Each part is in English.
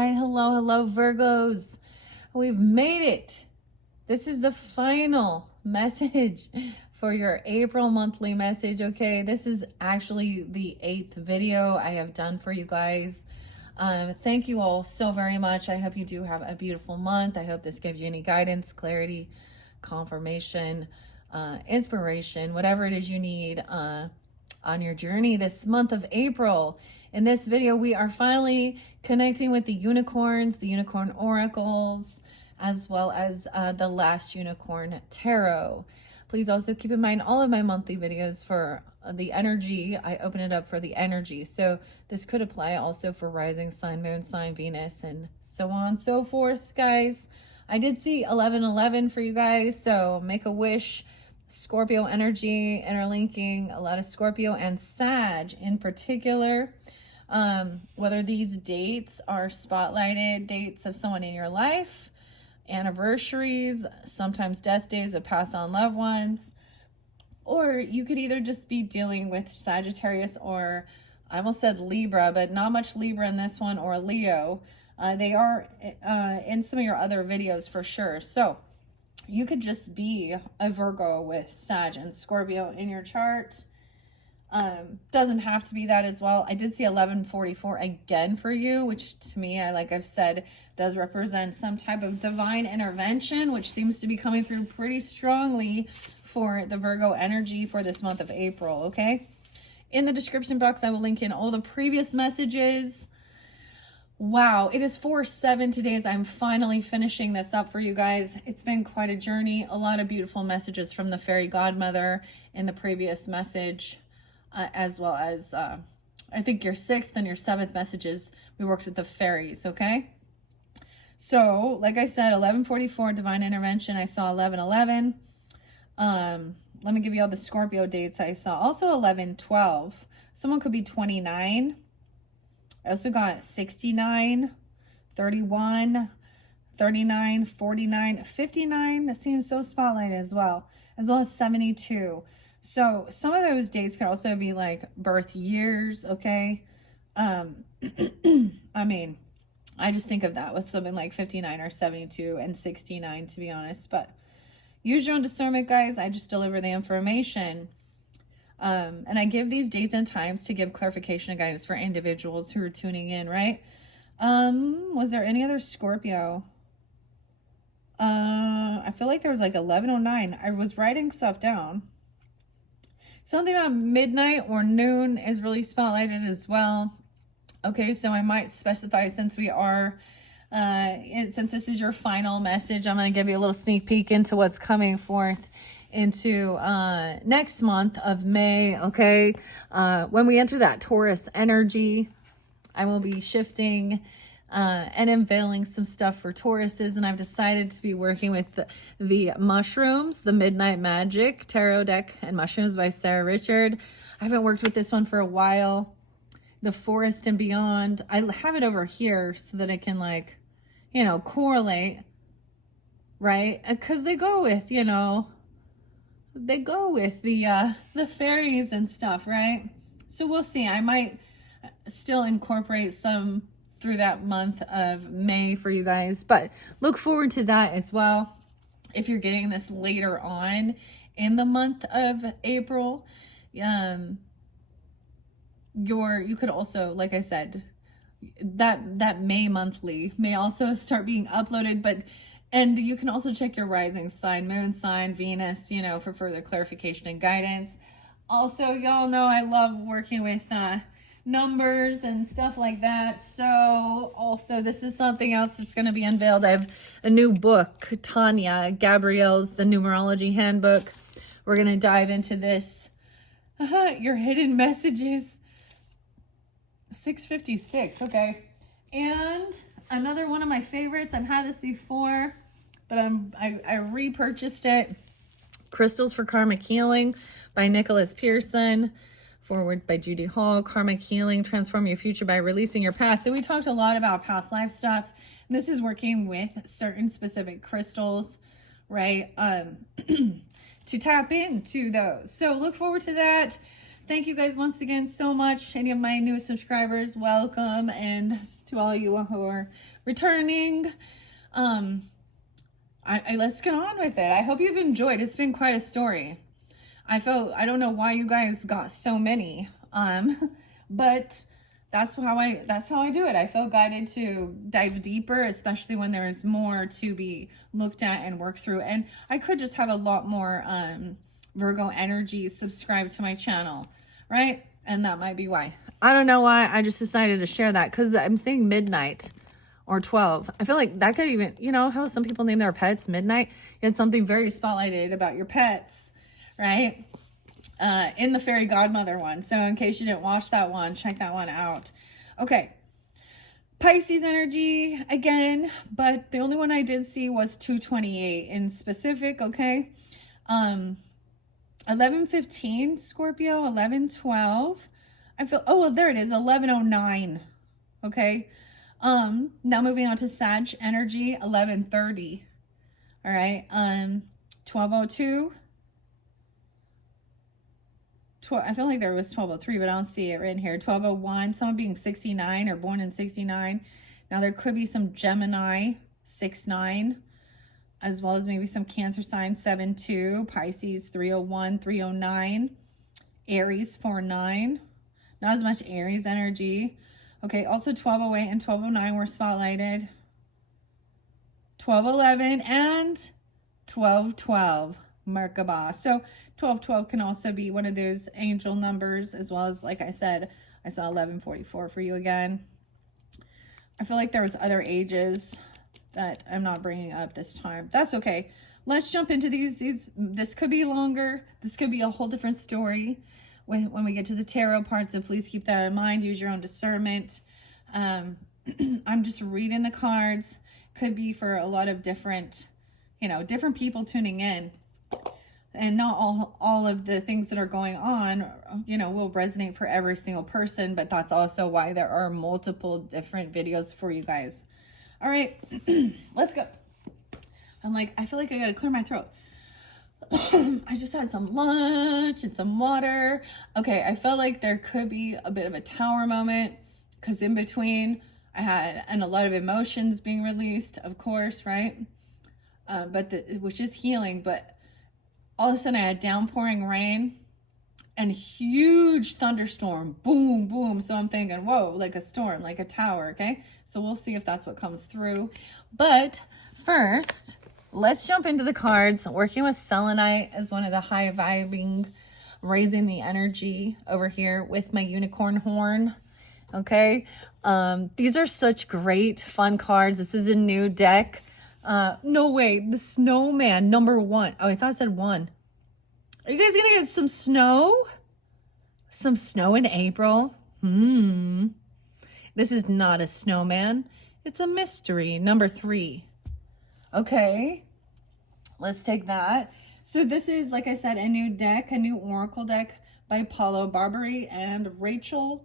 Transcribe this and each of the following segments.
right. Hello, Virgos. We've made it. This is the final message for your April monthly message, okay? This is actually the 8th video I have done for you guys. Thank you all so very much. I hope you do have a beautiful month. I hope this gives you any guidance, clarity, confirmation, inspiration, whatever it is you need on your journey this month of April. In this video, we are finally connecting with the unicorns, the unicorn oracles, as well as the last unicorn tarot. Please also keep in mind all of my monthly videos for the energy. I open it up for the energy. So this could apply also for rising sign, moon sign, Venus, and so on and so forth, guys. I did see 1111 for you guys. So make a wish. Scorpio energy interlinking, a lot of Scorpio and Sag in particular. Whether these dates are spotlighted dates of someone in your life, anniversaries, sometimes death days of past on loved ones, or you could either just be dealing with Sagittarius or I almost said Libra, but not much Libra in this one, or Leo. They are in some of your other videos for sure. So you could just be a Virgo with Sag and Scorpio in your chart. Doesn't have to be that as well. I did see 1144 again for you, which to me, like I've said, does represent some type of divine intervention, which seems to be coming through pretty strongly for the Virgo energy for this month of April, okay? In the description box, I will link in all the previous messages. Wow, it is 4/7 today as I'm finally finishing this up for you guys. It's been quite a journey. A lot of beautiful messages from the fairy godmother in the previous message, as well as I think your 6th and your 7th messages, we worked with the fairies, okay? So, like I said, 1144, divine intervention. I saw 1111. Let me give you all the Scorpio dates I saw. Also 1112. Someone could be 29. I also got 69, 31, 39, 49, 59. That seems so spotlighted as well as 72. So some of those dates could also be like birth years, okay? I mean, I just think of that with something like 59 or 72 and 69, to be honest. But use your own discernment, guys. I just deliver the information. And I give these dates and times to give clarification and guidance for individuals who are tuning in, right? Was there any other Scorpio? I feel like there was like 1109. I was writing stuff down. Something about midnight or noon is really spotlighted as well. Okay, so I might specify, since we are, since this is your final message, I'm going to give you a little sneak peek into what's coming forth into next month of May, okay? When we enter that Taurus energy, I will be shifting and unveiling some stuff for Tauruses, and I've decided to be working with the Mushrooms, the Midnight Magic Tarot Deck and Mushrooms by Sarah Richard. I haven't worked with this one for a while. The Forest and Beyond. I have it over here so that it can, like, you know, correlate, right? Because they go with, you know, they go with the fairies and stuff, right? So we'll see. I might still incorporate some through that month of May for you guys, but look forward to that as well. If you're getting this later on in the month of April, you could also, like I said, that May monthly may also start being uploaded, and you can also check your rising sign, moon sign, Venus, you know, for further clarification and guidance. Also, y'all know I love working with numbers and stuff like that. So also, this is something else that's going to be unveiled. I have a new book, Tanya Gabrielle's The Numerology Handbook. We're going to dive into this. Your hidden messages. 656, okay. And another one of my favorites, I've had this before, but I repurchased it. Crystals for Karmic Healing by Nicholas Pearson. Forward by Judy Hall. Karmic Healing, transform your future by releasing your past. So we talked a lot about past life stuff. This is working with certain specific crystals, right? To tap into those. So look forward to that. thank you guys once again so much. Any of my new subscribers, welcome. And to all of you who are returning, let's get on with it. I hope you've enjoyed. It's been quite a story. I don't know why you guys got so many, but that's how I do it. I feel guided to dive deeper, especially when there's more to be looked at and worked through. And I could just have a lot more Virgo energy subscribed to my channel, right? And that might be why. I don't know why. I just decided to share that because I'm saying midnight or 12. I feel like that could even, you know, how some people name their pets midnight. It's something very spotlighted about your pets, right? In the fairy godmother one. So in case you didn't watch that one, check that one out. Okay. Pisces energy again, but the only one I did see was 228 in specific. Okay. 11:15 Scorpio, 11:12. I feel, oh, well, there it is. 11:09. Okay. Now moving on to Sag energy, 11:30. All right. 12:02. I feel like there was 12:03, but I don't see it written here. 12:01, someone being 69 or born in 69. Now there could be some Gemini, 6-9, as well as maybe some Cancer sign, 7-2, Pisces, 301, 309, Aries, 4-9. Not as much Aries energy. Okay, also 12:08 and 12:09 were spotlighted. 12:11 and 12:12, Merkaba. So 12:12 can also be one of those angel numbers, as well as, like I said, I saw 11:44 for you again. I feel like there was other ages that I'm not bringing up this time. That's okay. Let's jump into these. This could be longer. This could be a whole different story when we get to the tarot part. So please keep that in mind. Use your own discernment. I'm just reading the cards. Could be for a lot of different, different people tuning in. And not all of the things that are going on, will resonate for every single person. But that's also why there are multiple different videos for you guys. All right, let's go. I feel like I got to clear my throat. I just had some lunch and some water. Okay, I felt like there could be a bit of a tower moment because in between I had a lot of emotions being released, of course, right? Which is healing, but all of a sudden I had downpouring rain and huge thunderstorm, boom, boom. So I'm thinking, whoa, like a storm, like a tower, okay? So we'll see if that's what comes through. But first, let's jump into the cards. Working with selenite as one of the high vibing, raising the energy over here with my unicorn horn, okay? These are such great, fun cards. This is a new deck. No way, the snowman, number 1. Oh, I thought it said 1. Are you guys gonna get some snow? Some snow in April? This is not a snowman. It's a mystery, number 3. Okay, let's take that. So this is, like I said, a new deck, a new oracle deck by Paulo Barbary and Rachel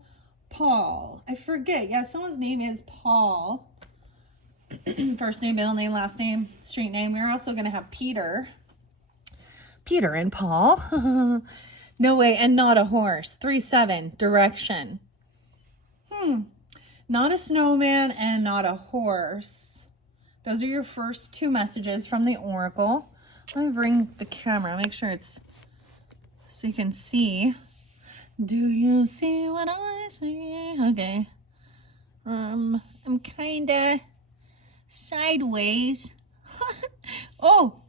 Paul. I forget, yeah, someone's name is Paul. First name, middle name, last name, street name. We're also going to have Peter and Paul. No way. And not a horse. 3-7 direction. Not a snowman and not a horse. Those are your first 2 messages from the oracle. Let me bring the camera, make sure it's so you can see. Do you see what I see? Okay. I'm kind of sideways. Oh,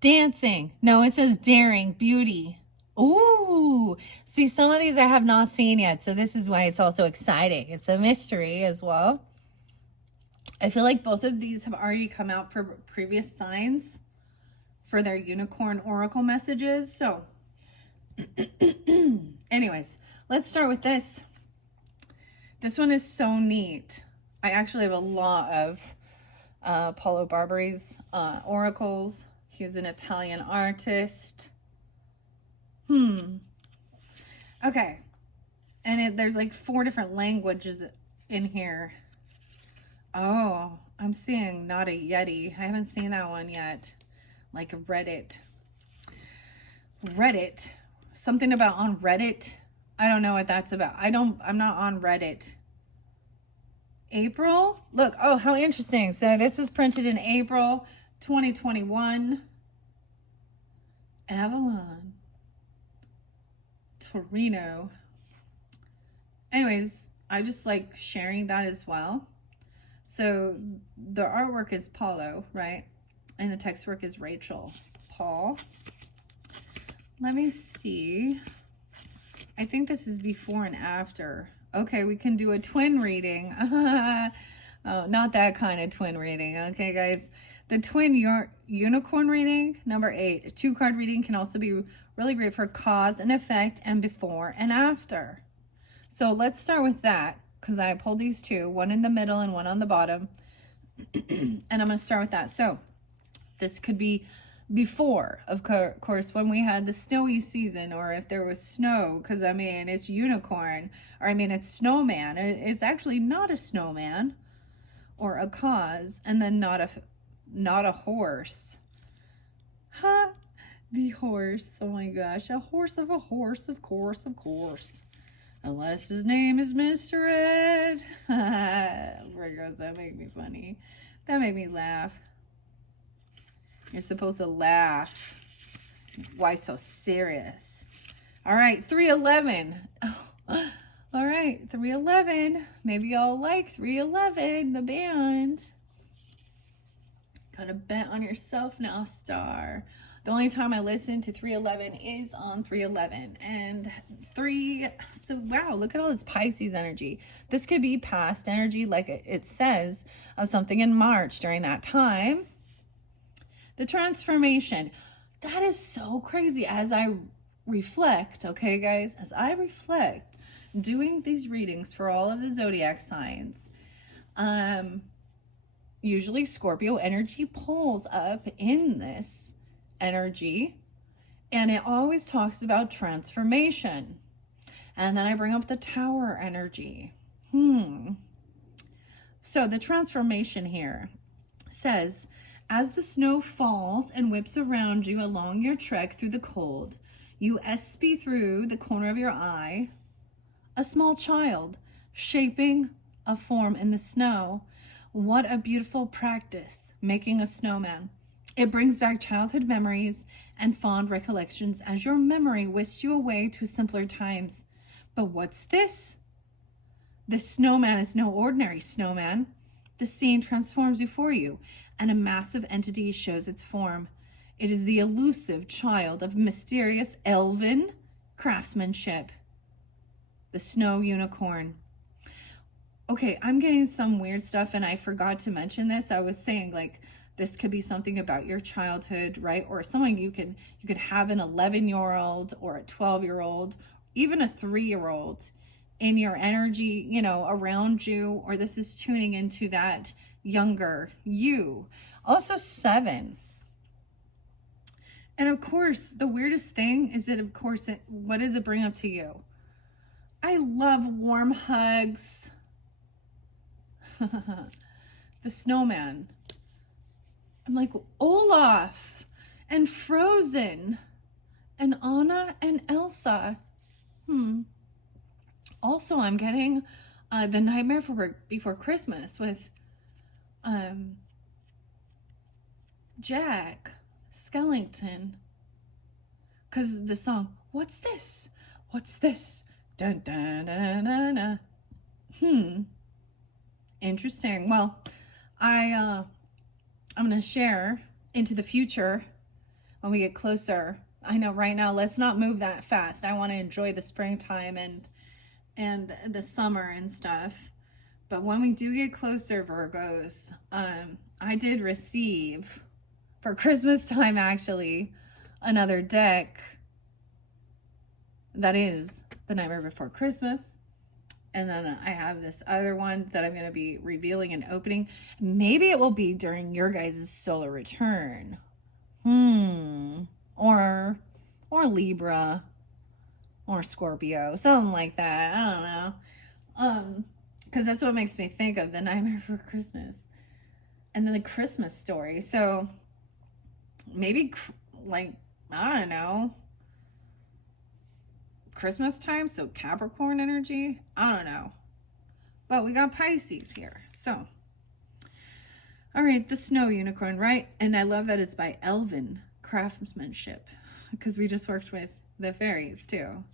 dancing. No, it says daring, beauty. Ooh, see, some of these I have not seen yet, so this is why it's also exciting. It's a mystery as well. I feel like both of these have already come out for previous signs for their unicorn oracle messages. So anyways, let's start with this. This one is so neat. I actually have a lot of Paulo Barbary's oracles. He's an Italian artist. Okay. And there's like 4 different languages in here. Oh, I'm seeing not a Yeti. I haven't seen that one yet. Like Reddit. Something about on Reddit. I don't know what that's about. I'm not on Reddit. April? Look, oh, how interesting. So this was printed in April 2021. Avalon. Torino. Anyways, I just like sharing that as well. So the artwork is Paulo, right? And the text work is Rachel. Paul. Let me see. I think this is before and after. Okay, we can do a twin reading. Oh, not that kind of twin reading. Okay, guys. The twin unicorn reading, number 8. A 2-card reading can also be really great for cause and effect and before and after. So let's start with that, because I pulled these two, one in the middle and one on the bottom. And I'm going to start with that. So this could be before, of course, when we had the snowy season, or if there was snow, because I mean, it's unicorn, or I mean, it's snowman. It's actually not a snowman or a cause, and then not a horse. Huh? The horse. Oh my gosh. A horse of a horse, of course, of course. Unless his name is Mr. Ed. Virgos, that make me funny. That made me laugh. You're supposed to laugh. Why so serious? All right, 311. Oh, all right, 311. Maybe y'all like 311, the band. Gotta bet on yourself now, Star. The only time I listen to 311 is on 311. And 3, so wow, look at all this Pisces energy. This could be past energy, like it says, of something in March during that time. The transformation. That is so crazy. As I reflect, okay, guys, as I reflect, doing these readings for all of the zodiac signs, usually Scorpio energy pulls up in this energy, and it always talks about transformation. And then I bring up the Tower energy. So the transformation here says, as the snow falls and whips around you along your trek through the cold, you espy through the corner of your eye a small child shaping a form in the snow. What a beautiful practice, making a snowman. It brings back childhood memories and fond recollections as your memory whisked you away to simpler times. But what's this? This snowman is no ordinary snowman. The scene transforms before you, and a massive entity shows its form. It is the elusive child of mysterious elven craftsmanship, the snow unicorn. Okay, I'm getting some weird stuff, and I forgot to mention this. I was saying, like, this could be something about your childhood, right? Or someone you could have an 11-year-old or a 12-year-old, even a 3-year-old in your energy, you know, around you, or this is tuning into that younger you. Also 7. And of course, the weirdest thing is that, of course, what does it bring up to you? I love warm hugs. The snowman. I'm like Olaf and Frozen and Anna and Elsa. Also, I'm getting The Nightmare Before Christmas with Jack Skellington. Because the song, what's this? What's this? Dun, dun, dun, dun, dun. Interesting. Well, I'm going to share into the future when we get closer. I know right now, let's not move that fast. I want to enjoy the springtime and the summer and stuff. But when we do get closer, Virgos, I did receive for Christmas time, actually, another deck that is The Nightmare Before Christmas. And then I have this other one that I'm going to be revealing and opening. Maybe it will be during your guys' solar return. Or Libra. Or Scorpio. Something like that. I don't know. Because that's what makes me think of The Nightmare Before Christmas. And then the Christmas Story. So maybe, like, I don't know. Christmas time, so Capricorn energy. I don't know. But we got Pisces here. So, all right, the snow unicorn, right? And I love that it's by elven craftsmanship because we just worked with the fairies too.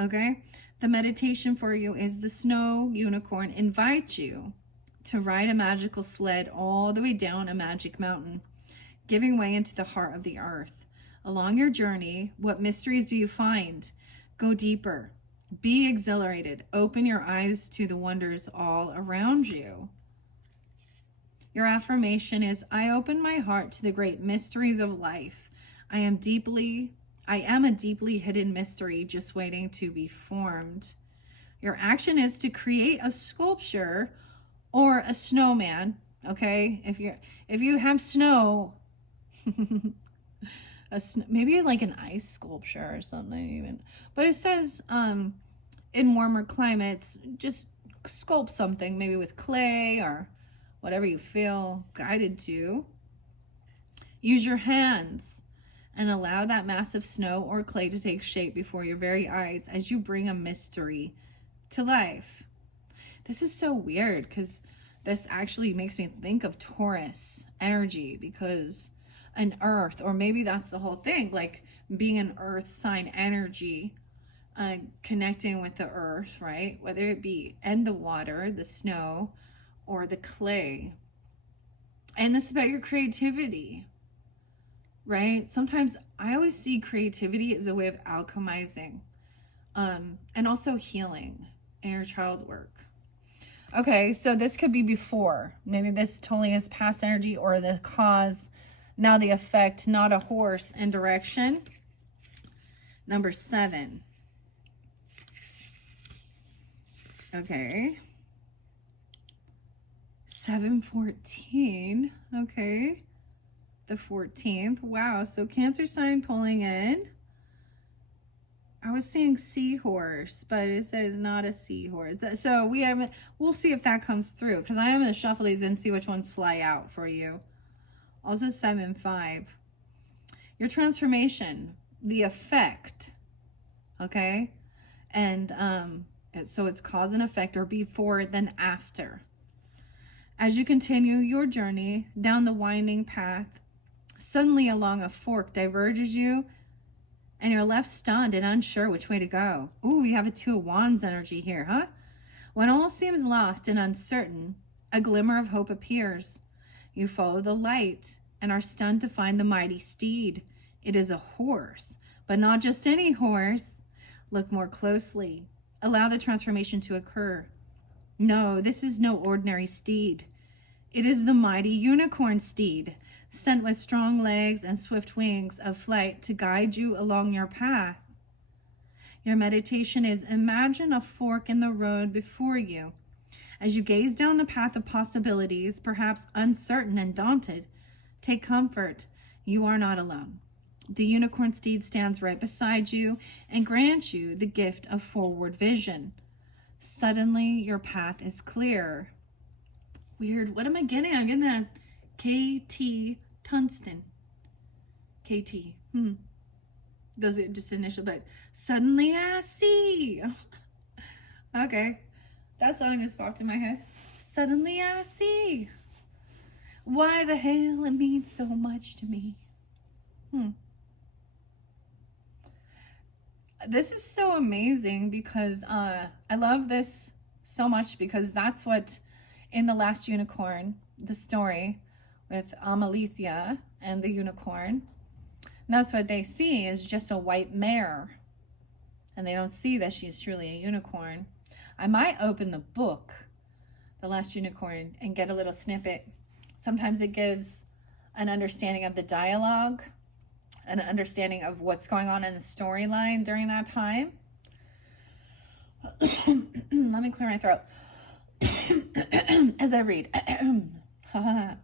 Okay, the meditation for you is the snow unicorn invites you to ride a magical sled all the way down a magic mountain, giving way into the heart of the earth. Along your journey, what mysteries do you find? Go deeper. Be exhilarated. Open your eyes to the wonders all around you. Your affirmation is, I open my heart to the great mysteries of life. I am a deeply hidden mystery just waiting to be formed. Your action is to create a sculpture or a snowman. Okay, if you have snow, maybe like an ice sculpture or something even. But it says in warmer climates, just sculpt something, maybe with clay or whatever you feel guided to. Use your hands and allow that massive snow or clay to take shape before your very eyes as you bring a mystery to life. This is so weird because this actually makes me think of Taurus energy, because an earth, or maybe that's the whole thing, like being an earth sign energy, connecting with the earth, right? Whether it be in the water, the snow, or the clay. And this is about your creativity, right? Sometimes I always see creativity as a way of alchemizing, and also healing inner child work. Okay, so this could be before. Maybe this totally is past energy, or the cause, now the effect, not a horse, and direction. Number 7. Okay. 7/14. Okay. The 14th. Wow. So Cancer sign pulling in. I was saying seahorse, but it says not a seahorse. So we'll see if that comes through, because I am going to shuffle these and see which ones fly out for you. Also 7/5. Your transformation, the effect. Okay. And so it's cause and effect, or before then after. As you continue your journey down the winding path, suddenly along a fork diverges you, and you're left stunned and unsure which way to go. Ooh, you have a 2 of Wands energy here, huh? When all seems lost and uncertain, a glimmer of hope appears. You follow the light and are stunned to find the mighty steed. It is a horse, but not just any horse. Look more closely. Allow the transformation to occur. No, this is no ordinary steed. It is the mighty unicorn steed, sent with strong legs and swift wings of flight to guide you along your path. Your meditation is, imagine a fork in the road before you. As you gaze down the path of possibilities, perhaps uncertain and daunted, take comfort. You are not alone. The unicorn steed stands right beside you and grants you the gift of forward vision. Suddenly, your path is clear. Weird. What am I getting? I'm getting that KT tungsten. KT. Those are just initial, but suddenly I see. Okay. That song just popped in my head. Suddenly I see. Why the hell it means so much to me. This is so amazing because I love this so much, because that's what in the last unicorn, the story with Amalithea and the unicorn, that's what they see is just a white mare, and they don't see that she's truly a unicorn. I might open the book, The Last Unicorn, and get a little snippet. Sometimes it gives an understanding of the dialogue, an understanding of what's going on in the storyline during that time. Let me clear my throat as I read. All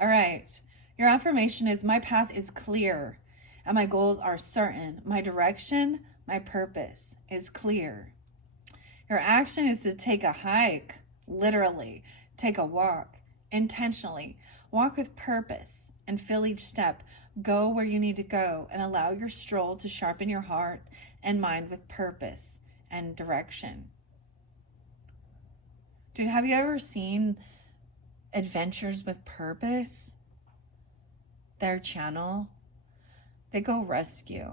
right. Your affirmation is, my path is clear and my goals are certain. My direction, my purpose is clear. Your action is to take a hike, literally, take a walk, intentionally, walk with purpose and fill each step. Go where you need to go and allow your stroll to sharpen your heart and mind with purpose and direction. Dude, have you ever seen Adventures with Purpose? Their channel. They go rescue,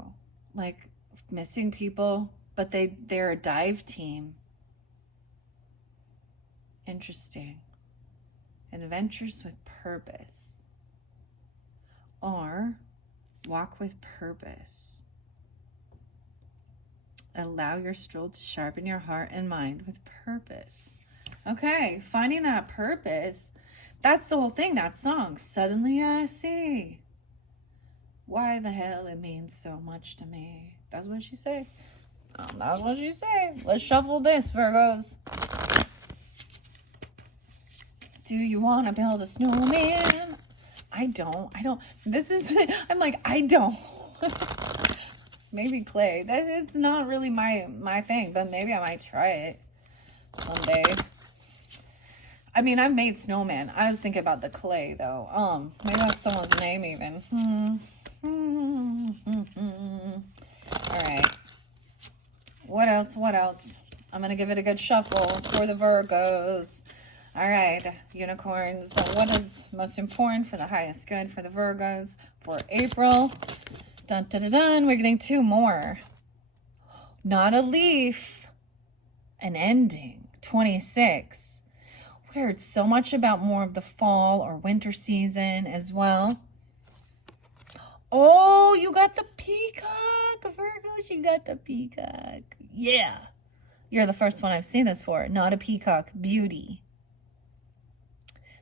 like, missing people, but they're a dive team. Interesting. Adventures with Purpose. Or Walk with Purpose. Allow your stroll to sharpen your heart and mind with purpose. Okay, finding that purpose. That's the whole thing, that song. Suddenly I see why the hell it means so much to me. That's what she said. That's what she said. Let's shuffle this, Virgos. Do you want to build a snowman? I don't. This is, I'm like, I don't. Maybe clay. It's not really my thing, but maybe I might try it someday. I mean, I've made snowman. I was thinking about the clay, though. Maybe that's someone's name, even. All right. What else? I'm going to give it a good shuffle for the Virgos. All right, unicorns. So what is most important for the highest good for the Virgos for April? Dun, dun, dun, dun. We're getting 2 more. Not a leaf. An ending. 26. We heard so much about more of the fall or winter season as well. Oh, you got the peacock, Virgos. You got the peacock. Yeah. You're the first one I've seen this for. Not a peacock. Beauty.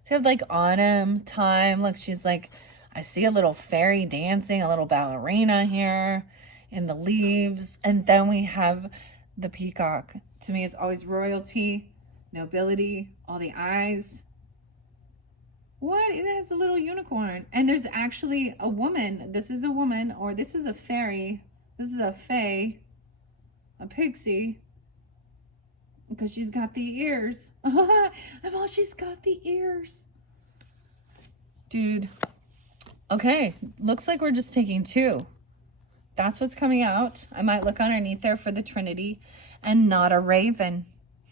So you have like autumn time. Look, she's like, I see a little fairy dancing, a little ballerina here in the leaves. And then we have the peacock. To me, it's always royalty, nobility, all the eyes. What? It has a little unicorn. And there's actually a woman. This is a woman, or this is a fairy. This is a fae, a pixie. Because she's got the ears. She's got the ears. Dude. Okay. Looks like we're just taking 2. That's what's coming out. I might look underneath there for the Trinity. And not a raven.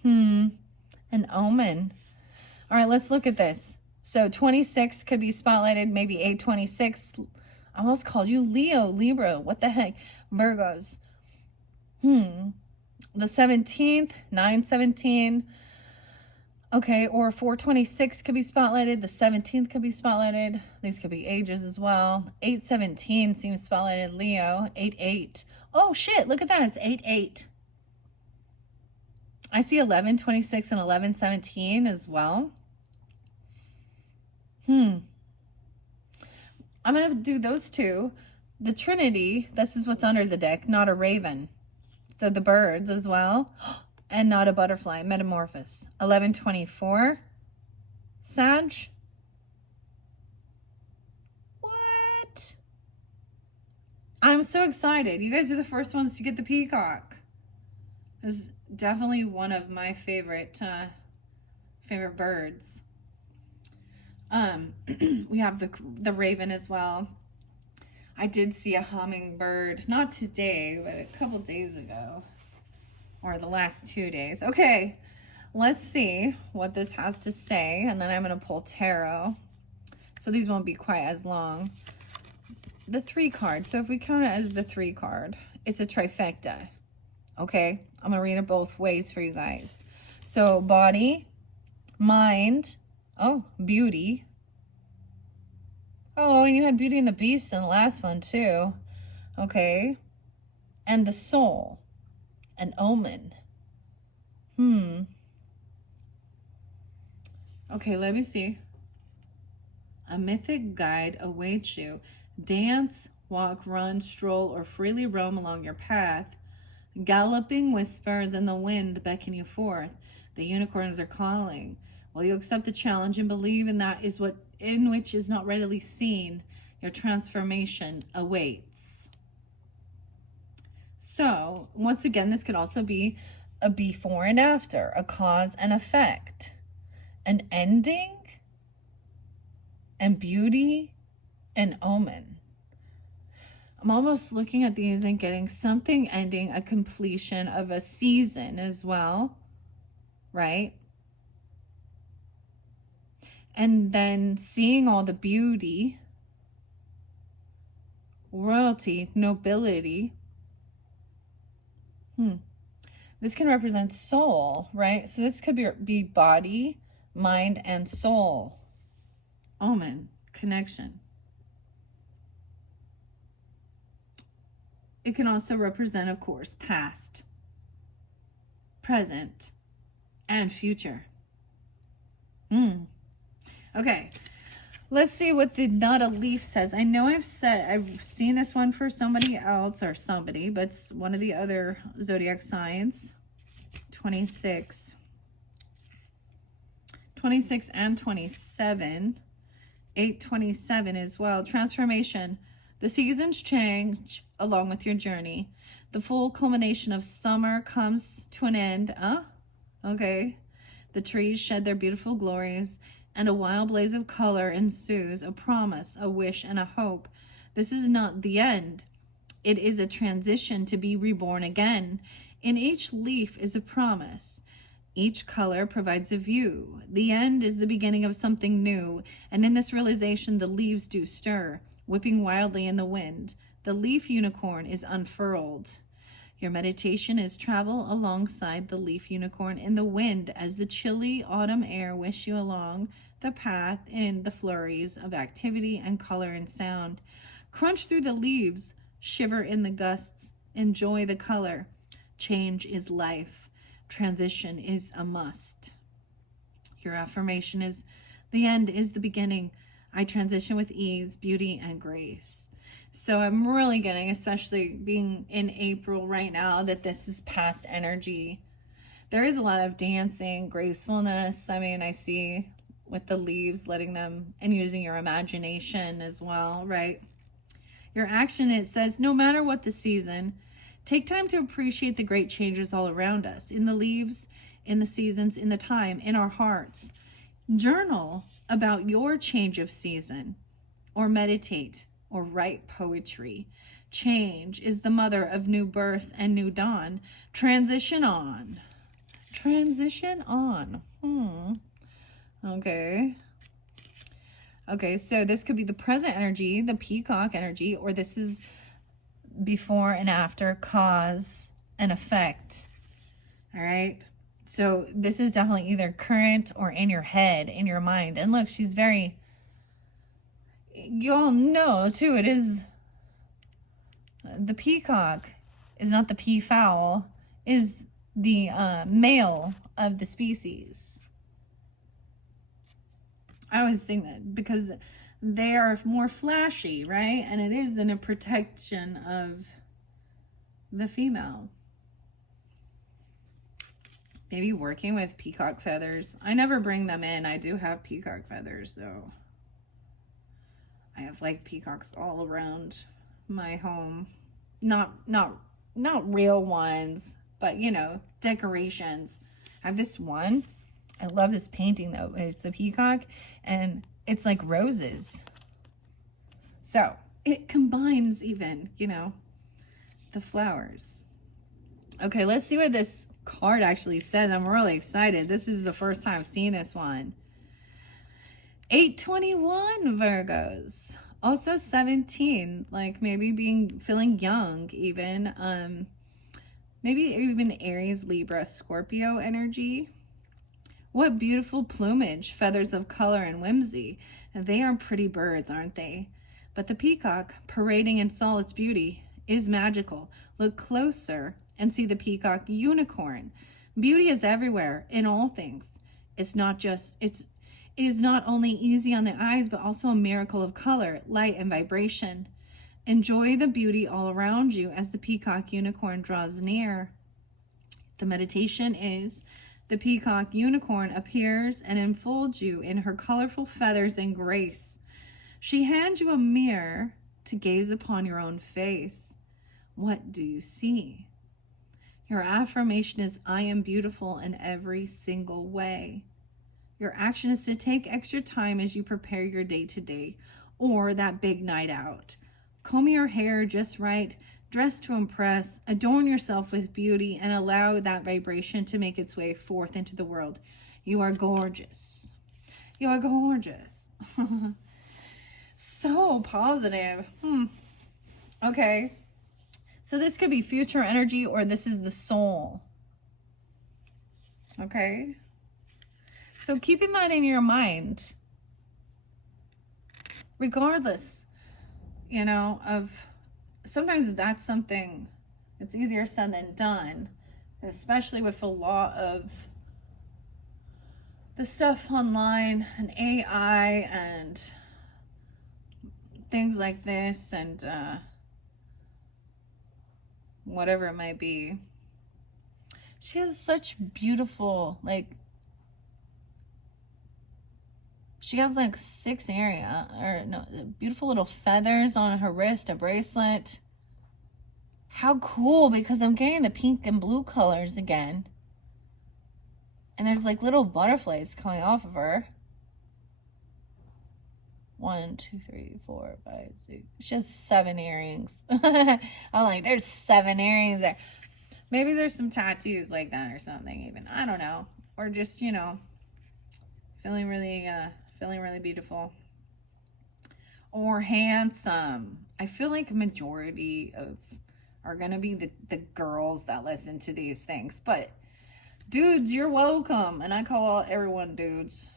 An omen. All right, let's look at this. So 26 could be spotlighted. Maybe 826. I almost called you Leo, Libra. What the heck? Virgos. The 17th, 9/17. Okay, or 426 could be spotlighted. The 17th could be spotlighted. These could be ages as well. 8/17 seems spotlighted. Leo. 8/8. Oh, shit. Look at that. It's 8/8. I see 11/26 and 11/17 as well. I'm going to do those 2. The Trinity, this is what's under the deck. Not a raven. So the birds as well. And not a butterfly. Metamorphosis. 11/24. Sag. What? I'm so excited. You guys are the first ones to get the peacock. This is definitely one of my favorite birds. We have the raven as well. I did see a hummingbird, not today, but a couple days ago, or the last 2 days. Okay, let's see what this has to say, and then I'm going to pull tarot. So these won't be quite as long. The 3 card. So if we count it as the 3 card, it's a trifecta. Okay, I'm going to read it both ways for you guys. So body, mind, beauty. Oh, and you had Beauty and the Beast in the last one too. Okay. And the soul. An omen. Okay, let me see. A mythic guide awaits you. Dance, walk, run, stroll, or freely roam along your path. Galloping whispers in the wind beckon you forth. The unicorns are calling. Will you accept the challenge and believe in that is what in which is not readily seen? Your transformation awaits. So, once again, this could also be a before and after, a cause and effect, an ending, and beauty, and omen. I'm almost looking at these and getting something ending, a completion of a season as well, right? And then seeing all the beauty, royalty, nobility. This can represent soul, right? So this could be body, mind, and soul. Omen, connection. It can also represent, of course, past, present, and future. Okay, let's see what the not a leaf says. I know I've seen this one for somebody else or somebody, but it's one of the other zodiac signs. 26 and 27, 827 as well. Transformation. The seasons change along with your journey. The full culmination of summer comes to an end. Okay. The trees shed their beautiful glories, and a wild blaze of color ensues, a promise, a wish, and a hope. This is not the end. It is a transition to be reborn again. In each leaf is a promise. Each color provides a view. The end is the beginning of something new, and in this realization, the leaves do stir, whipping wildly in the wind. The leaf unicorn is unfurled. Your meditation is travel alongside the leaf unicorn in the wind as the chilly autumn air wish you along the path in the flurries of activity and color and sound. Crunch through the leaves, shiver in the gusts, enjoy the color. Change is life. Transition is a must. Your affirmation is, the end is the beginning. I transition with ease, beauty, and grace. So I'm really getting, especially being in April right now, that this is past energy. There is a lot of dancing, gracefulness. I mean, I see with the leaves, letting them, and using your imagination as well, right? Your action, it says, no matter what the season, take time to appreciate the great changes all around us, in the leaves, in the seasons, in the time, in our hearts. Journal about your change of season, or meditate, or write poetry. Change is the mother of new birth and new dawn. Transition on. Transition on. Okay. Okay, so this could be the present energy, the peacock energy, or this is before and after, cause and effect. All right. So this is definitely either current or in your head, in your mind. And look, she's very, you all know too, it is, the peacock is not the peafowl, is the male of the species. I always think that because they are more flashy, right? And it is in a protection of the female. Maybe working with peacock feathers. I never bring them in. I do have peacock feathers though. I have like peacocks all around my home. Not real ones, but you know, decorations. I have this one. I love this painting though. It's a peacock and it's like roses. So it combines even, you know, the flowers. Okay, let's see what this card actually says. I'm really excited. This is the first time seeing this one. 821 Virgos. Also 17, like maybe feeling young even. Maybe even Aries, Libra, Scorpio energy. What beautiful plumage, feathers of color and whimsy. And they are pretty birds, aren't they? But the peacock, parading in all its beauty, is magical. Look closer and see the peacock unicorn. Beauty is everywhere, in all things. It is not only easy on the eyes, but also a miracle of color, light, and vibration. Enjoy the beauty all around you as the peacock unicorn draws near. The meditation is, the peacock unicorn appears and enfolds you in her colorful feathers and grace. She hands you a mirror to gaze upon your own face. What do you see? Your affirmation is, I am beautiful in every single way. Your action is to take extra time as you prepare your day-to-day or that big night out. Comb your hair just right, dress to impress, adorn yourself with beauty, and allow that vibration to make its way forth into the world. You are gorgeous. You are gorgeous. So positive. Okay. So this could be future energy, or this is the soul. Okay. So keeping that in your mind, regardless, you know, of sometimes that's something, it's easier said than done, especially with a lot of the stuff online and AI and things like this and whatever it might be. She has such beautiful, like, she has like 6 beautiful little feathers on her wrist, a bracelet. How cool, because I'm getting the pink and blue colors again. And there's like little butterflies coming off of her. 1, 2, 3, 4, 5, 6. She has 7 earrings. I'm like, there's 7 earrings there. Maybe there's some tattoos like that or something even. I don't know. Or just, you know, feeling really beautiful. Or handsome. I feel like a majority of are going to be the girls that listen to these things. But dudes, you're welcome. And I call everyone dudes.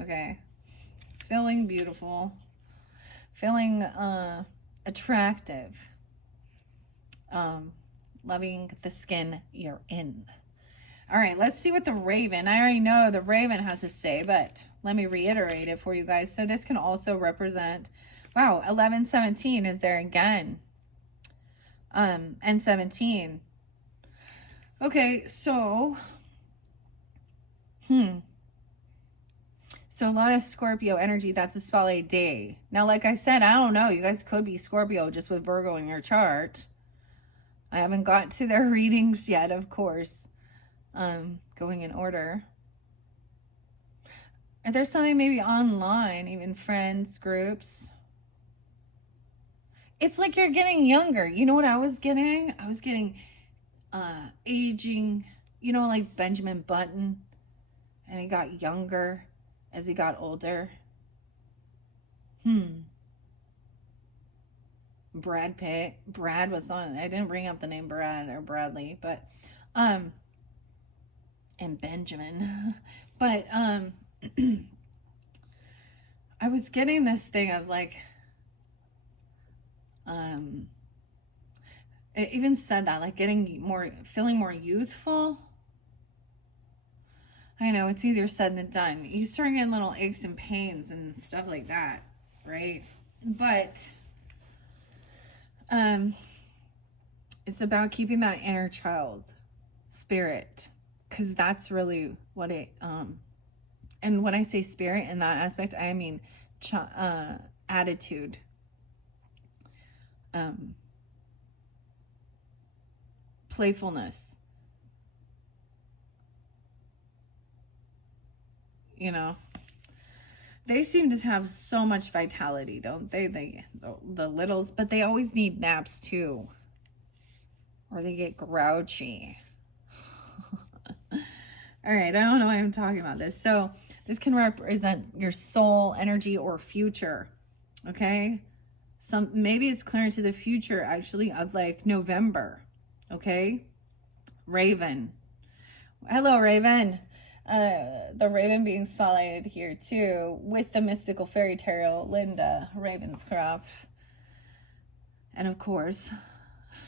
Okay. Feeling beautiful. Feeling attractive. Loving the skin you're in. All right, let's see what the Raven, I already know the Raven has to say, but let me reiterate it for you guys. So this can also represent, wow, 1117 is there again. And 17. Okay, so, so a lot of Scorpio energy. That's a spotlight day. Now, like I said, I don't know. You guys could be Scorpio just with Virgo in your chart. I haven't got to their readings yet, of course. Going in order. If there's something maybe online, even friends, groups. It's like you're getting younger. You know what I was getting? I was getting aging, you know, like Benjamin Button. And he got younger as he got older. Brad Pitt. Brad was on. I didn't bring up the name Brad or Bradley, but and Benjamin. But I was getting this thing of like it even said that, like getting more, feeling more youthful. I know it's easier said than done. You start getting little aches and pains and stuff like that, right? But it's about keeping that inner child spirit, because that's really what it and when I say spirit in that aspect, I mean attitude, playfulness, you know. They seem to have so much vitality, don't they? The littles, but they always need naps too, or they get grouchy. All right, I don't know why I'm talking about this. So this can represent your soul energy or future. Okay, maybe it's clear into the future actually of like November. Okay, Raven. Hello, Raven. The Raven being spotlighted here too with the mystical fairy tale Linda Ravenscroft. And of course,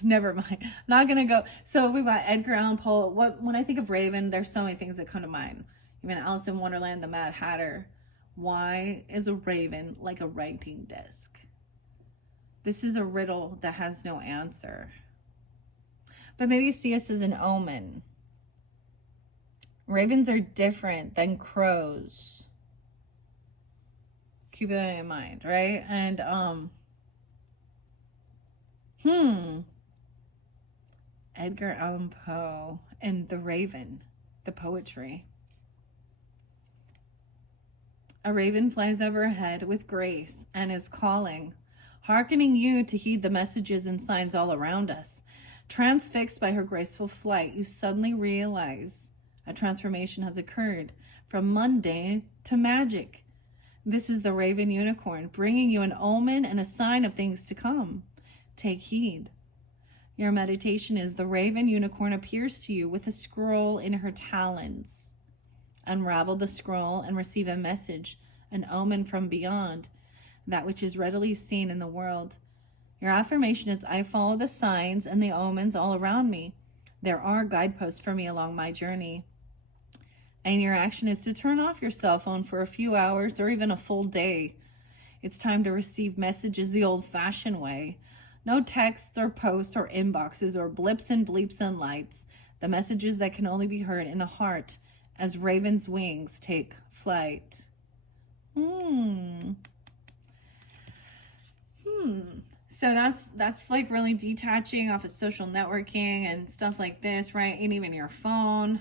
never mind. I'm not gonna go. So we've got Edgar Allan Poe. When I think of Raven, there's so many things that come to mind. Even Alice in Wonderland, the Mad Hatter. Why is a raven like a writing desk? This is a riddle that has no answer. But maybe see us as an omen. Ravens are different than crows. Keep that in mind, right? And Edgar Allan Poe and the Raven, the poetry. A raven flies overhead with grace and is calling, hearkening you to heed the messages and signs all around us. Transfixed by her graceful flight, you suddenly realize a transformation has occurred from mundane to magic. This is the raven unicorn, bringing you an omen and a sign of things to come. Take heed. Your meditation is the raven unicorn appears to you with a scroll in her talons. Unravel the scroll and receive a message, an omen from beyond, that which is readily seen in the world. Your affirmation is, I follow the signs and the omens all around me. There are guideposts for me along my journey. And your action is to turn off your cell phone for a few hours or even a full day. It's time to receive messages the old-fashioned way. No texts or posts or inboxes or blips and bleeps and lights. The messages that can only be heard in the heart as raven's wings take flight. So that's like really detaching off of social networking and stuff like this, right? And even your phone.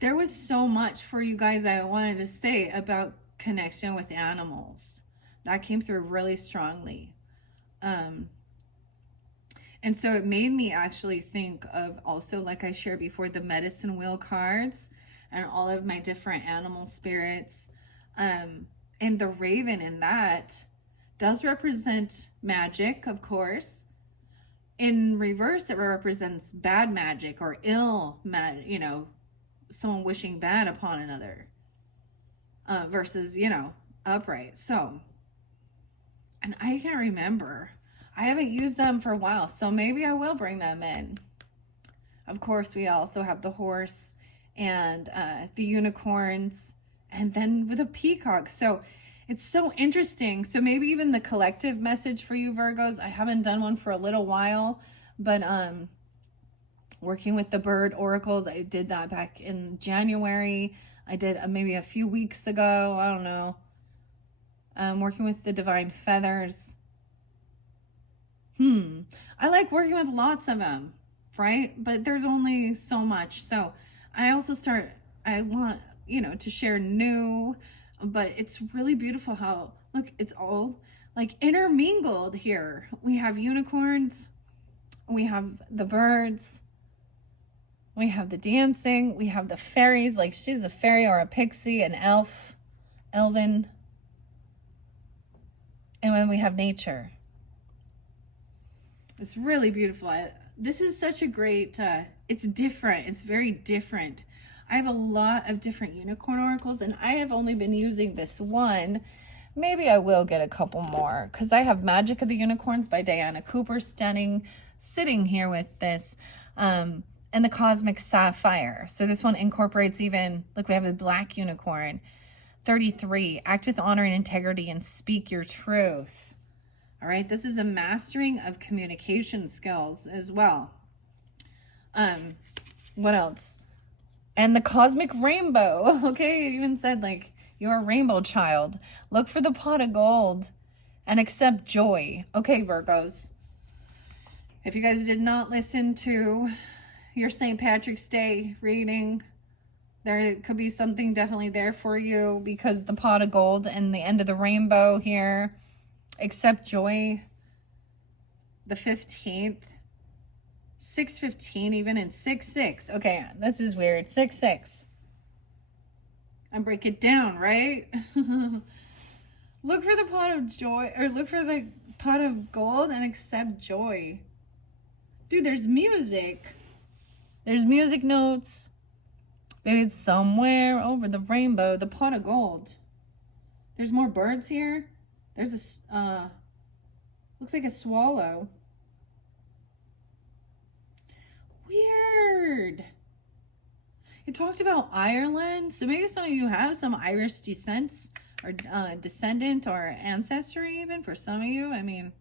There was so much for you guys I wanted to say about connection with animals. That came through really strongly. And so it made me actually think of also, like I shared before, the medicine wheel cards and all of my different animal spirits. And the raven in that does represent magic, of course. In reverse, it represents bad magic or someone wishing bad upon another, versus, upright. So, and I can't remember. I haven't used them for a while, so maybe I will bring them in. Of course, we also have the horse and the unicorns, and then with a peacock. So it's so interesting. So maybe even the collective message for you Virgos. I haven't done one for a little while, but working with the bird oracles, I did that back in January. I did maybe a few weeks ago. I don't know. Working with the divine feathers. I like working with lots of them, right? But there's only so much. So I also I want, to share new, but it's really beautiful how, look, it's all like intermingled here. We have unicorns, we have the birds, we have the dancing, we have the fairies, like she's a fairy or a pixie, an elf, elven, and then we have nature. It's really beautiful. This is such a great, it's different. It's very different. I have a lot of different unicorn oracles, and I have only been using this one. Maybe I will get a couple more, because I have Magic of the Unicorns by Diana Cooper sitting here with this, and the Cosmic Sapphire. So this one incorporates even, look, we have the Black Unicorn. 33, act with honor and integrity and speak your truth. All right, this is a mastering of communication skills as well. What else? And the Cosmic Rainbow. Okay, it even said, like, you're a rainbow child. Look for the pot of gold and accept joy. Okay, Virgos. If you guys did not listen to your St. Patrick's Day reading, there could be something definitely there for you, because the pot of gold and the end of the rainbow here. Accept joy, the 15th, 6:15 even, and 6:6. Okay, this is weird. 6:6. I break it down, right? Look for the pot of joy, or look for the pot of gold and accept joy. Dude, there's music. There's music notes. Maybe it's somewhere over the rainbow, the pot of gold. There's more birds here. There's a, looks like a swallow. Weird. It talked about Ireland. So maybe some of you have some Irish descent or descendant or ancestry even for some of you. I mean,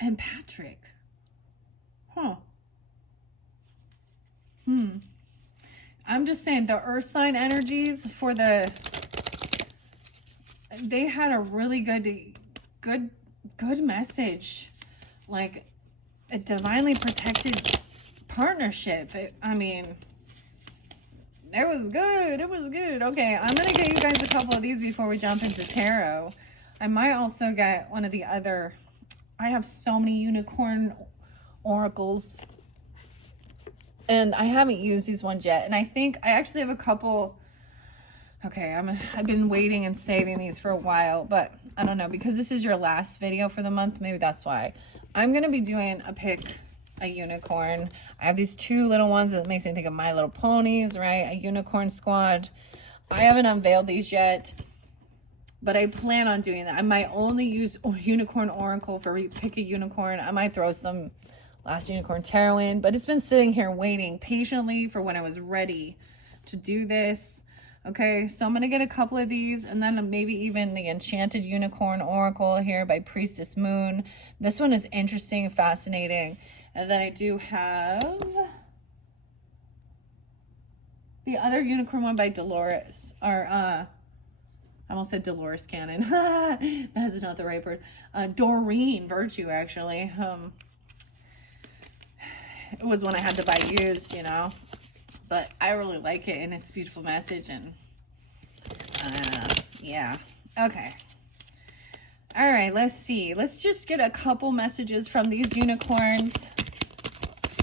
and Patrick. Huh. I'm just saying the earth sign energies for they had a really good message, like a divinely protected partnership. I mean, It was good. It was good. Okay, I'm going to get you guys a couple of these before we jump into tarot. I might also get one of the other... I have so many unicorn oracles. And I haven't used these ones yet. And I think I actually have a couple... Okay, I've been waiting and saving these for a while. But I don't know. Because this is your last video for the month. Maybe that's why. I'm going to be doing a unicorn. I have these two little ones that makes me think of My Little Ponies, right? A unicorn squad. I haven't unveiled these yet, but I plan on doing that. I might only use unicorn oracle for pick a unicorn. I might throw some last unicorn tarot in, but it's been sitting here waiting patiently for when I was ready to do this. Okay, so I'm going to get a couple of these, and then maybe even the Enchanted Unicorn Oracle here by Priestess Moon. This one is interesting, fascinating. And then I do have the other unicorn one by Dolores, or I almost said Dolores Cannon. That is not the right word. Doreen Virtue, actually. It was one I had to buy used, you know. But I really like it, and it's a beautiful message, and yeah. Okay. All right, let's see. Let's just get a couple messages from these unicorns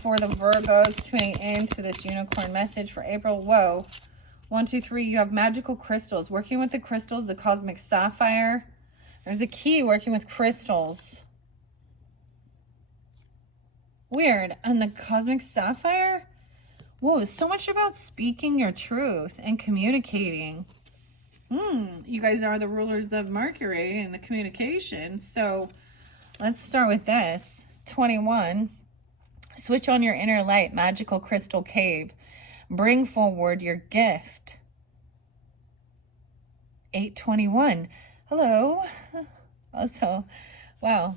for the Virgos tuning into this unicorn message for April. Whoa. 1, 2, 3. You have magical crystals. Working with the crystals, the cosmic sapphire. There's a key working with crystals. Weird. And the cosmic sapphire? Whoa, so much about speaking your truth and communicating. You guys are the rulers of Mercury and the communication. So let's start with this. 21. Switch on your inner light, magical crystal cave. Bring forward your gift. 821. Hello. Also, wow.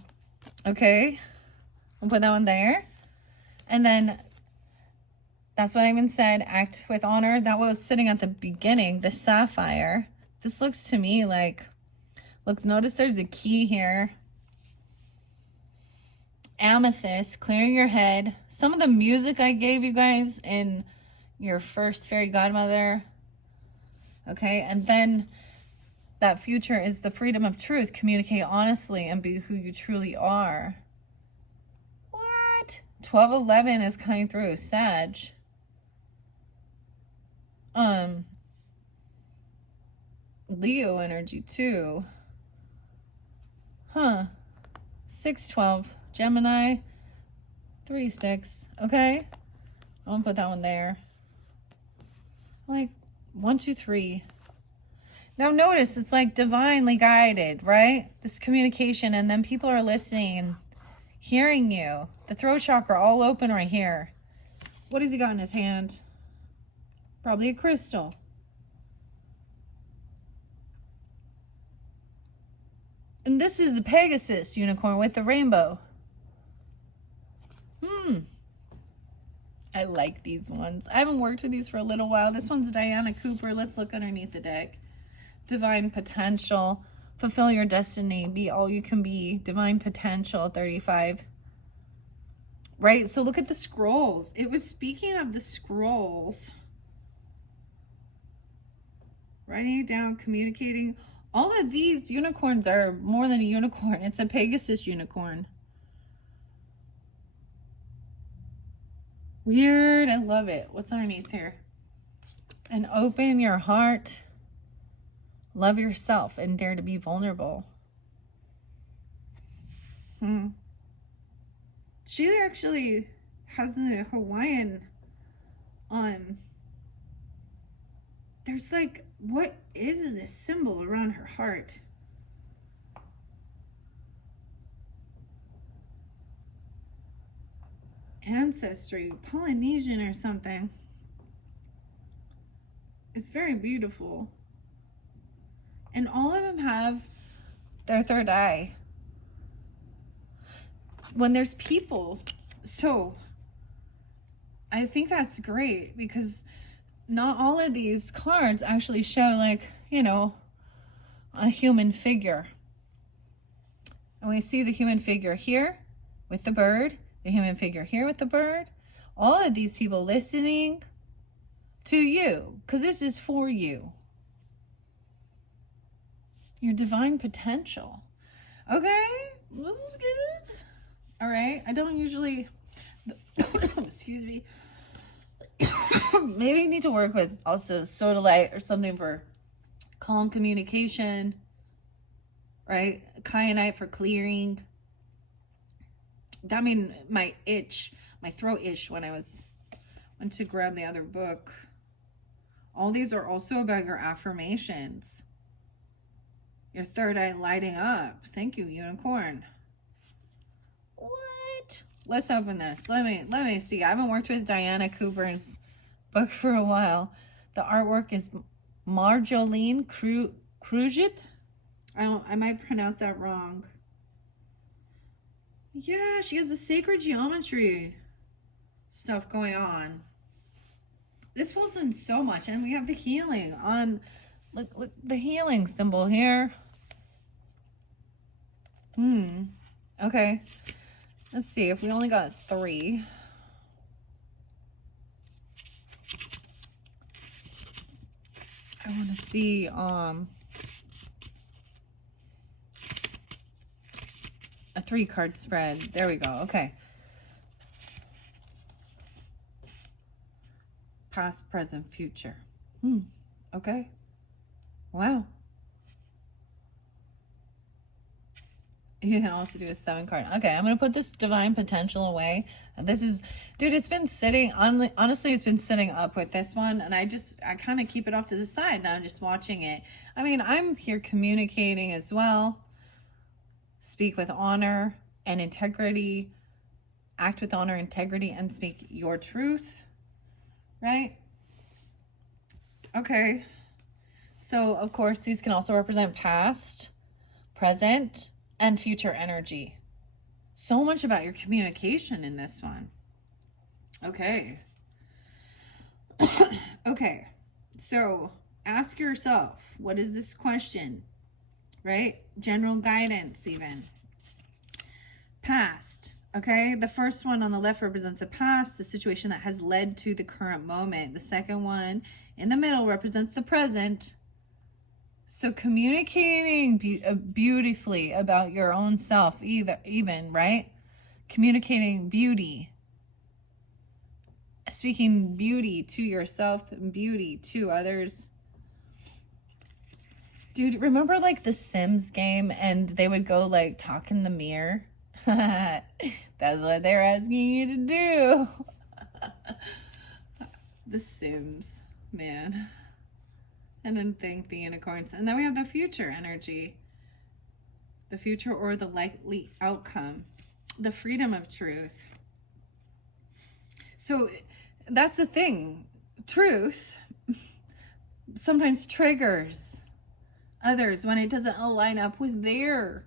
Okay. We'll put that one there. And then that's what I even said. Act with honor. That was sitting at the beginning. The sapphire. This looks to me like, look, notice there's a key here. Amethyst, clearing your head. Some of the music I gave you guys in your first fairy godmother. Okay, and then that future is the freedom of truth. Communicate honestly and be who you truly are. What? 1211 is coming through. Sag. Leo energy too. 612. Gemini. 3-6. Okay. I'm gonna put that one there. Like 1, 2, 3. Now notice it's like divinely guided, right? This communication, and then people are listening, hearing you. The throat chakra all open right here. What has he got in his hand? Probably a crystal. And this is a Pegasus unicorn with the rainbow. I like these ones. I haven't worked with these for a little while. This one's Diana Cooper. Let's look underneath the deck. Divine potential. Fulfill your destiny. Be all you can be. Divine potential. 35. Right? So look at the scrolls. It was speaking of the scrolls. Writing it down. Communicating. All of these unicorns are more than a unicorn. It's a Pegasus unicorn. Weird. I love it. What's underneath here? And open your heart. Love yourself and dare to be vulnerable. She actually has a Hawaiian there's like, what is this symbol around her heart? Ancestry, Polynesian or something. It's very beautiful. And all of them have their third eye. When there's people. So I think that's great because not all of these cards actually show, like, you know, a human figure. And we see the human figure here with the bird, the human figure here with the bird. All of these people listening, to you, because this is for you. Your divine potential. Okay, this is good. All right, I don't usually, excuse me. Maybe you need to work with also soda light or something for calm communication, right? Kyanite for clearing. That mean my throat itch when I went to grab the other book. All these are also about your affirmations. Your third eye lighting up. Thank you, unicorn. What? Let's open this. Let me see. I haven't worked with Diana Cooper's book for a while. The artwork is Marjolaine Cruget. I might pronounce that wrong. Yeah, she has the sacred geometry stuff going on. This pulls in so much, and we have the healing on. Look, the healing symbol here. Okay. Let's see if we only got 3. I want to see a 3-card spread. There we go. Okay. Past, present, future. Okay. Wow. You can also do a 7-card. Okay, I'm going to put this divine potential away. This is, dude, it's been sitting, honestly, it's been sitting up with this one. And I kind of keep it off to the side. Now I'm just watching it. I mean, I'm here communicating as well. Speak with honor and integrity. Act with honor, integrity, and speak your truth. Right? Okay. So, of course, these can also represent past, present, and future energy. So much about your communication in this one. Okay. Okay. So, ask yourself, what is this question? Right? General guidance, even. Past. Okay, the first one on the left represents the past, the situation that has led to the current moment. The second one in the middle represents the present. So communicating beautifully about your own self, even, right? Communicating beauty. Speaking beauty to yourself and beauty to others. Dude, remember like the Sims game and they would go like talk in the mirror? That's what they're asking you to do. The Sims, man. And then thank the unicorns. And then we have the future energy. The future or the likely outcome. The freedom of truth. So that's the thing. Truth sometimes triggers others when it doesn't align up with their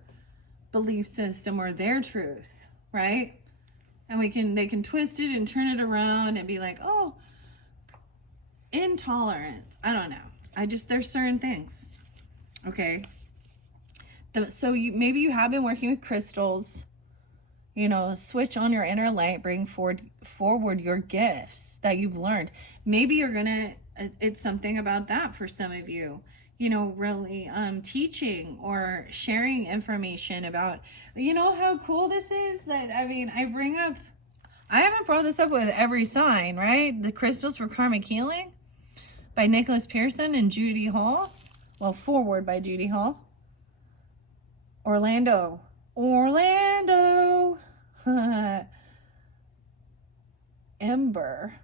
belief system or their truth, right? And they can twist it and turn it around and be like, oh, intolerance. I don't know. There's certain things. Okay. So maybe you have been working with crystals, switch on your inner light, bring forward your gifts that you've learned. Maybe it's something about that for some of you, really teaching or sharing information about, how cool this is that, I haven't brought this up with every sign, right? The Crystals for Karmic Healing by Nicholas Pearson and Judy Hall. Well, forward by Judy Hall. Orlando. Ember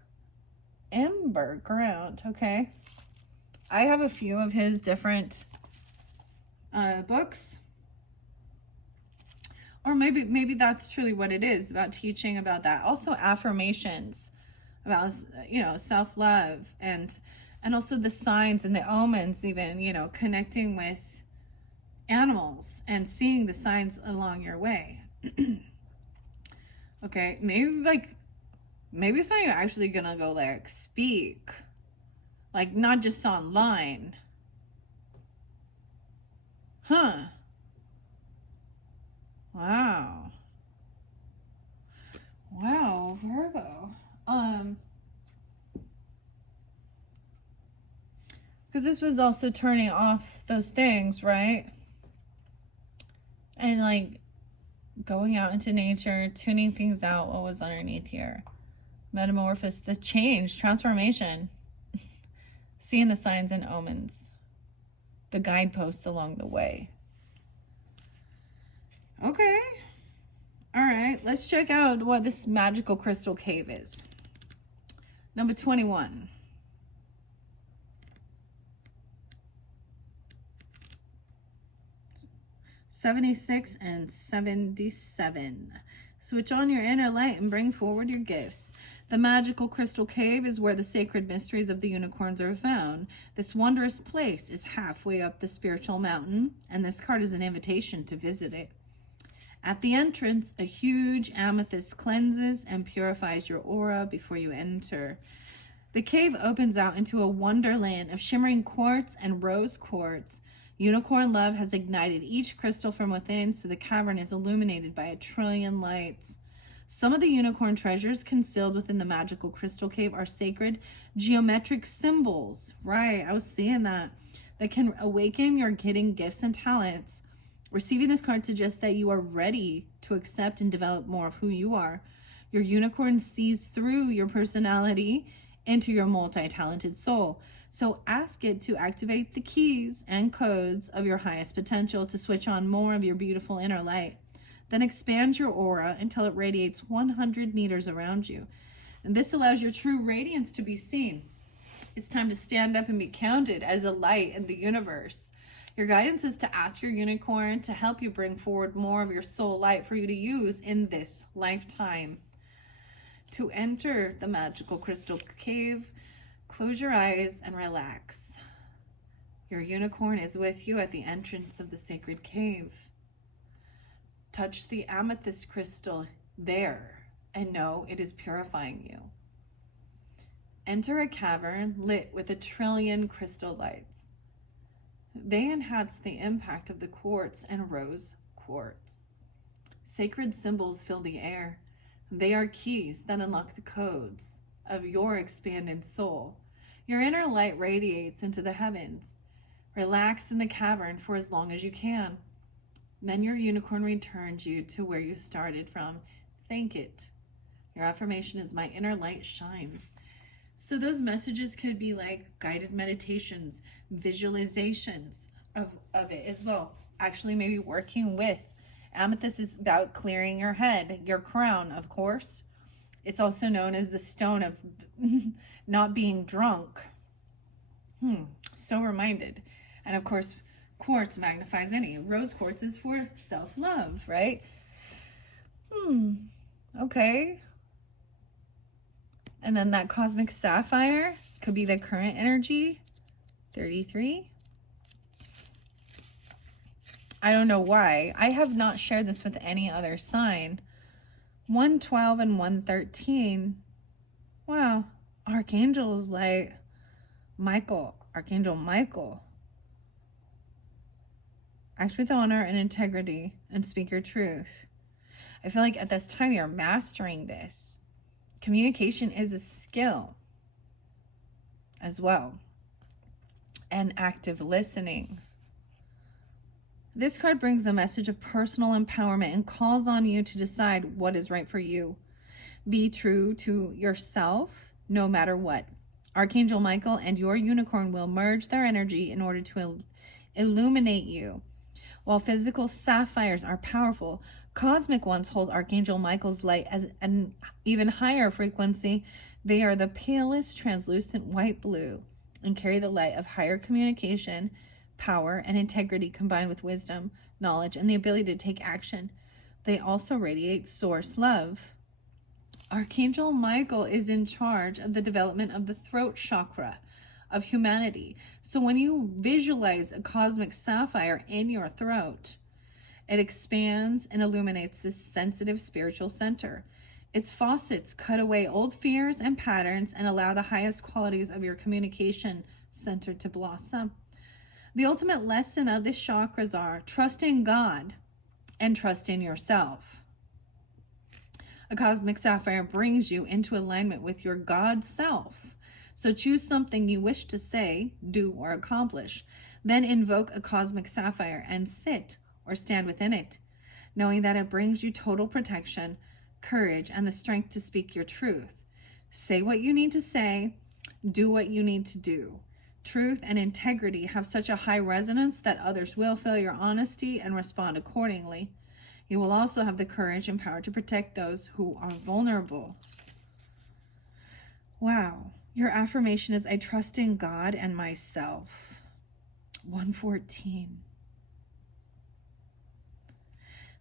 Ground. Okay. I have a few of his different books. Or maybe that's truly what it is, about teaching about that. Also affirmations about, self-love and also the signs and the omens, even, connecting with animals and seeing the signs along your way. Okay, maybe some of you are actually gonna go speak, not just online. Huh. Wow, Virgo. Because this was also turning off those things, right? And like going out into nature, tuning things out. What was underneath here? Metamorphosis, the change, transformation. Seeing the signs and omens, the guideposts along the way. Okay. All right, let's check out what this magical crystal cave is. Number 21. $76 and $77. Switch on your inner light and bring forward your gifts. The magical crystal cave is where the sacred mysteries of the unicorns are found. This wondrous place is halfway up the spiritual mountain, and this card is an invitation to visit it. At the entrance, a huge amethyst cleanses and purifies your aura before you enter. The cave opens out into a wonderland of shimmering quartz and rose quartz. Unicorn love has ignited each crystal from within, so the cavern is illuminated by 1 trillion lights. Some of the unicorn treasures concealed within the magical crystal cave are sacred geometric symbols. Right, I was seeing that can awaken your hidden gifts and talents. Receiving this card suggests that you are ready to accept and develop more of who you are. Your unicorn sees through your personality into your multi-talented soul. So ask it to activate the keys and codes of your highest potential to switch on more of your beautiful inner light. Then expand your aura until it radiates 100 meters around you. And this allows your true radiance to be seen. It's time to stand up and be counted as a light in the universe. Your guidance is to ask your unicorn to help you bring forward more of your soul light for you to use in this lifetime. To enter the magical crystal cave, close your eyes and relax. Your unicorn is with you at the entrance of the sacred cave. Touch the amethyst crystal there and know it is purifying you. Enter a cavern lit with 1 trillion crystal lights. They enhance the impact of the quartz and rose quartz. Sacred symbols fill the air. They are keys that unlock the codes of your expanded soul. Your inner light radiates into the heavens. Relax in the cavern for as long as you can. Then your unicorn returns you to where you started from. Thank it. Your affirmation is, my inner light shines. So those messages could be like guided meditations, visualizations of it as well. Actually, maybe working with. Amethyst is about clearing your head, your crown, of course. It's also known as the stone of not being drunk. So reminded. And of course, quartz magnifies any. Rose quartz is for self-love, right? Okay. And then that cosmic sapphire could be the current energy, 33. I don't know why. I have not shared this with any other sign. 112 and 113. Wow. Archangels like Michael, Archangel Michael. Act with honor and integrity and speak your truth. I feel like at this time you're mastering this. Communication is a skill as well. And active listening. This card brings a message of personal empowerment and calls on you to decide what is right for you. Be true to yourself no matter what. Archangel Michael and your unicorn will merge their energy in order to illuminate you. While physical sapphires are powerful, cosmic ones hold Archangel Michael's light at an even higher frequency. They are the palest translucent white blue and carry the light of higher communication, power, and integrity combined with wisdom, knowledge, and the ability to take action. They also radiate source love. Archangel Michael is in charge of the development of the throat chakra of humanity. So when you visualize a cosmic sapphire in your throat, it expands and illuminates this sensitive spiritual center. Its faucets cut away old fears and patterns and allow the highest qualities of your communication center to blossom. The ultimate lesson of this chakras are trust in God and trust in yourself. A cosmic sapphire brings you into alignment with your God self. So choose something you wish to say, do, or accomplish. Then invoke a cosmic sapphire and sit or stand within it, knowing that it brings you total protection, courage, and the strength to speak your truth. Say what you need to say, do what you need to do. Truth and integrity have such a high resonance that others will feel your honesty and respond accordingly. You will also have the courage and power to protect those who are vulnerable. Wow. Your affirmation is, I trust in God and myself. 114.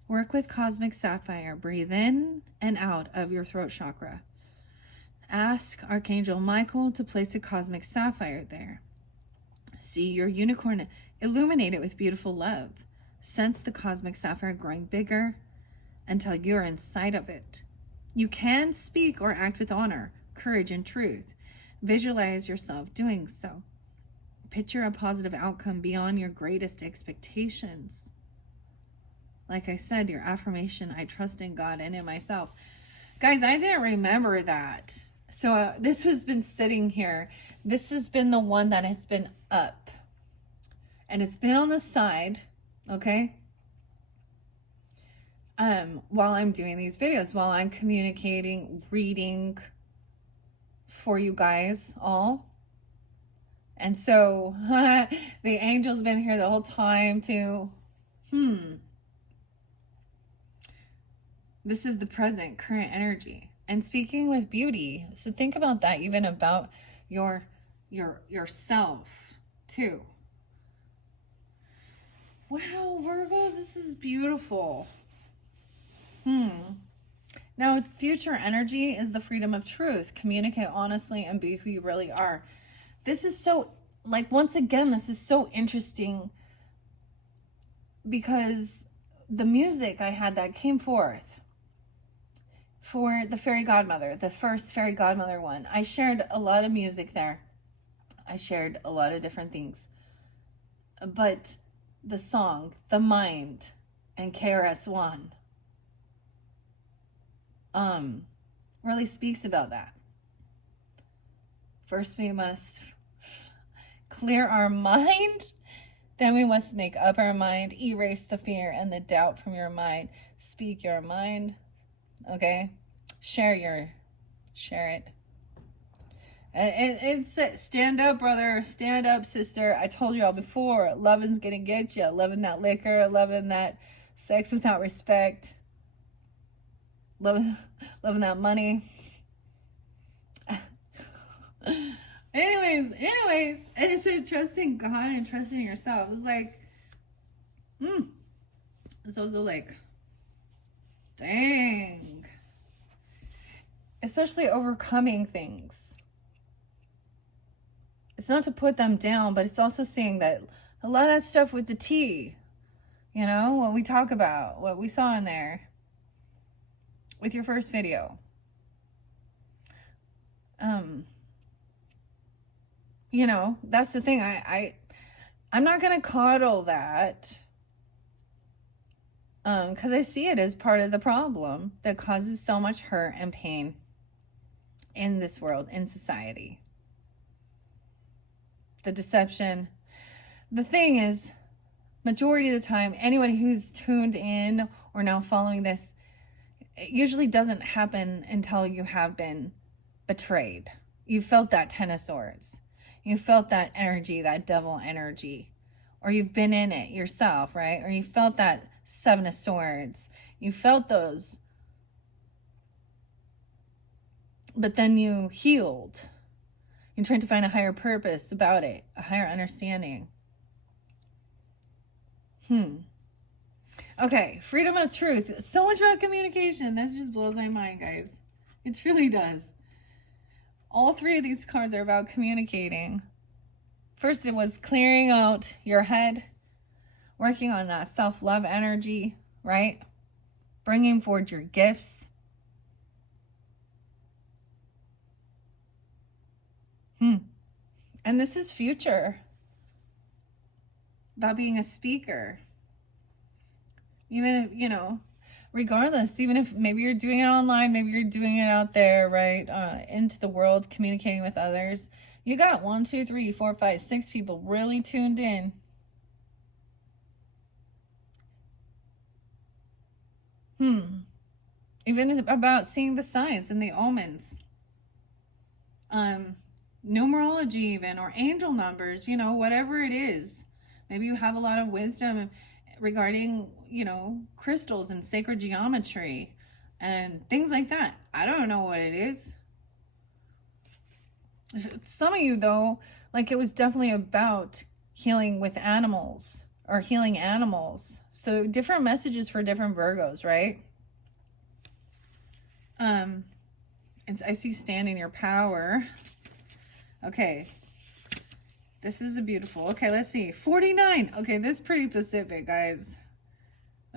Work with Cosmic Sapphire. Breathe in and out of your throat chakra. Ask Archangel Michael to place a Cosmic Sapphire there. See your unicorn, illuminate it with beautiful love. Sense the Cosmic Sapphire growing bigger until you're inside of it. You can speak or act with honor, courage, and truth. Visualize yourself doing so. Picture a positive outcome beyond your greatest expectations. Like I said, your affirmation, I trust in God and in myself. Guys, I didn't remember that. So this has been sitting here. This has been the one that has been up. And it's been on the side, okay? While I'm doing these videos, while I'm communicating, reading for you guys all. And so the angel's been here the whole time too. This is the present, current energy. And speaking with beauty. So think about that, even about yourself too. Wow, Virgos, this is beautiful. Now, future energy is the freedom of truth. Communicate honestly and be who you really are. This is so, like, once again, this is so interesting because the music I had that came forth for the fairy godmother, the first fairy godmother one, I shared a lot of music there. I shared a lot of different things. But the song, The Mind, and KRS-One, really speaks about that. First, we must clear our mind. Then we must make up our mind, erase the fear and the doubt from your mind. Speak your mind. Okay? Share it. And it's stand up, brother. Stand up, sister. I told y'all before, loving's gonna get you. Loving that liquor, loving that sex without respect. Loving that money. Anyways, and it said trusting God and trusting yourself. It's like, it's also like, dang. Especially overcoming things. It's not to put them down, but it's also seeing that a lot of that stuff with the T, you know, what we talk about, what we saw in there with your first video. You know, that's the thing. I'm not going to coddle that. Because I see it as part of the problem that causes so much hurt and pain in this world, in society. The deception. The thing is, majority of the time, anyone who's tuned in or now following this, it usually doesn't happen until you have been betrayed. You felt that Ten of Swords. You felt that energy, that devil energy. Or you've been in it yourself, right? Or you felt that Seven of Swords. You felt those. But then you healed. You're trying to find a higher purpose about it, a higher understanding. Okay, freedom of truth. So much about communication. This just blows my mind, guys. It truly does. All three of these cards are about communicating. First, it was clearing out your head, working on that self-love energy, right? Bringing forward your gifts. And this is future. About being a speaker. Even if, you know, regardless, even if maybe you're doing it online, maybe you're doing it out there, right? Into the world, communicating with others. You got 1, 2, 3, 4, 5, 6 people really tuned in. Even about seeing the signs and the omens. Numerology even, or angel numbers, whatever it is. Maybe you have a lot of wisdom regarding, crystals and sacred geometry and things like that. I don't know what it is. Some of you, though, like it was definitely about healing with animals or healing animals. So different messages for different Virgos, right? I see stand in your power. Okay. This is a beautiful. Okay, let's see. 49. Okay, this is pretty specific, guys.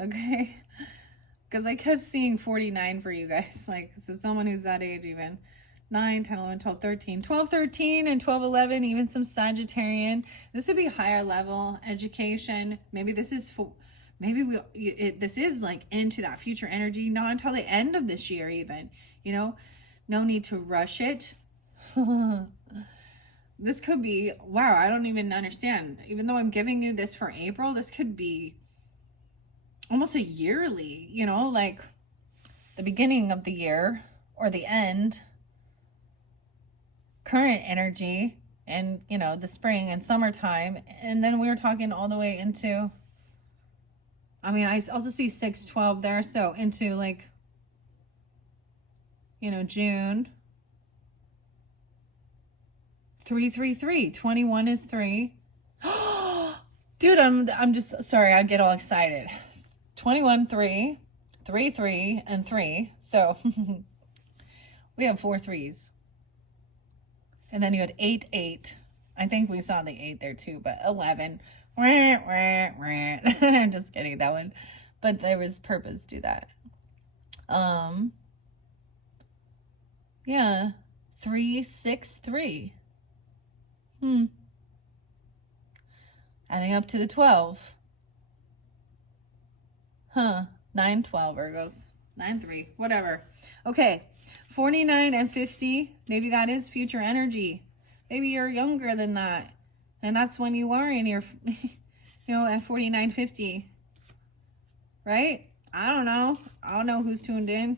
Okay. Because I kept seeing 49 for you guys. Like, so someone who's that age even. 9, 10, 11, 12, 13. 12, 13 and 12, 11, even some Sagittarian. This would be higher level education. Maybe this is for, this is like into that future energy, not until the end of this year even, no need to rush it. This could be, wow, I don't even understand. Even though I'm giving you this for April, this could be almost a yearly, like the beginning of the year or the end, current energy, and, the spring and summertime. And then we were talking all the way into, I also see 6, 12 there. So into like, June. 3, 3, 3. 21 is 3. Dude, I'm just sorry. I get all excited. 21, 3, 3, 3, and 3. So we have 4 3s. And then you had 8, 8. I think we saw the 8 there too, but 11. I'm just kidding, that one. But there was purpose to that. Yeah. 3, 6, 3. Adding up to the 12. 9, 12 Virgos. 9, 3. Whatever. Okay. 49 and 50. Maybe that is future energy. Maybe you're younger than that. And that's when you are in your, at 49, 50. Right? I don't know. I don't know who's tuned in.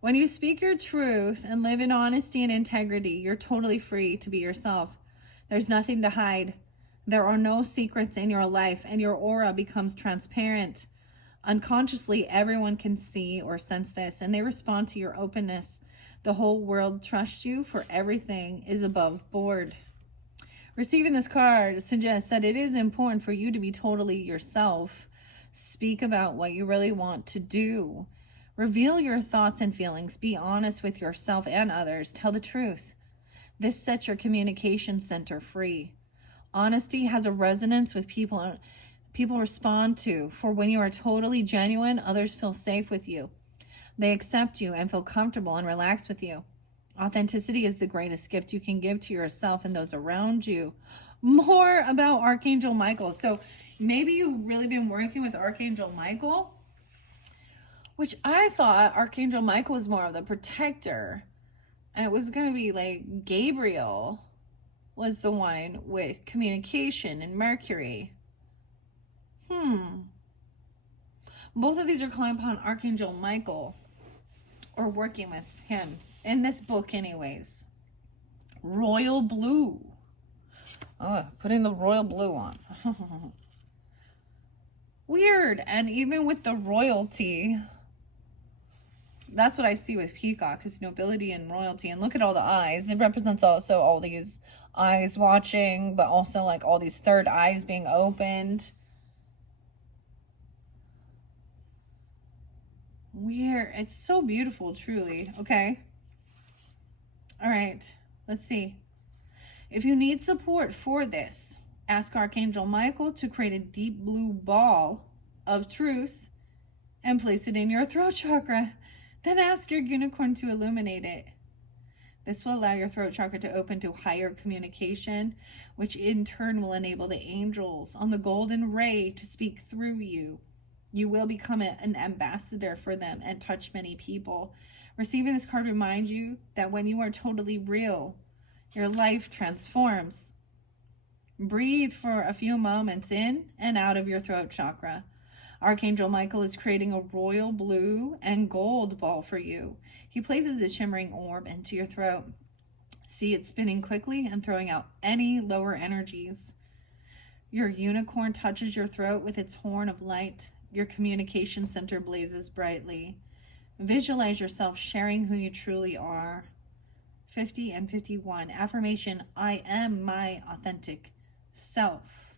When you speak your truth and live in honesty and integrity, you're totally free to be yourself. There's nothing to hide. There are no secrets in your life, and your aura becomes transparent. Unconsciously, everyone can see or sense this, and they respond to your openness. The whole world trusts you, for everything is above board. Receiving this card suggests that it is important for you to be totally yourself. Speak about what you really want to do. Reveal your thoughts and feelings. Be honest with yourself and others. Tell the truth. This sets your communication center free. Honesty has a resonance with people respond to. For when you are totally genuine, others feel safe with you. They accept you and feel comfortable and relaxed with you. Authenticity is the greatest gift you can give to yourself and those around you. More about Archangel Michael. So maybe you've really been working with Archangel Michael, which I thought Archangel Michael was more of the protector. And it was going to be like Gabriel was the one with communication and Mercury. Both of these are calling upon Archangel Michael, or working with him in this book anyways. Royal blue. Oh, putting the royal blue on. Weird. And even with the royalty, that's what I see with Peacock, is nobility and royalty. And look at all the eyes. It represents also all these eyes watching, but also like all these third eyes being opened. Weird. It's so beautiful, truly. Okay. All right. Let's see. If you need support for this, ask Archangel Michael to create a deep blue ball of truth and place it in your throat chakra. Then ask your unicorn to illuminate it. This will allow your throat chakra to open to higher communication, which in turn will enable the angels on the golden ray to speak through you. You will become an ambassador for them and touch many people. Receiving this card reminds you that when you are totally real, your life transforms. Breathe for a few moments in and out of your throat chakra. Archangel Michael is creating a royal blue and gold ball for you. He places a shimmering orb into your throat. See it spinning quickly and throwing out any lower energies. Your unicorn touches your throat with its horn of light. Your communication center blazes brightly. Visualize yourself sharing who you truly are. 50 and 51. Affirmation, I am my authentic self.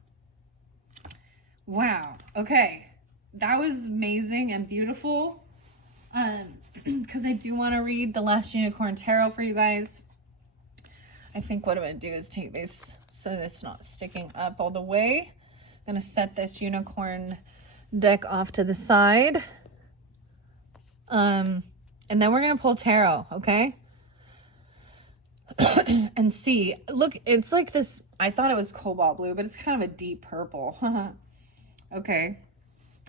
Wow. Okay. That was amazing and beautiful. Because I do want to read the last unicorn tarot for you guys. I think what I'm going to do is take this so that it's not sticking up all the way. I'm going to set this unicorn deck off to the side. And then we're going to pull tarot, okay? And see. Look, it's like this. I thought it was cobalt blue, but it's kind of a deep purple. Okay.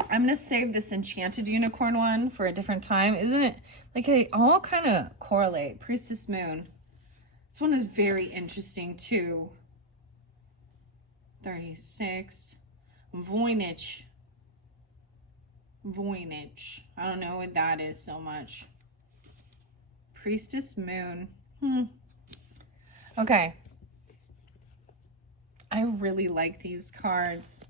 I'm going to save this enchanted unicorn one for a different time. Isn't it? Like, they all kind of correlate. Priestess Moon. This one is very interesting, too. 36. Voynich. I don't know what that is so much. Priestess Moon. Okay. I really like these cards.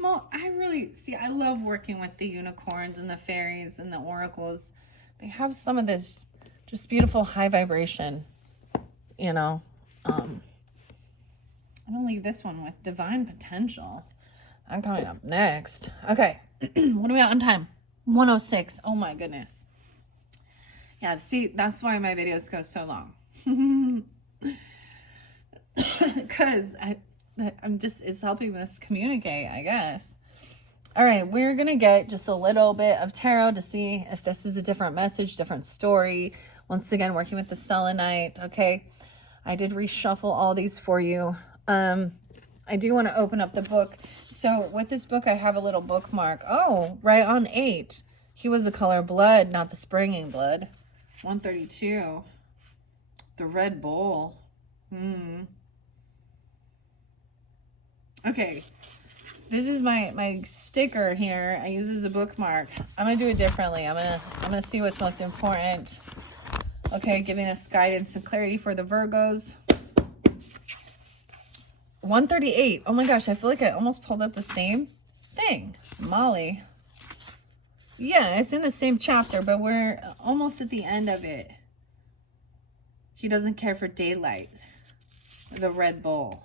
Well, I love working with the unicorns and the fairies and the oracles. They have some of this just beautiful high vibration, you know. I'm gonna leave this one with divine potential. I'm coming up next. Okay. What are we at on time? 106. Oh my goodness. Yeah, see, that's why my videos go so long. Because it's helping us communicate, I guess. All right, we're going to get just a little bit of tarot to see if this is a different message, different story. Once again, working with the selenite, okay? I did reshuffle all these for you. I do want to open up the book. So with this book, I have a little bookmark. Oh, right on 8. He was the color blood, not the springing blood. 132. The Red Bull. Okay. This is my sticker here. I use as a bookmark. I'm going to do it differently. I'm going to see what's most important. Okay, giving us guidance and clarity for the Virgos. 138. Oh my gosh, I feel like I almost pulled up the same thing. Molly. Yeah, it's in the same chapter, but we're almost at the end of it. He doesn't care for daylight. The Red Bull.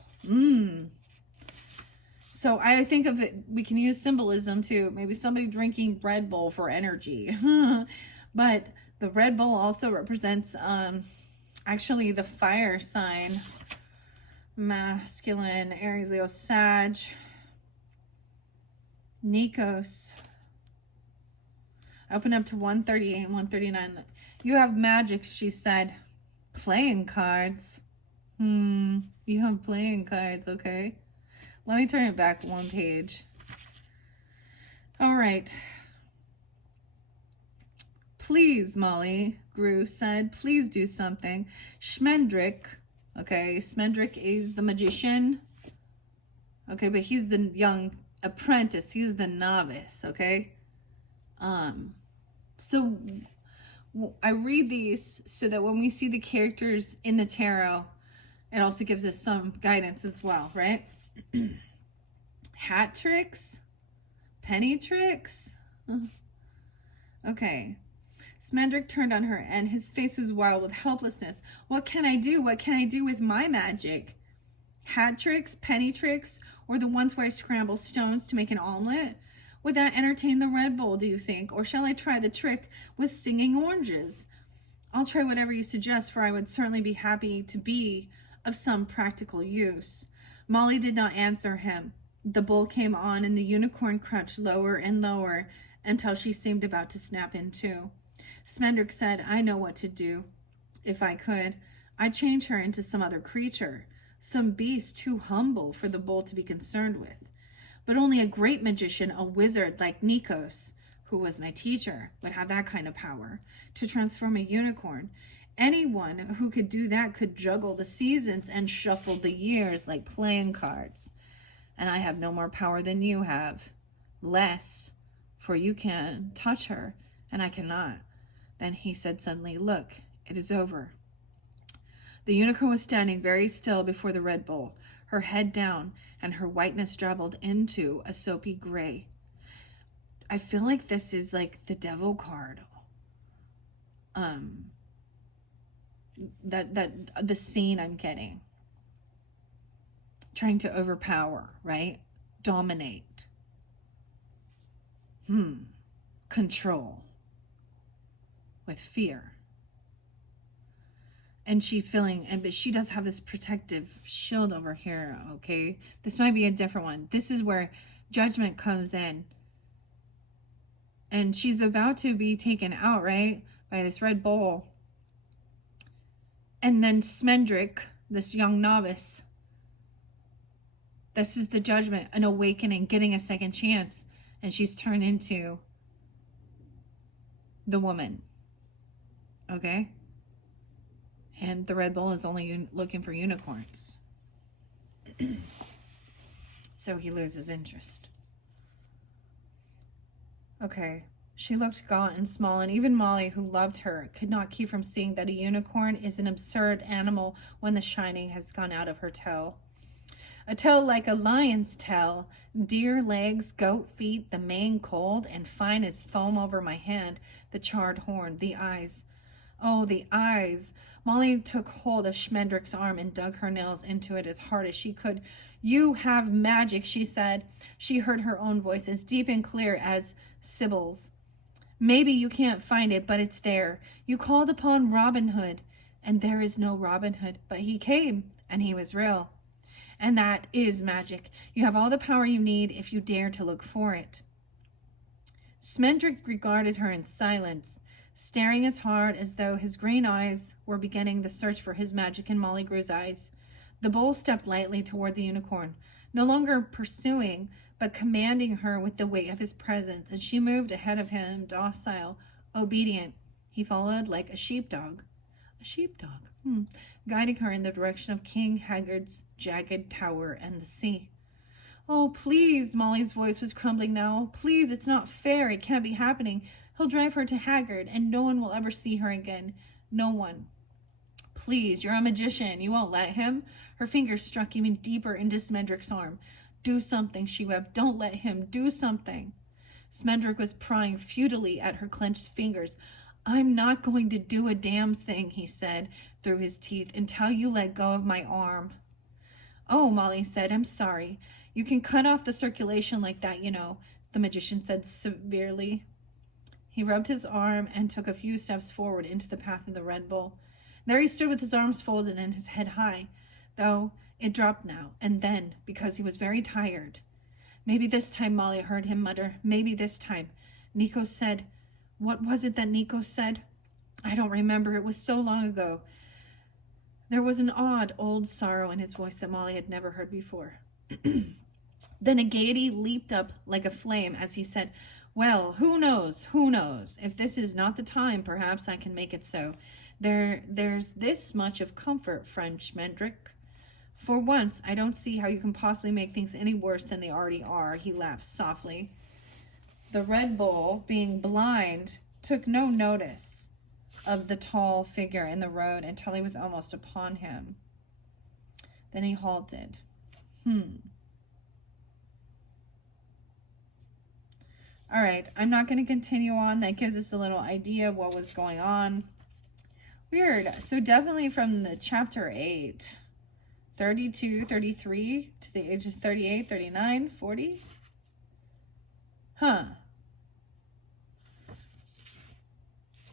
So I think of it, we can use symbolism too. Maybe somebody drinking Red Bull for energy. But the Red Bull also represents actually the fire sign. Masculine, Aries, Leo, Sag, Nikos. Open up to 138 and 139. You have magic, she said. Playing cards. You have playing cards, okay. Let me turn it back one page. All right. Please, Molly, Gru said, please do something. Schmendrick. Okay, Smendrick is the magician. Okay, but he's the young apprentice. He's the novice, okay? So I read these so that when we see the characters in the tarot, it also gives us some guidance as well, right? Hat tricks? Penny tricks? Okay. Smendrick turned on her, and his face was wild with helplessness. What can I do? What can I do with my magic? Hat tricks, penny tricks, or the ones where I scramble stones to make an omelet? Would that entertain the Red Bull, do you think? Or shall I try the trick with stinging oranges? I'll try whatever you suggest, for I would certainly be happy to be of some practical use. Molly did not answer him. The bull came on, and the unicorn crouched lower and lower until she seemed about to snap in two. Smendrick said, I know what to do. If I could, I'd change her into some other creature, some beast too humble for the bull to be concerned with. But only a great magician, a wizard like Nikos, who was my teacher, would have that kind of power to transform a unicorn. Anyone who could do that could juggle the seasons and shuffle the years like playing cards. And I have no more power than you have. Less, for you can touch her, and I cannot. Then he said suddenly, look, it is over. The unicorn was standing very still before the red bull, her head down, and her whiteness drabbled into a soapy gray. I feel like this is like the devil card. That the scene I'm getting. Trying to overpower, right? Dominate. Control. With fear. And but she does have this protective shield over here, okay? This might be a different one. This is where judgment comes in. And she's about to be taken out, right? By this red bull. And then Smendrick, this young novice. This is the judgment, an awakening, getting a second chance. And she's turned into the woman. Okay? And the red bull is only looking for unicorns. So he loses interest. Okay. She looked gaunt and small, and even Molly, who loved her, could not keep from seeing that a unicorn is an absurd animal when the shining has gone out of her tail. A tail like a lion's tail, deer legs, goat feet, the mane cold and fine as foam over my hand, the charred horn, the eyes. Oh, the eyes. Molly took hold of Schmendrick's arm and dug her nails into it as hard as she could. You have magic, she said. She heard her own voice as deep and clear as Sybil's. Maybe you can't find it, but it's there. You called upon Robin Hood, and there is no Robin Hood, but he came, and he was real. And that is magic. You have all the power you need if you dare to look for it. Smendrick regarded her in silence, staring as hard as though his green eyes were beginning the search for his magic in Molly Grew's eyes. The bull stepped lightly toward the unicorn, no longer pursuing, but commanding her with the weight of his presence, and she moved ahead of him, docile, obedient. He followed like a sheepdog. A sheepdog, guiding her in the direction of King Haggard's jagged tower and the sea. Oh, please, Molly's voice was crumbling now. Please, it's not fair. It can't be happening. He'll drive her to Haggard, and no one will ever see her again. No one. Please, you're a magician. You won't let him? Her fingers struck even deeper into Smendrick's arm. Do something, she wept. Don't let him. Do something. Smendrick was prying futilely at her clenched fingers. I'm not going to do a damn thing, he said through his teeth, until you let go of my arm. Oh, Molly said, I'm sorry. You can cut off the circulation like that, you know, the magician said severely. He rubbed his arm and took a few steps forward into the path of the Red Bull. There he stood with his arms folded and his head high, though it dropped now and then because he was very tired. Maybe this time, Molly heard him mutter. Maybe this time. Nico said, what was it that Nico said? I don't remember. It was so long ago. There was an odd old sorrow in his voice that Molly had never heard before. Then a gaiety leaped up like a flame as he said, well, who knows? Who knows? If this is not the time, perhaps I can make it so. There's this much of comfort, friend Schmendrick. For once, I don't see how you can possibly make things any worse than they already are, he laughed softly. The Red Bull, being blind, took no notice of the tall figure in the road until he was almost upon him. Then he halted. All right, I'm not going to continue on. That gives us a little idea of what was going on. Weird. So definitely from the chapter 8, 32, 33 to the ages 38, 39, 40.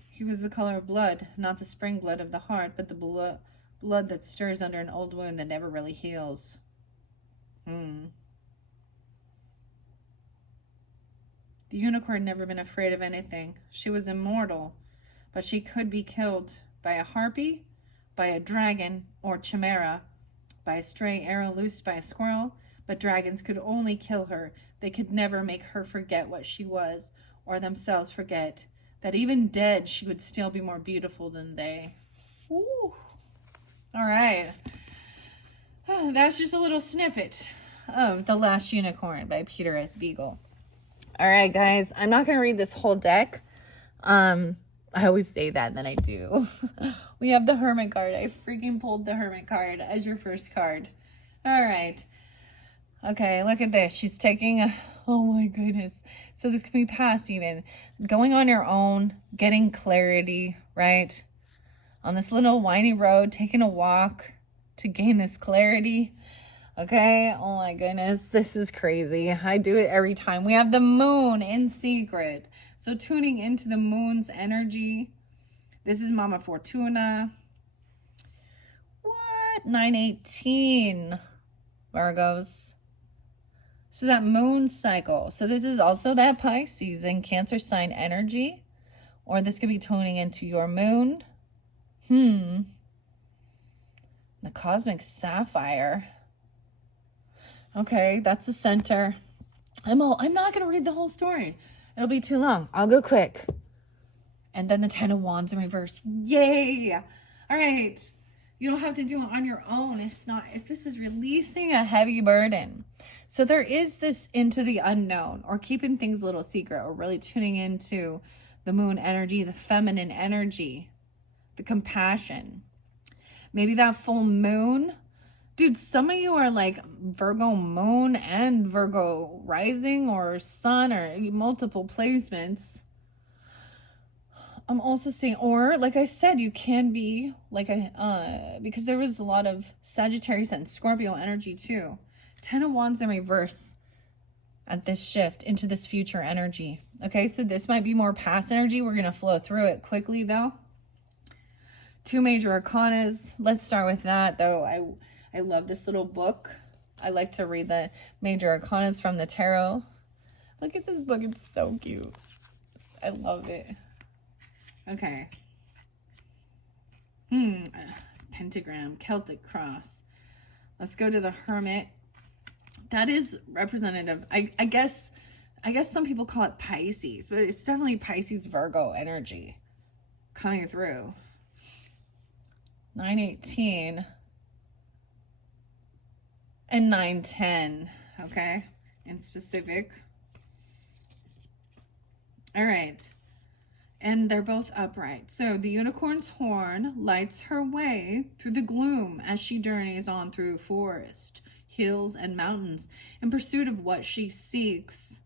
He was the color of blood, not the spring blood of the heart, but the blood that stirs under an old wound that never really heals. The unicorn had never been afraid of anything. She was immortal, but she could be killed by a harpy, by a dragon or chimera, by a stray arrow loosed by a squirrel, but dragons could only kill her. They could never make her forget what she was or themselves forget that even dead, she would still be more beautiful than they. Ooh. All right. That's just a little snippet of The Last Unicorn by Peter S. Beagle. All right, guys, I'm not going to read this whole deck. I always say that, and then I do. We have the Hermit card. I freaking pulled the Hermit card as your first card. All right. Okay, look at this. She's taking a, oh my goodness. So this could be past even. Going on your own, getting clarity, right? On this little windy road, taking a walk to gain this clarity. Okay, oh my goodness, this is crazy. I do it every time. We have the moon in secret. So tuning into the moon's energy. This is Mama Fortuna. What? 918 Virgos. So that moon cycle. So this is also that Pisces and Cancer sign energy. Or this could be tuning into your moon. The cosmic sapphire. Okay, that's the center. I'm not going to read the whole story. It'll be too long. I'll go quick. And then the 10 of Wands in reverse. Yay! All right. You don't have to do it on your own. This is releasing a heavy burden. So there is this into the unknown, or keeping things a little secret, or really tuning into the moon energy, the feminine energy, the compassion. Maybe that full moon. Dude, some of you are like Virgo moon and Virgo rising or sun or multiple placements. I'm also saying, or like I said, you can be like because there was a lot of Sagittarius and Scorpio energy too. 10 of Wands in reverse at this shift into this future energy. Okay, so this might be more past energy. We're going to flow through it quickly though. 2 major arcanas. Let's start with that though. I love this little book. I like to read the major arcanas from the tarot. Look at this book. It's so cute. I love it. Okay. Pentagram, Celtic cross. Let's go to the Hermit. That is representative. I guess some people call it Pisces, but it's definitely Pisces Virgo energy coming through. 918 and 910, okay, in specific. All right, and they're both upright. So the unicorn's horn lights her way through the gloom as she journeys on through forest, hills, and mountains in pursuit of what she seeks.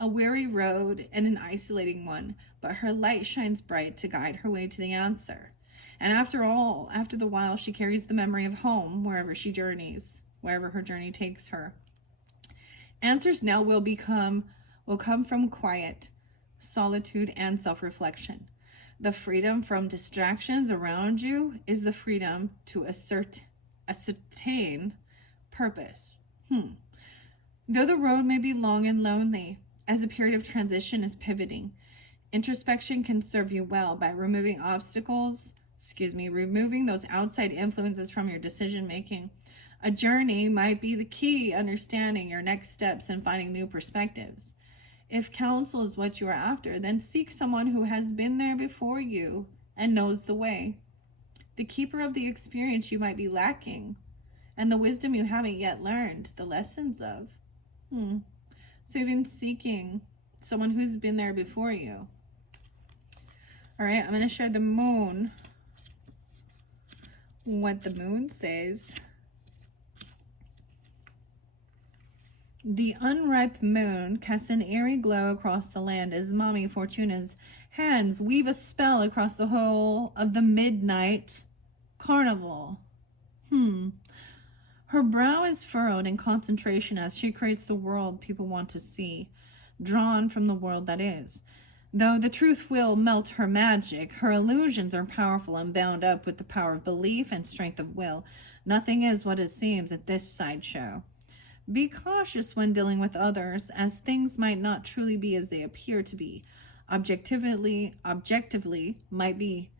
A weary road and an isolating one, but her light shines bright to guide her way to the answer. And after the while, she carries the memory of home wherever she journeys, wherever her journey takes her. Answers now will come from quiet, solitude, and self-reflection. The freedom from distractions around you is the freedom to ascertain purpose. Though the road may be long and lonely, as a period of transition is pivoting, introspection can serve you well by removing those outside influences from your decision making. A journey might be the key understanding your next steps and finding new perspectives. If counsel is what you are after, then seek someone who has been there before you and knows the way. The keeper of the experience you might be lacking, and the wisdom you haven't yet learned the lessons of. So even seeking someone who's been there before you. All right, I'm going to share the moon. What the moon says. The unripe moon casts an eerie glow across the land as Mommy Fortuna's hands weave a spell across the whole of the midnight carnival. Her brow is furrowed in concentration as she creates the world people want to see, drawn from the world that is. Though the truth will melt her magic, her illusions are powerful and bound up with the power of belief and strength of will. Nothing is what it seems at this sideshow. Be cautious when dealing with others, as things might not truly be as they appear to be. Objectivity might be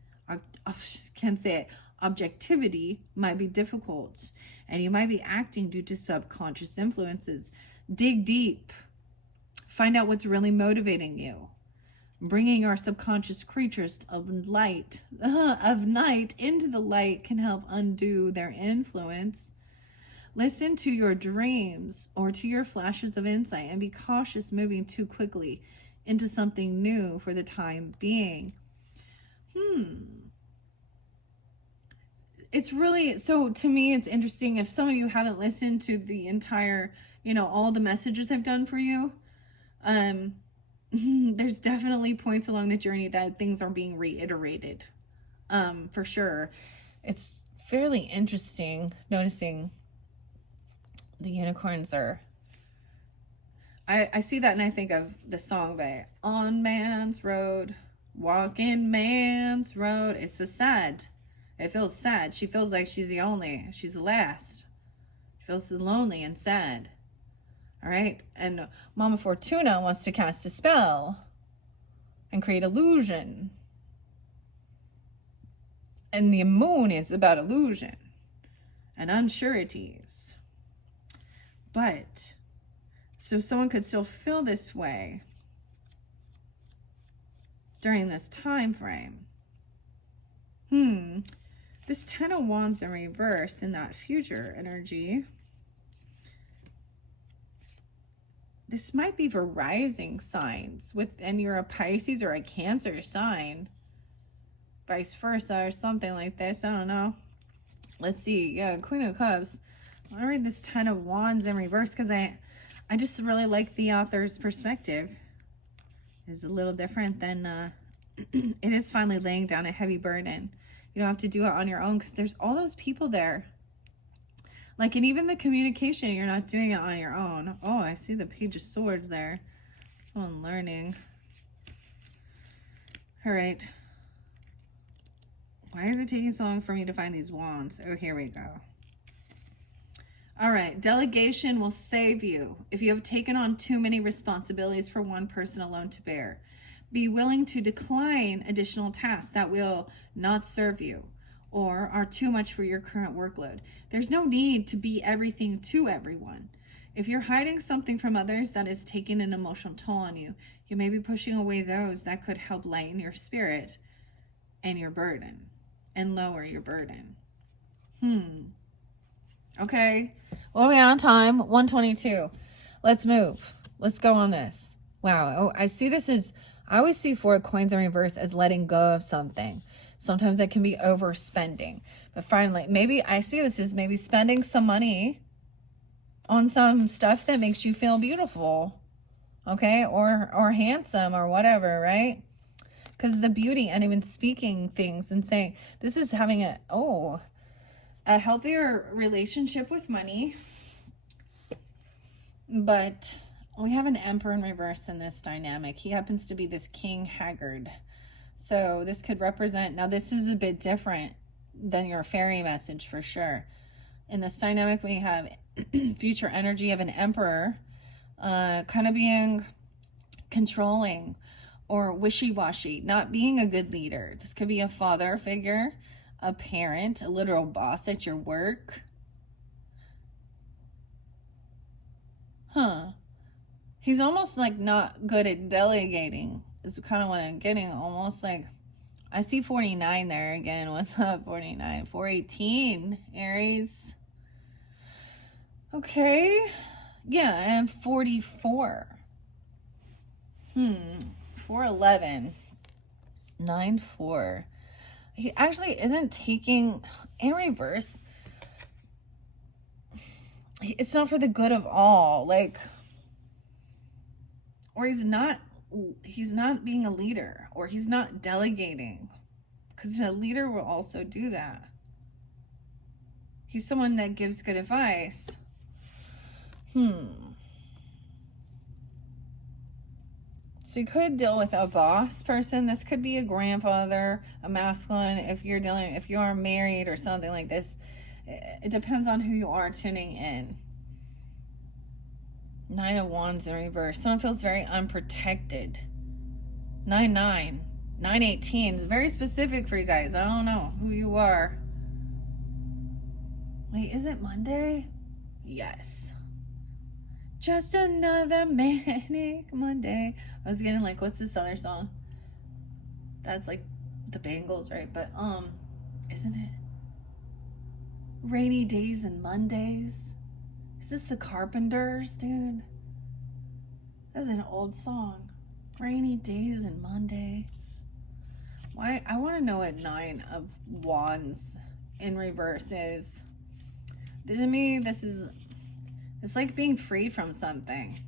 difficult, and you might be acting due to subconscious influences. Dig deep. Find out what's really motivating you. Bringing our subconscious creatures of light, of night into the light can help undo their influence. Listen to your dreams or to your flashes of insight and be cautious moving too quickly into something new for the time being. It's really, so to me, it's interesting. If some of you haven't listened to the entire, all the messages I've done for you, there's definitely points along the journey that things are being reiterated, for sure. It's fairly interesting noticing the unicorns are, I see that and I think of the song by On Man's Road, Walking Man's Road. It's sad. It feels sad. She feels like she's the last. She feels lonely and sad. All right. And Mama Fortuna wants to cast a spell and create illusion. And the moon is about illusion and unsureties. But, so someone could still feel this way during this time frame. This 10 of Wands in reverse in that future energy. This might be for rising signs and you're a Pisces or a Cancer sign. Vice versa or something like this. I don't know. Let's see. Yeah, Queen of Cups. I want to read this 10 of Wands in reverse because I just really like the author's perspective. It's a little different than, it is finally laying down a heavy burden. You don't have to do it on your own because there's all those people there. Like, and even the communication, you're not doing it on your own. Oh, I see the Page of Swords there. Someone learning. All right. Why is it taking so long for me to find these wands? Oh, here we go. All right. Delegation will save you if you have taken on too many responsibilities for one person alone to bear. Be willing to decline additional tasks that will not serve you or are too much for your current workload. There's no need to be everything to everyone. If you're hiding something from others that is taking an emotional toll on you, you may be pushing away those that could help lighten your spirit and your burden and lower your burden. Okay. What are we on time? 1:22. Let's move. Let's go on this. Wow. Oh, I see this as, I always see 4 of Coins in reverse as letting go of something. Sometimes it can be overspending. But finally, maybe I see this as maybe spending some money on some stuff that makes you feel beautiful. Okay? Or handsome or whatever, right? Because the beauty and even speaking things and saying, this is having a healthier relationship with money. But we have an Emperor in reverse in this dynamic. He happens to be this King Haggard. So this could represent, now this is a bit different than your fairy message for sure. In this dynamic, we have future energy of an Emperor, kind of being controlling or wishy-washy, not being a good leader. This could be a father figure, a parent, a literal boss at your work. He's almost like not good at delegating is kind of what I'm getting. Almost like, I see 49 there again. What's up, 49? 418, Aries. Okay. Yeah, and 44. 411. 9-4. He actually isn't taking in reverse. It's not for the good of all. Like, or he's not being a leader, or he's not delegating, because a leader will also do that. He's someone that gives good advice. So you could deal with a boss person. This could be a grandfather, a masculine. If you are married or something like this, it depends on who you are tuning in. 9 of Wands in reverse. Someone feels very unprotected. 9-9. 9-18 is very specific for you guys. I don't know who you are. Wait, is it Monday? Yes. Just another manic Monday. I was getting like, what's this other song? That's like the Bengals, right? But isn't it Rainy Days and Mondays? Is this the Carpenters, dude? That's an old song. Rainy Days and Mondays. Why? I want to know what 9 of Wands in reverse is. To me, it's like being freed from something.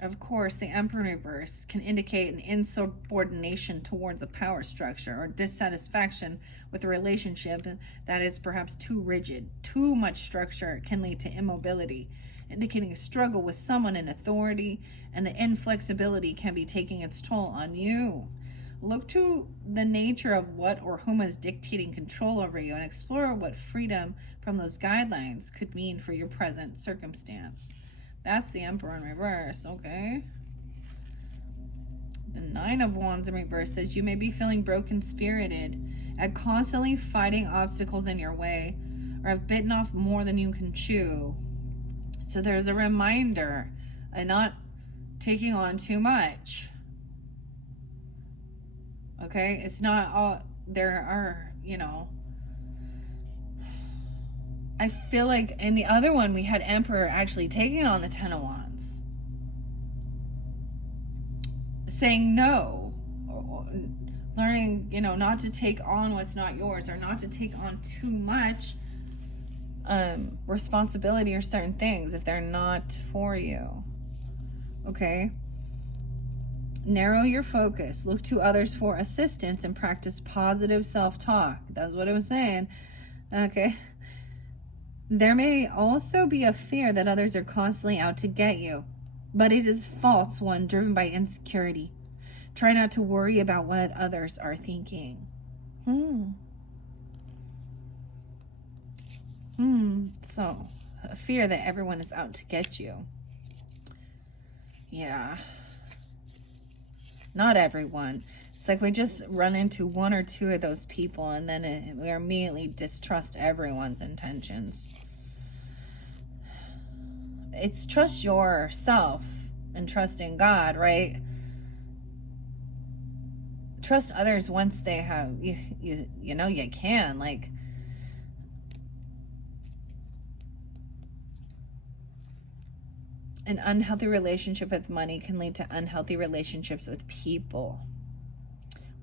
Of course, the Emperor in reverse can indicate an insubordination towards a power structure or dissatisfaction with a relationship that is perhaps too rigid. Too much structure can lead to immobility, indicating a struggle with someone in authority, and the inflexibility can be taking its toll on you. Look to the nature of what or whom is dictating control over you and explore what freedom from those guidelines could mean for your present circumstance. That's the Emperor in reverse, okay? The 9 of Wands in reverse says you may be feeling broken-spirited at constantly fighting obstacles in your way, or have bitten off more than you can chew. So there's a reminder of not taking on too much. Okay, it's not all, there are, I feel like in the other one we had Emperor actually taking on the 10 of Wands. Saying no, or learning, not to take on what's not yours, or not to take on too much responsibility or certain things if they're not for you. Okay? Narrow your focus. Look to others for assistance and practice positive self-talk. That's what it was saying. Okay. There may also be a fear that others are constantly out to get you, but it is a false one driven by insecurity. Try not to worry about what others are thinking. So, a fear that everyone is out to get you. Yeah. Not everyone. It's like we just run into 1 or 2 of those people, and then we immediately distrust everyone's intentions. It's trust yourself and trust in God, right? Trust others once they have, you can. Like, an unhealthy relationship with money can lead to unhealthy relationships with people.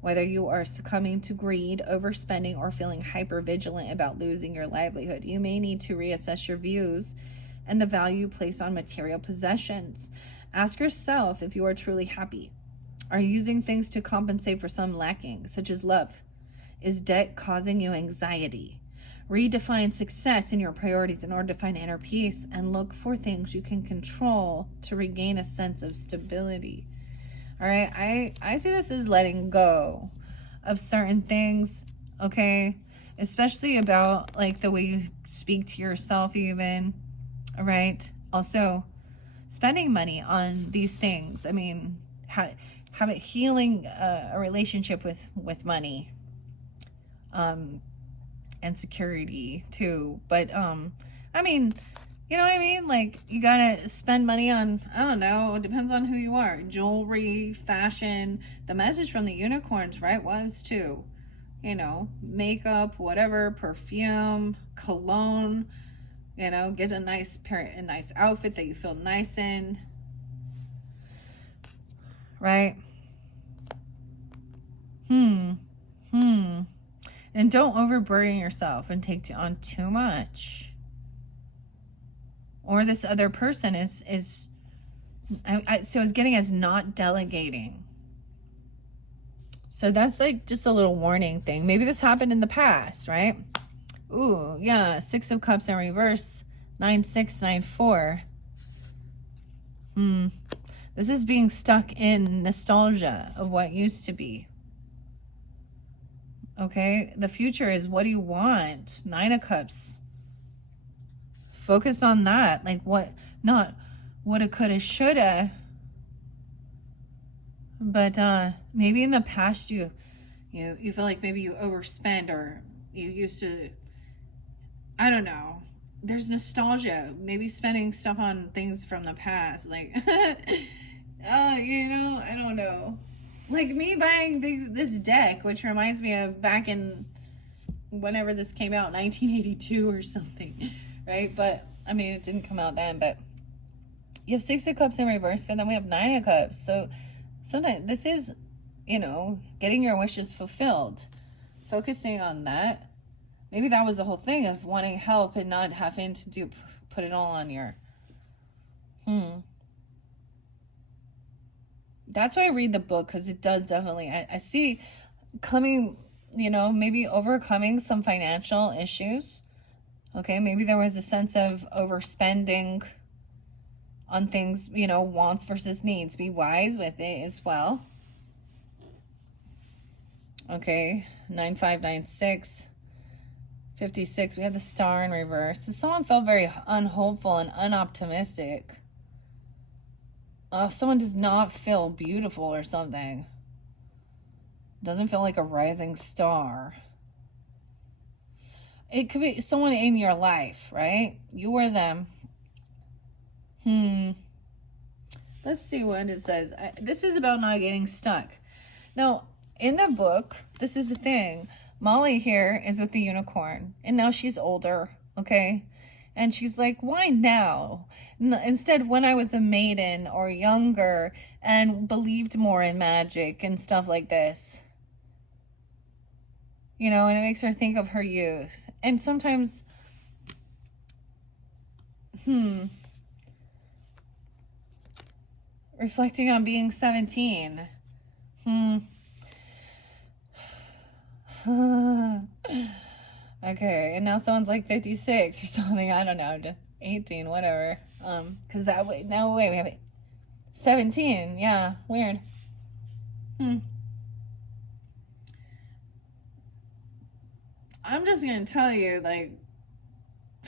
Whether you are succumbing to greed, overspending, or feeling hypervigilant about losing your livelihood, you may need to reassess your views and the value you place on material possessions. Ask yourself if you are truly happy. Are you using things to compensate for some lacking, such as love? Is debt causing you anxiety? Redefine success in your priorities in order to find inner peace, and look for things you can control to regain a sense of stability. All right, I see this as letting go of certain things, okay? Especially about like the way you speak to yourself even, all right? Also, spending money on these things. I mean, healing a relationship with money. And security too, but I mean, you know what I mean, like, you gotta spend money on, I don't know, it depends on who you are, jewelry, fashion. The message from the unicorns, right, was to, makeup, whatever, perfume, cologne, get a nice outfit that you feel nice in, right? And don't overburden yourself and take on too much. Or this other person is so it's getting as not delegating. So that's like just a little warning thing. Maybe this happened in the past, right? Ooh, yeah, 6 of Cups in reverse, 9-6, 9-4. This is being stuck in nostalgia of what used to be. Okay, the future is, what do you want? 9 of Cups. Focus on that. Like, what, not woulda, coulda, shoulda. But maybe in the past you feel like maybe you overspend, or you used to, I don't know. There's nostalgia. Maybe spending stuff on things from the past. Like, I don't know. Like me buying this deck, which reminds me of back in whenever this came out, 1982 or something, right? But I mean, it didn't come out then. But you have Six of Cups in reverse, but then we have Nine of Cups. So sometimes this is, getting your wishes fulfilled, focusing on that. Maybe that was the whole thing of wanting help and not having to put it all on your. That's why I read the book, because it does definitely, I see coming, maybe overcoming some financial issues. Okay, maybe there was a sense of overspending on things, wants versus needs. Be wise with it as well. Okay, 9596, 56. We have the Star in reverse. So someone felt very unhopeful and unoptimistic. Someone does not feel beautiful or something. Doesn't feel like a rising star. It could be someone in your life, right? You or them. Let's see what it says. This is about not getting stuck. Now, in the book, this is the thing. Molly here is with the unicorn, and now she's older, okay? And she's like, why now? Instead, when I was a maiden or younger and believed more in magic and stuff like this. And it makes her think of her youth. And sometimes, reflecting on being 17. Okay, and now someone's like 56 or something. I don't know, 18, whatever. Because that way, now wait, we have 17. Yeah, weird. I'm just gonna tell you, like,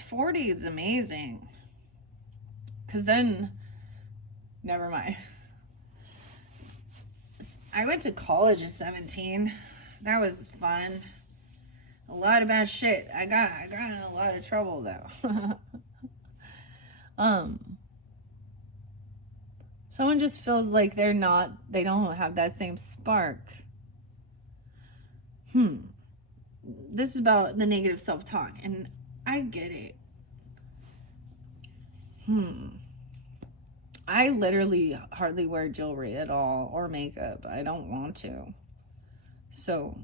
40 is amazing. Because then, never mind. I went to college at 17. That was fun. A lot of bad shit. I got in a lot of trouble though. Someone just feels like they don't have that same spark. This is about the negative self-talk, and I get it. I literally hardly wear jewelry at all or makeup. I don't want to. So,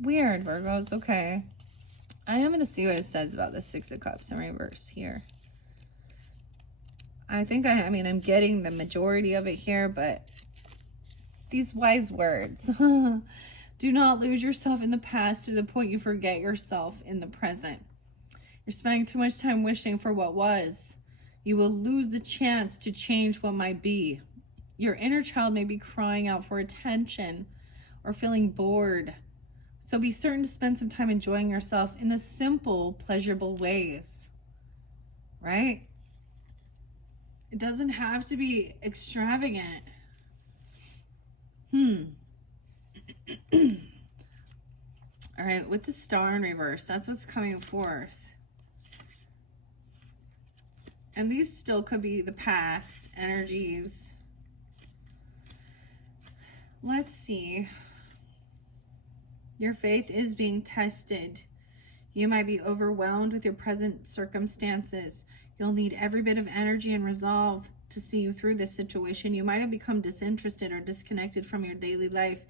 weird, Virgos. Okay. I am going to see what it says about the Six of Cups in reverse here. I think I'm getting the majority of it here, but these wise words. Do not lose yourself in the past to the point you forget yourself in the present. You're spending too much time wishing for what was. You will lose the chance to change what might be. Your inner child may be crying out for attention or feeling bored. So be certain to spend some time enjoying yourself in the simple, pleasurable ways. Right? It doesn't have to be extravagant. All right, with the Star in reverse, that's what's coming forth. And these still could be the past energies. Let's see. Your faith is being tested. You might be overwhelmed with your present circumstances. You'll need every bit of energy and resolve to see you through this situation. You might have become disinterested or disconnected from your daily life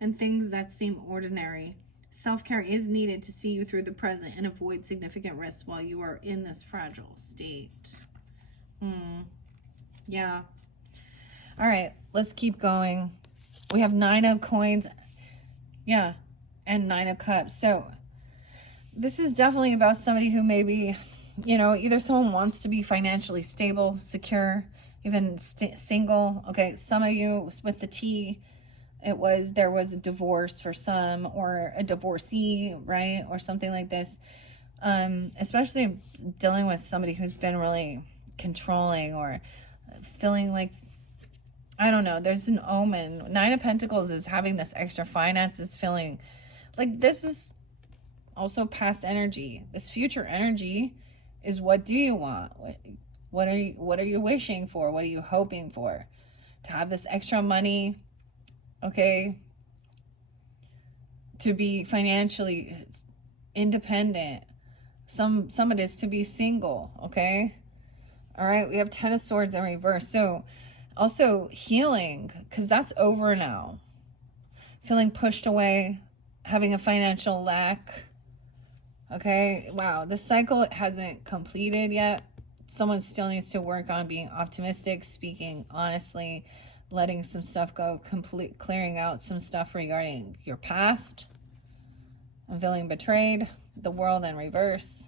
and things that seem ordinary. Self-care is needed to see you through the present and avoid significant risks while you are in this fragile state. Yeah. All right, let's keep going. We have 9 of coins. Yeah, and 9 of cups. So this is definitely about somebody who maybe, either someone wants to be financially stable, secure, even single. Okay, some of you with the T, there was a divorce for some, or a divorcee, right? Or something like this. Especially dealing with somebody who's been really controlling or feeling like, I don't know, there's an omen. 9 of Pentacles is having this extra finances, feeling like this is also past energy. This future energy is, what do you want? What are you wishing for? What are you hoping for? To have this extra money, okay? To be financially independent. Some it is to be single, okay? All right, we have 10 of Swords in reverse. So also healing, because that's over now. Feeling pushed away, having a financial lack. Okay, wow, the cycle hasn't completed yet. Someone still needs to work on being optimistic, speaking honestly, letting some stuff go, clearing out some stuff regarding your past. I'm feeling betrayed. The World in reverse.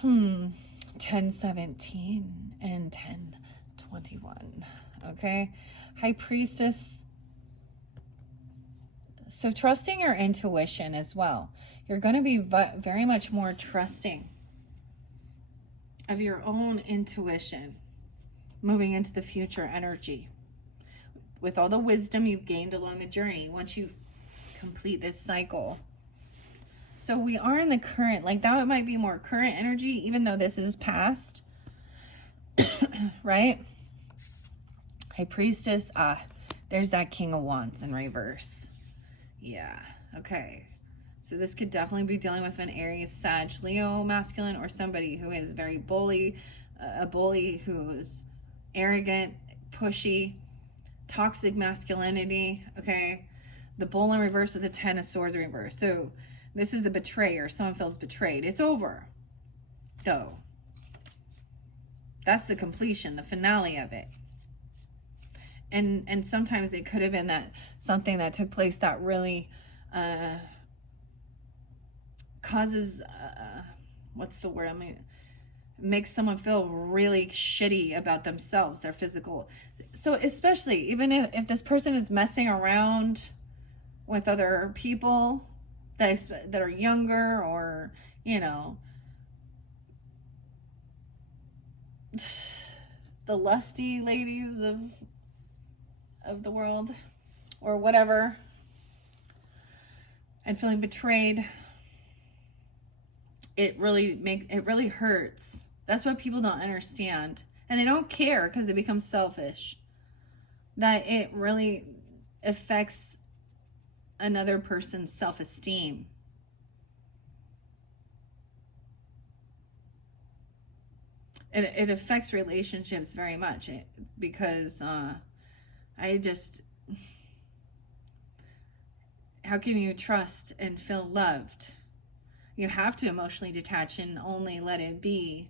1017 and 1021. Okay, High Priestess. So trusting your intuition as well. You're going to be very much more trusting of your own intuition moving into the future energy. With all the wisdom you've gained along the journey, once you complete this cycle. So we are in the current, like that might be more current energy, even though this is past. Right? High Priestess. There's that King of Wands in reverse. Yeah, okay. So this could definitely be dealing with an Aries, Sag, Leo masculine, or somebody who is very bully, a bully who's arrogant, pushy, toxic masculinity, okay? The Bull in reverse with the 10 of Swords in reverse. So this is a betrayer. Someone feels betrayed. It's over, though. That's the completion, the finale of it. And sometimes it could have been that something that took place that really causes what's the word? Makes someone feel really shitty about themselves, their physical. So especially even if this person is messing around with other people that are younger, or the lusty ladies of the world, or whatever, and feeling betrayed, it really hurts. That's what people don't understand, and they don't care because they become selfish, that it really affects another person's self-esteem. It affects relationships very much, because how can you trust and feel loved? You have to emotionally detach and only let it be.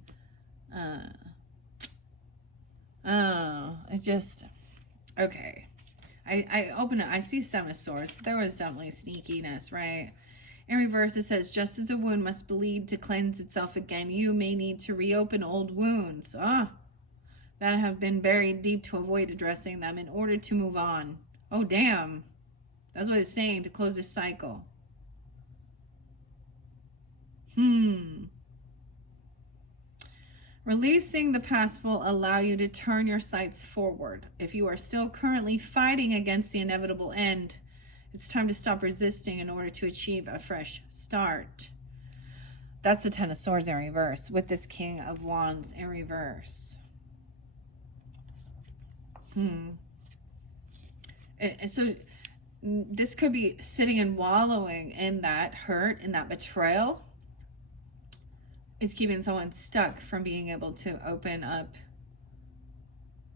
Okay. I open it. I see 7 of Swords. There was definitely sneakiness, right? In reverse, it says, just as a wound must bleed to cleanse itself again, you may need to reopen old wounds that have been buried deep to avoid addressing them in order to move on. Oh, damn. That's what it's saying, to close this cycle. Releasing the past will allow you to turn your sights forward. If you are still currently fighting against the inevitable end, it's time to stop resisting in order to achieve a fresh start. That's the 10 of Swords in reverse with this King of Wands in reverse. And so this could be sitting and wallowing in that hurt, in that betrayal, is keeping someone stuck from being able to open up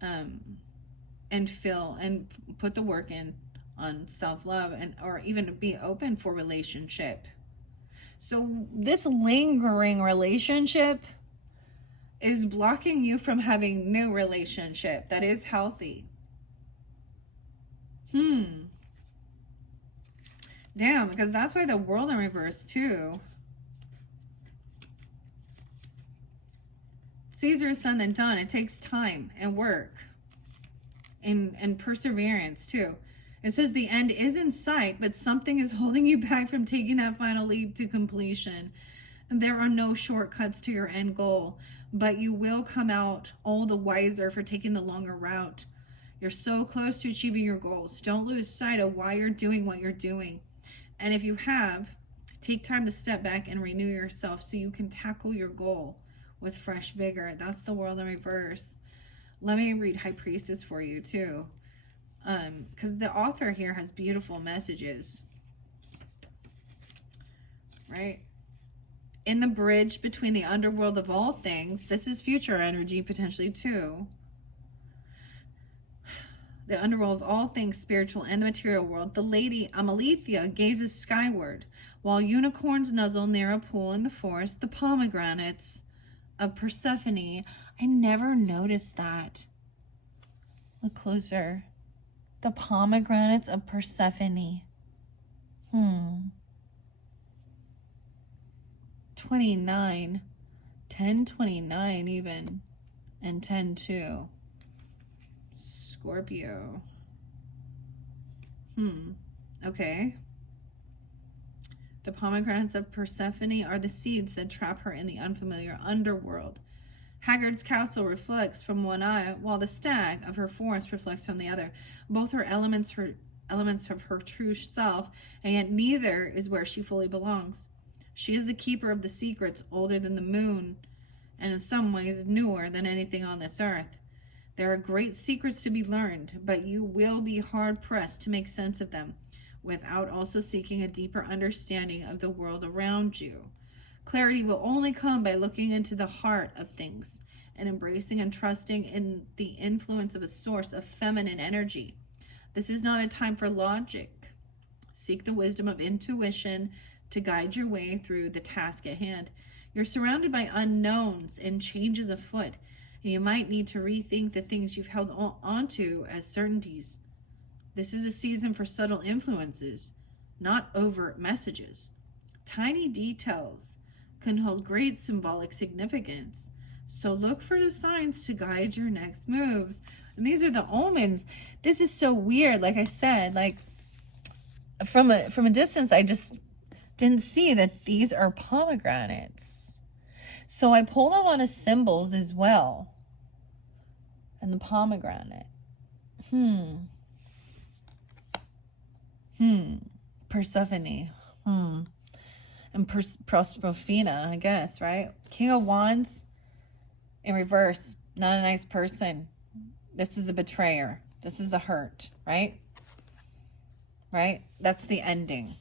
and feel and put the work in on self-love, and or even to be open for relationship. So this lingering relationship is blocking you from having new relationship that is healthy. Damn, because that's why the World in reverse too. It's easier said than done. It takes time and work and perseverance too. It says the end is in sight, but something is holding you back from taking that final leap to completion. And there are no shortcuts to your end goal, but you will come out all the wiser for taking the longer route. You're so close to achieving your goals. Don't lose sight of why you're doing what you're doing. And if you have, take time to step back and renew yourself so you can tackle your goal with fresh vigor. That's the world in reverse. Let me read High Priestess for you too. Because the author here has beautiful messages. Right? In the bridge between the underworld of all things, this is future energy potentially too. The underworld of all things spiritual and the material world, the lady Amalethea gazes skyward, while unicorns nuzzle near a pool in the forest, the pomegranates of Persephone. I never noticed that. Look closer. The pomegranates of Persephone. 29. 1029 even. And 10-2. Scorpio. Okay. The pomegranates of Persephone are the seeds that trap her in the unfamiliar underworld. Haggard's castle reflects from one eye, while the stag of her forest reflects from the other. Both are elements of her true self, and yet neither is where she fully belongs. She is the keeper of the secrets older than the moon, and in some ways newer than anything on this earth. There are great secrets to be learned, but you will be hard-pressed to make sense of them without also seeking a deeper understanding of the world around you. Clarity will only come by looking into the heart of things and embracing and trusting in the influence of a source of feminine energy. This is not a time for logic. Seek the wisdom of intuition to guide your way through the task at hand. You're surrounded by unknowns and changes afoot, and you might need to rethink the things you've held onto as certainties. This is a season for subtle influences, not overt messages. Tiny details can hold great symbolic significance, so look for the signs to guide your next moves. And these are the omens. This is so weird. Like I said, like from a distance, I just didn't see that these are pomegranates. So I pulled a lot of symbols as well. And the pomegranate. Persephone. And Proserpina, I guess, right? King of Wands in reverse. Not a nice person. This is a betrayer. This is a hurt, right? Right? That's the ending.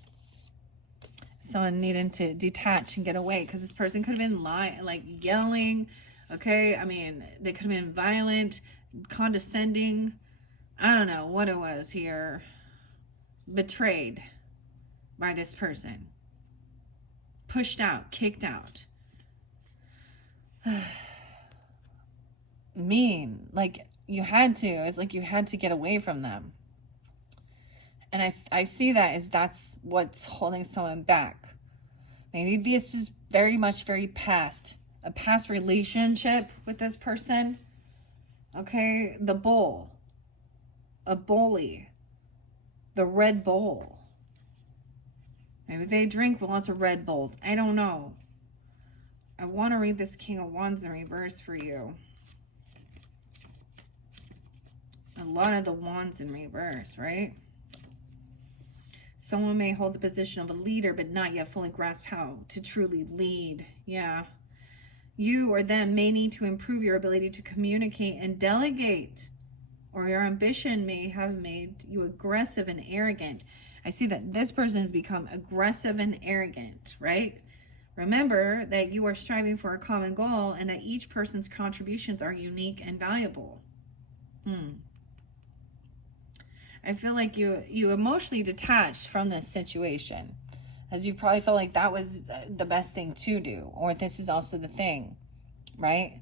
Someone needing to detach and get away because this person could have been lying, like yelling. Okay, I mean, they could have been violent, condescending. I don't know what it was here. Betrayed by this person. Pushed out, kicked out. Mean. Like, you had to. It's like you had to get away from them. And I see that as that's what's holding someone back. Maybe this is very past. A past relationship with this person. Okay, the bowl. A bully. The Red Bull. Maybe they drink lots of Red Bulls. I don't know. I want to read this King of Wands in reverse for you. A lot of the wands in reverse, right? Someone may hold the position of a leader, but not yet fully grasp how to truly lead. Yeah. You or them may need to improve your ability to communicate and delegate, or your ambition may have made you aggressive and arrogant. I see that this person has become aggressive and arrogant, right? Remember that you are striving for a common goal and that each person's contributions are unique and valuable. I feel like you emotionally detached from this situation, as you probably felt like that was the best thing to do, or this is also the thing, right?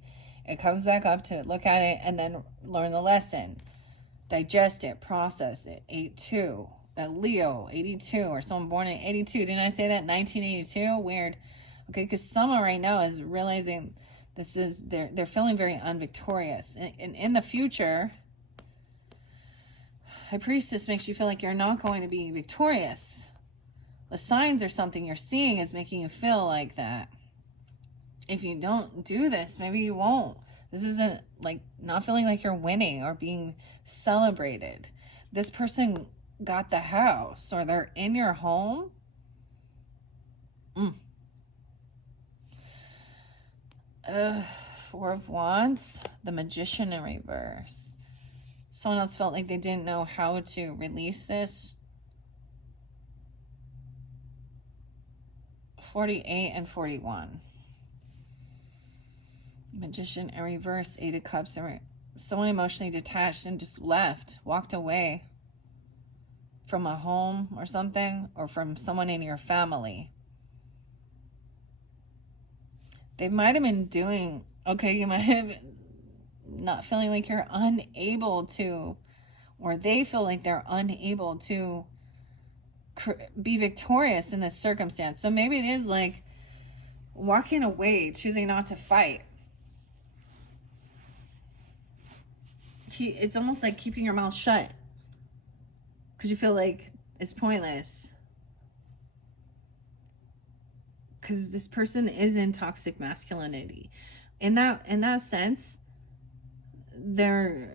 It comes back up to look at it and then learn the lesson, digest it, process it. 8-2, a Leo, 82, or someone born in 82. Didn't I say that? 1982? Weird. Okay, because someone right now is realizing this is, they're feeling very unvictorious. And in the future, High Priestess makes you feel like you're not going to be victorious. The signs or something you're seeing is making you feel like that. If you don't do this, maybe you won't. This isn't like not feeling like you're winning or being celebrated. This person got the house, or they're in your home. Four of Wands, the Magician in reverse. Someone else felt like they didn't know how to release this. 48 and 41. Magician in reverse, Eight of Cups. Someone emotionally detached and just left, walked away from a home or something, or from someone in your family. They might have been doing, okay, you might have not feeling like you're unable to, or they feel like they're unable to be victorious in this circumstance. So maybe it is like walking away, choosing not to fight. It's almost like keeping your mouth shut because you feel like it's pointless. Because this person is in toxic masculinity. In that sense, they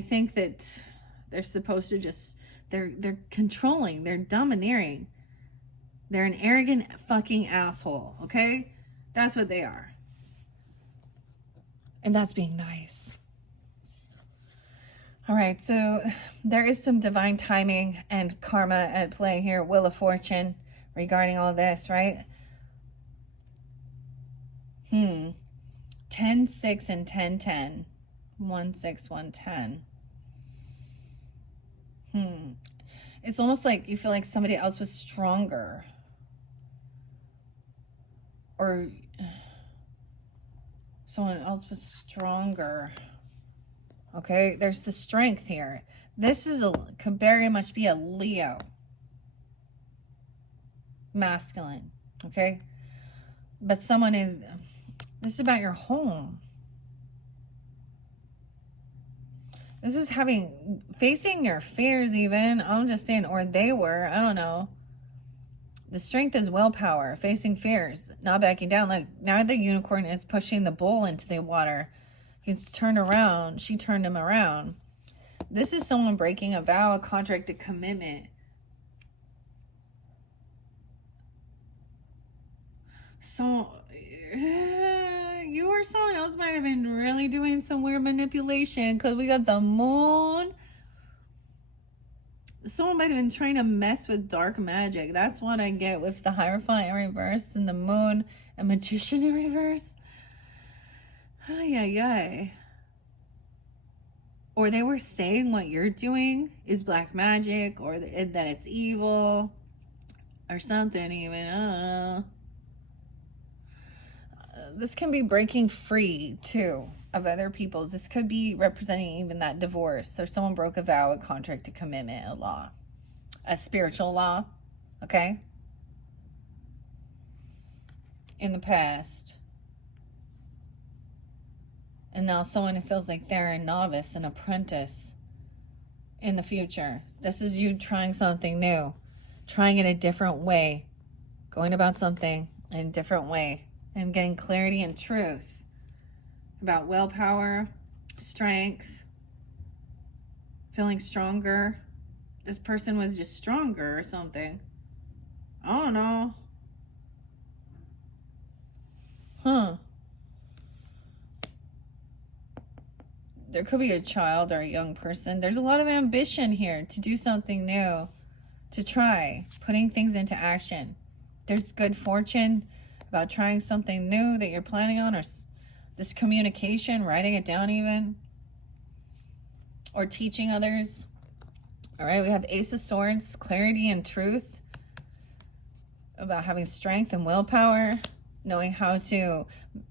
think that they're supposed to just, they're controlling, they're domineering. They're an arrogant fucking asshole, okay? That's what they are. And that's being nice. All right, so there is some divine timing and karma at play here, Wheel of Fortune, regarding all this, right? 10, 6, and 10, 10. 1, 6, 1, 10. It's almost like you feel like somebody else was stronger. Or someone else was stronger. Okay, there's the strength here. This could very much be a Leo. Masculine, okay? But this is about your home. This is facing your fears even. I'm just saying, or they were, I don't know. The strength is willpower, facing fears, not backing down. Like now the unicorn is pushing the bull into the water. He's turned around. She turned him around. This is someone breaking a vow, a contract, a commitment. So you or someone else might have been really doing some weird manipulation because we got the moon. Someone might have been trying to mess with dark magic. That's what I get with the Hierophant in reverse and the moon and Magician in reverse. Ay, ay, ay. Or they were saying what you're doing is black magic, or that it's evil, or something even. I don't know. This can be breaking free, too, of other people's. This could be representing even that divorce, or someone broke a vow, a contract, a commitment, a law, a spiritual law, okay? In the past. And now someone feels like they're a novice, an apprentice in the future. This is you trying something new, trying it a different way, going about something in a different way, and getting clarity and truth about willpower, strength, feeling stronger. This person was just stronger or something. I don't know. There could be a child or a young person. There's a lot of ambition here to do something new, to try, putting things into action. There's good fortune about trying something new that you're planning on, or this communication, writing it down even, or teaching others. All right, we have Ace of Swords, clarity and truth about having strength and willpower, knowing how to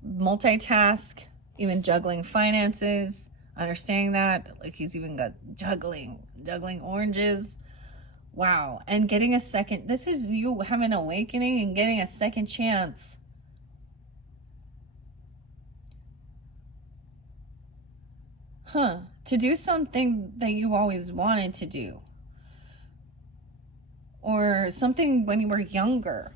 multitask, even juggling finances, understanding that, like he's even got juggling oranges. Wow. And getting a second, this is you having an awakening and getting a second chance. To do something that you always wanted to do. Or something when you were younger.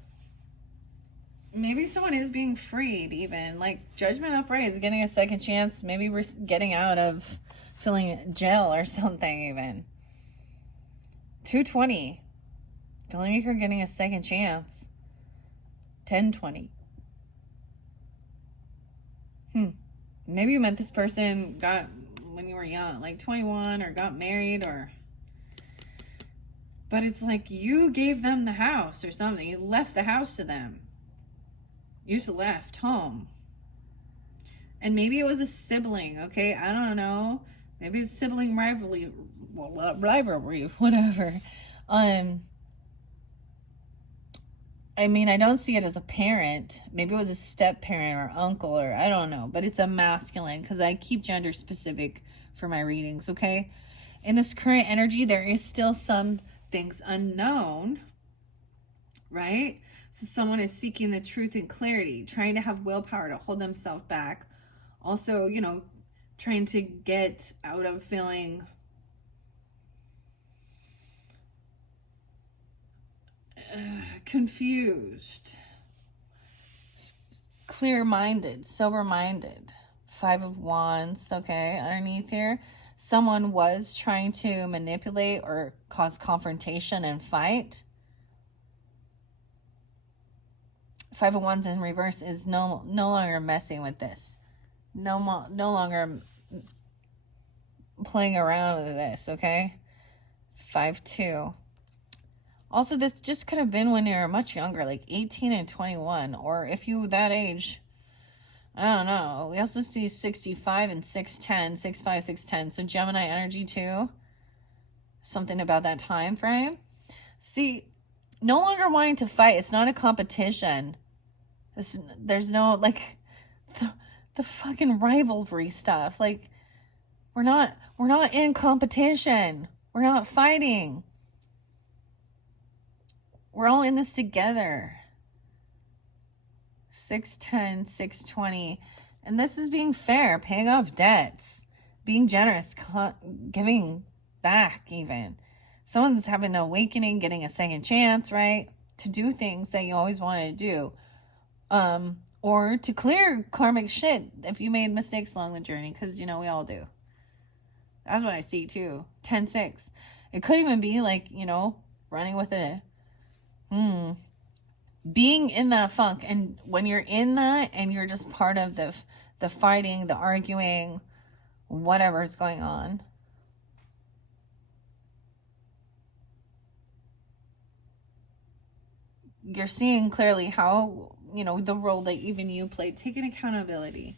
Maybe someone is being freed even. Like Judgment Upright is getting a second chance. Maybe we're getting out of feeling jail or something even. 220. Feeling like you're getting a second chance. 1020. Maybe you met this person when you were young, like 21, or got married, but it's like you gave them the house or something. You left the house to them. You just left home. And maybe it was a sibling, okay? I don't know. Maybe it's sibling rivalry, whatever. I mean, I don't see it as a parent. Maybe it was a step parent or uncle, or I don't know. But it's a masculine, because I keep gender specific for my readings, okay? In this current energy, there is still some things unknown, right? So someone is seeking the truth and clarity, trying to have willpower to hold themselves back. Also, you know, trying to get out of feeling confused, clear-minded, sober-minded. 5 of Wands, okay, underneath here. Someone was trying to manipulate or cause confrontation and fight. 5 of Wands in reverse is no longer messing with this. No longer playing around with this, okay? 5-2. Also, this just could have been when you're much younger, like 18 and 21, or if you that age, I don't know. We also see 65 and 610, 65, 610. So Gemini energy too. Something about that time frame. See, no longer wanting to fight. It's not a competition. There's no, like, the fucking rivalry stuff. Like, we're not in competition. We're not fighting. We're all in this together. 610, 620. And this is being fair, paying off debts, being generous, giving back even. Someone's having an awakening, getting a second chance, right? To do things that you always wanted to do. Or to clear karmic shit if you made mistakes along the journey, because, you know, we all do. That's what I see too. 10-6. It could even be like, you know, running with a being in that funk. And when you're in that and you're just part of the fighting, the arguing, whatever is going on, you're seeing clearly how, you know, the role that even you played, taking accountability.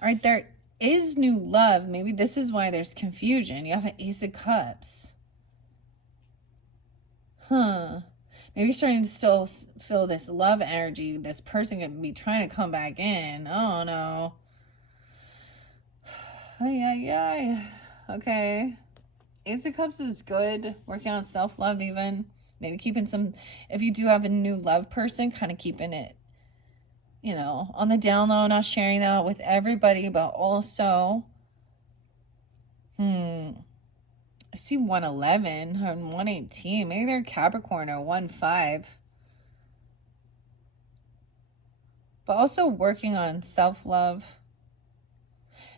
All right, there is new love. Maybe this is why there's confusion. You have an Ace of Cups. Maybe you're starting to still feel this love energy. This person could be trying to come back in. Oh, no. Okay. Ace of Cups is good. Working on self-love even. Maybe keeping some, if you do have a new love person, kind of keeping it, you know, on the down low, not sharing that with everybody, but also, I see 111 and 118. Maybe they're Capricorn or 1-5. But also working on self-love.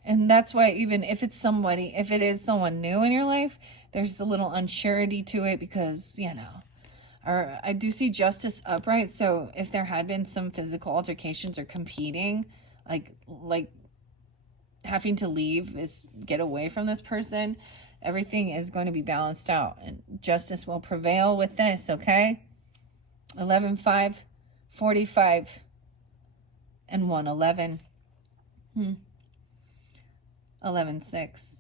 And that's why even if it's somebody, if it is someone new in your life, there's the little unsurety to it because, you know, or I do see Justice upright. So if there had been some physical altercations or competing, like having to leave, is get away from this person, everything is going to be balanced out and justice will prevail with this, okay? 11-5, 45, and 111. 11-6.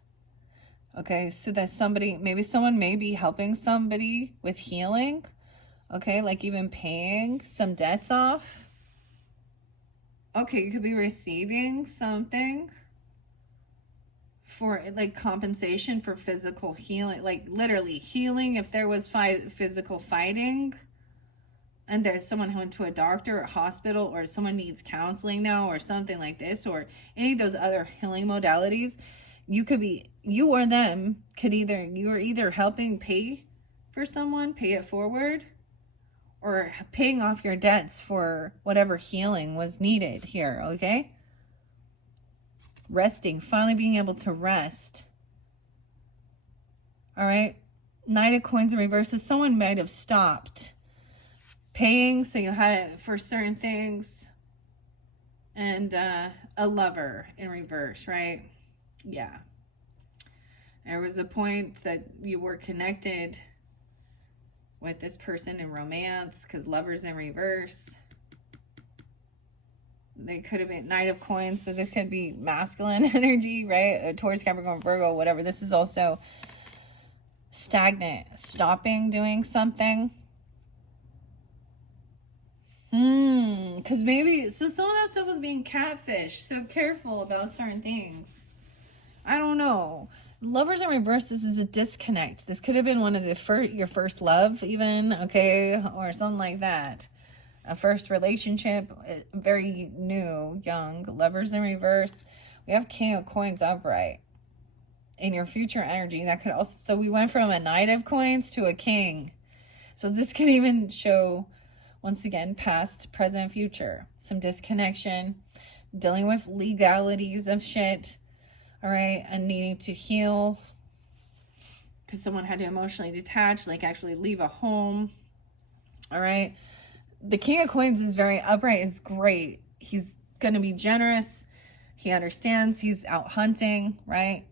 Okay, so that somebody, maybe someone may be helping somebody with healing. Okay, like even paying some debts off. Okay, you could be receiving something for like compensation for physical healing, like literally healing if there was physical fighting and there's someone who went to a doctor or a hospital, or someone needs counseling now or something like this, or any of those other healing modalities. You could be, you or them could either, you're either helping pay for someone, pay it forward, or paying off your debts for whatever healing was needed here, okay? Resting, finally being able to rest. All right, Knight of Coins in reverse. So someone might have stopped paying, so you had it for certain things. And a lover in reverse, right? Yeah. There was a point that you were connected with this person in romance, because lovers in reverse. They could have been Knight of Coins, so this could be masculine energy, right? Taurus, Capricorn, Virgo, whatever. This is also stagnant, stopping doing something. Because maybe, so some of that stuff was being catfish, so careful about certain things. I don't know. Lovers in reverse, this is a disconnect. This could have been one of the your first love even, okay, or something like that. A first relationship, very new, young. Lovers in reverse. We have King of Coins upright. In your future energy, that could also, so we went from a Knight of Coins to a King. So this can even show, once again, past, present, future. Some disconnection, dealing with legalities of shit, all right, and needing to heal because someone had to emotionally detach, like actually leave a home, all right. The King of Coins is very upright, is great. He's going to be generous. He understands. He's out hunting, right?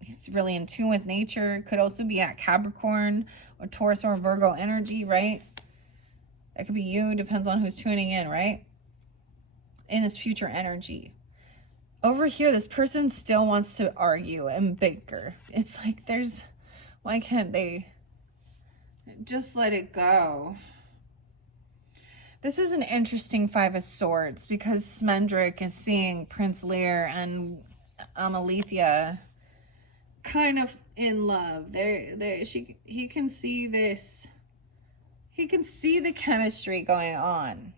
He's really in tune with nature. Could also be at Capricorn or Taurus or Virgo energy, right? That could be you. Depends on who's tuning in, right? In this future energy. Over here, this person still wants to argue and bicker. It's like why can't they just let it go? This is an interesting Five of Swords because Smendrick is seeing Prince Lear and Alethea kind of in love. He can see this. He can see the chemistry going on.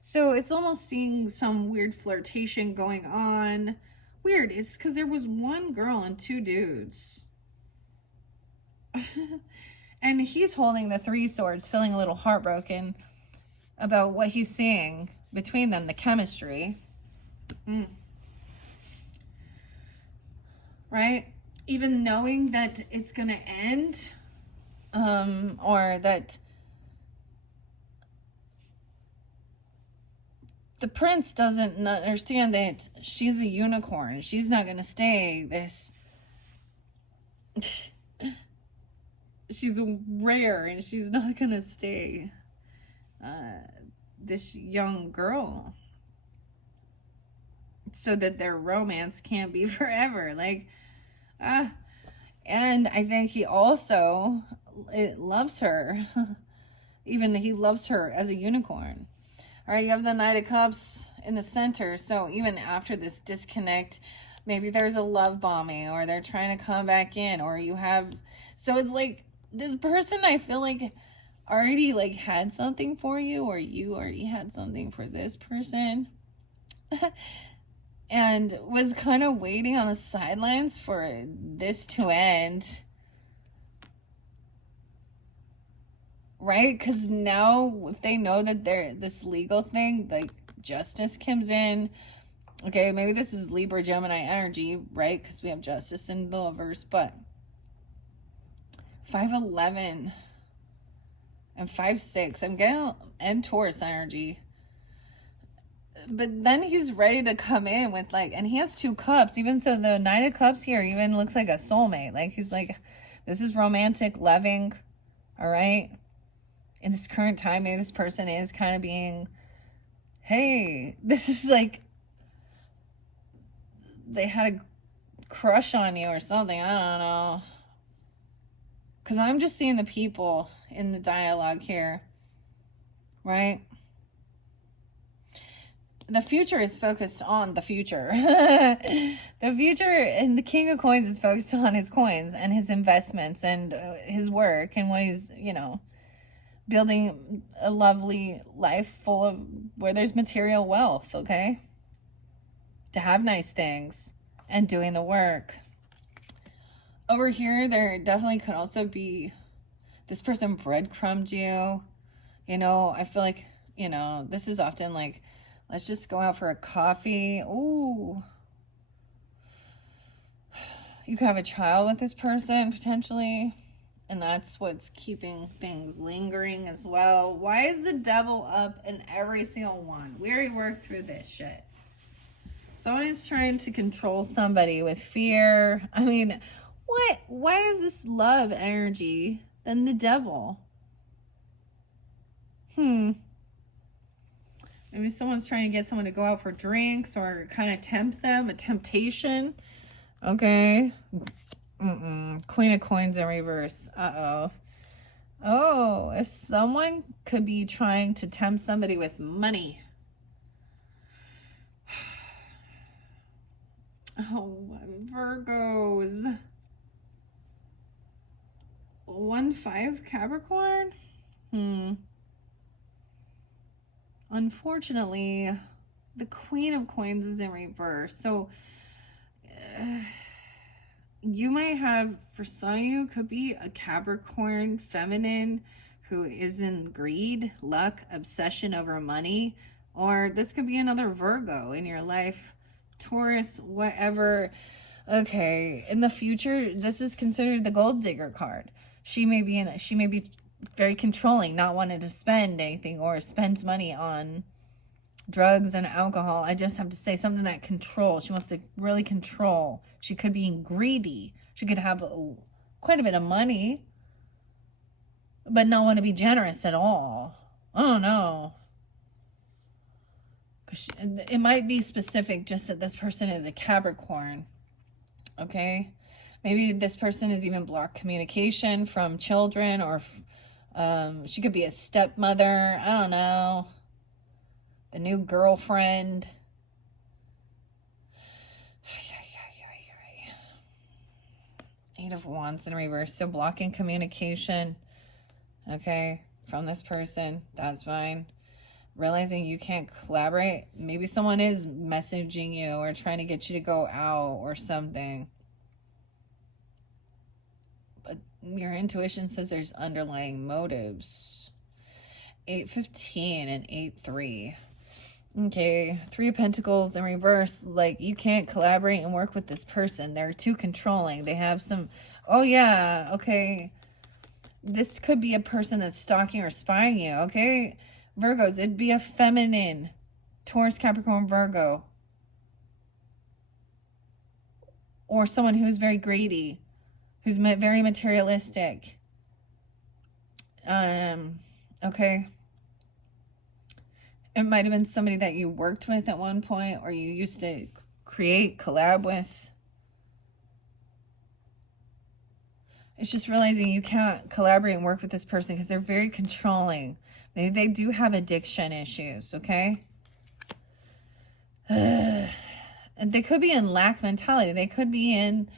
So it's almost seeing some weird flirtation going on. Weird. It's because there was one girl and two dudes. And he's holding the Three Swords, feeling a little heartbroken about what he's seeing between them, the chemistry. Right? Even knowing that it's going to end, or that the prince doesn't understand that she's a unicorn. She's not going to stay this. She's rare and she's not going to stay this young girl. So that their romance can't be forever. And I think he also loves her. Even he loves her as a unicorn. All right, you have the Knight of Cups in the center. So even after this disconnect, maybe there's a love bombing or they're trying to come back in, or you have, so it's like this person, I feel like already had something for you, or you already had something for this person. And was kind of waiting on the sidelines for this to end. Right? Because now, if they know that this legal thing, justice comes in. Okay, maybe this is Libra, Gemini energy, right? Because we have justice in the lovers. But 5-11 and 5-6. I'm getting and Taurus energy. But then he's ready to come in with and he has 2 cups. Even so, the Knight of Cups here even looks like a soulmate. He's this is romantic, loving, all right? In this current time, maybe this person is kind of being, hey, this is they had a crush on you or something. I don't know. Because I'm just seeing the people in the dialogue here, right? The future is focused on the future. The future, and the King of Coins is focused on his coins and his investments and his work and what he's, building a lovely life full of where there's material wealth, okay? To have nice things and doing the work. Over here, there definitely could also be this person breadcrumbed you. I feel like, this is often let's just go out for a coffee. Ooh. You could have a child with this person, potentially. And that's what's keeping things lingering as well. Why is the devil up in every single one? We already worked through this shit. Someone is trying to control somebody with fear. I mean, what? Why is this love energy than the devil? Maybe someone's trying to get someone to go out for drinks or kind of tempt them, a temptation. Okay. Queen of Coins in reverse. Uh-oh. Oh, if someone could be trying to tempt somebody with money. Oh, Virgos. 1-5 Capricorn? Unfortunately, the Queen of Coins is in reverse. So, you might have, for some of you, could be a Capricorn feminine who is in greed, luck, obsession over money. Or this could be another Virgo in your life. Taurus, whatever. Okay, in the future, this is considered the gold digger card. She may be very controlling, not wanting to spend anything or spends money on drugs and alcohol. I just have to say something that controls. She wants to really control. She could be greedy. She could have quite a bit of money, but not want to be generous at all. I don't know. It might be specific just that this person is a Capricorn. Okay? Maybe this person is even blocked communication from children, or she could be a stepmother. I don't know. The new girlfriend. Eight of Wands in reverse. So blocking communication. Okay? From this person. That's fine. Realizing you can't collaborate. Maybe someone is messaging you or trying to get you to go out or something. But your intuition says there's underlying motives. 8-15 and 8-3. Okay, 3 of Pentacles in reverse. Like, you can't collaborate and work with this person. They're too controlling. They have some... Oh, yeah, okay. This could be a person that's stalking or spying you, okay? Virgos, it'd be a feminine. Taurus, Capricorn, Virgo. Or someone who's very greedy. Who's very materialistic. Okay. It might have been somebody that you worked with at one point, or you used to collab with. It's just realizing you can't collaborate and work with this person because they're very controlling. They do have addiction issues, okay? And they could be in lack mentality. They could be in,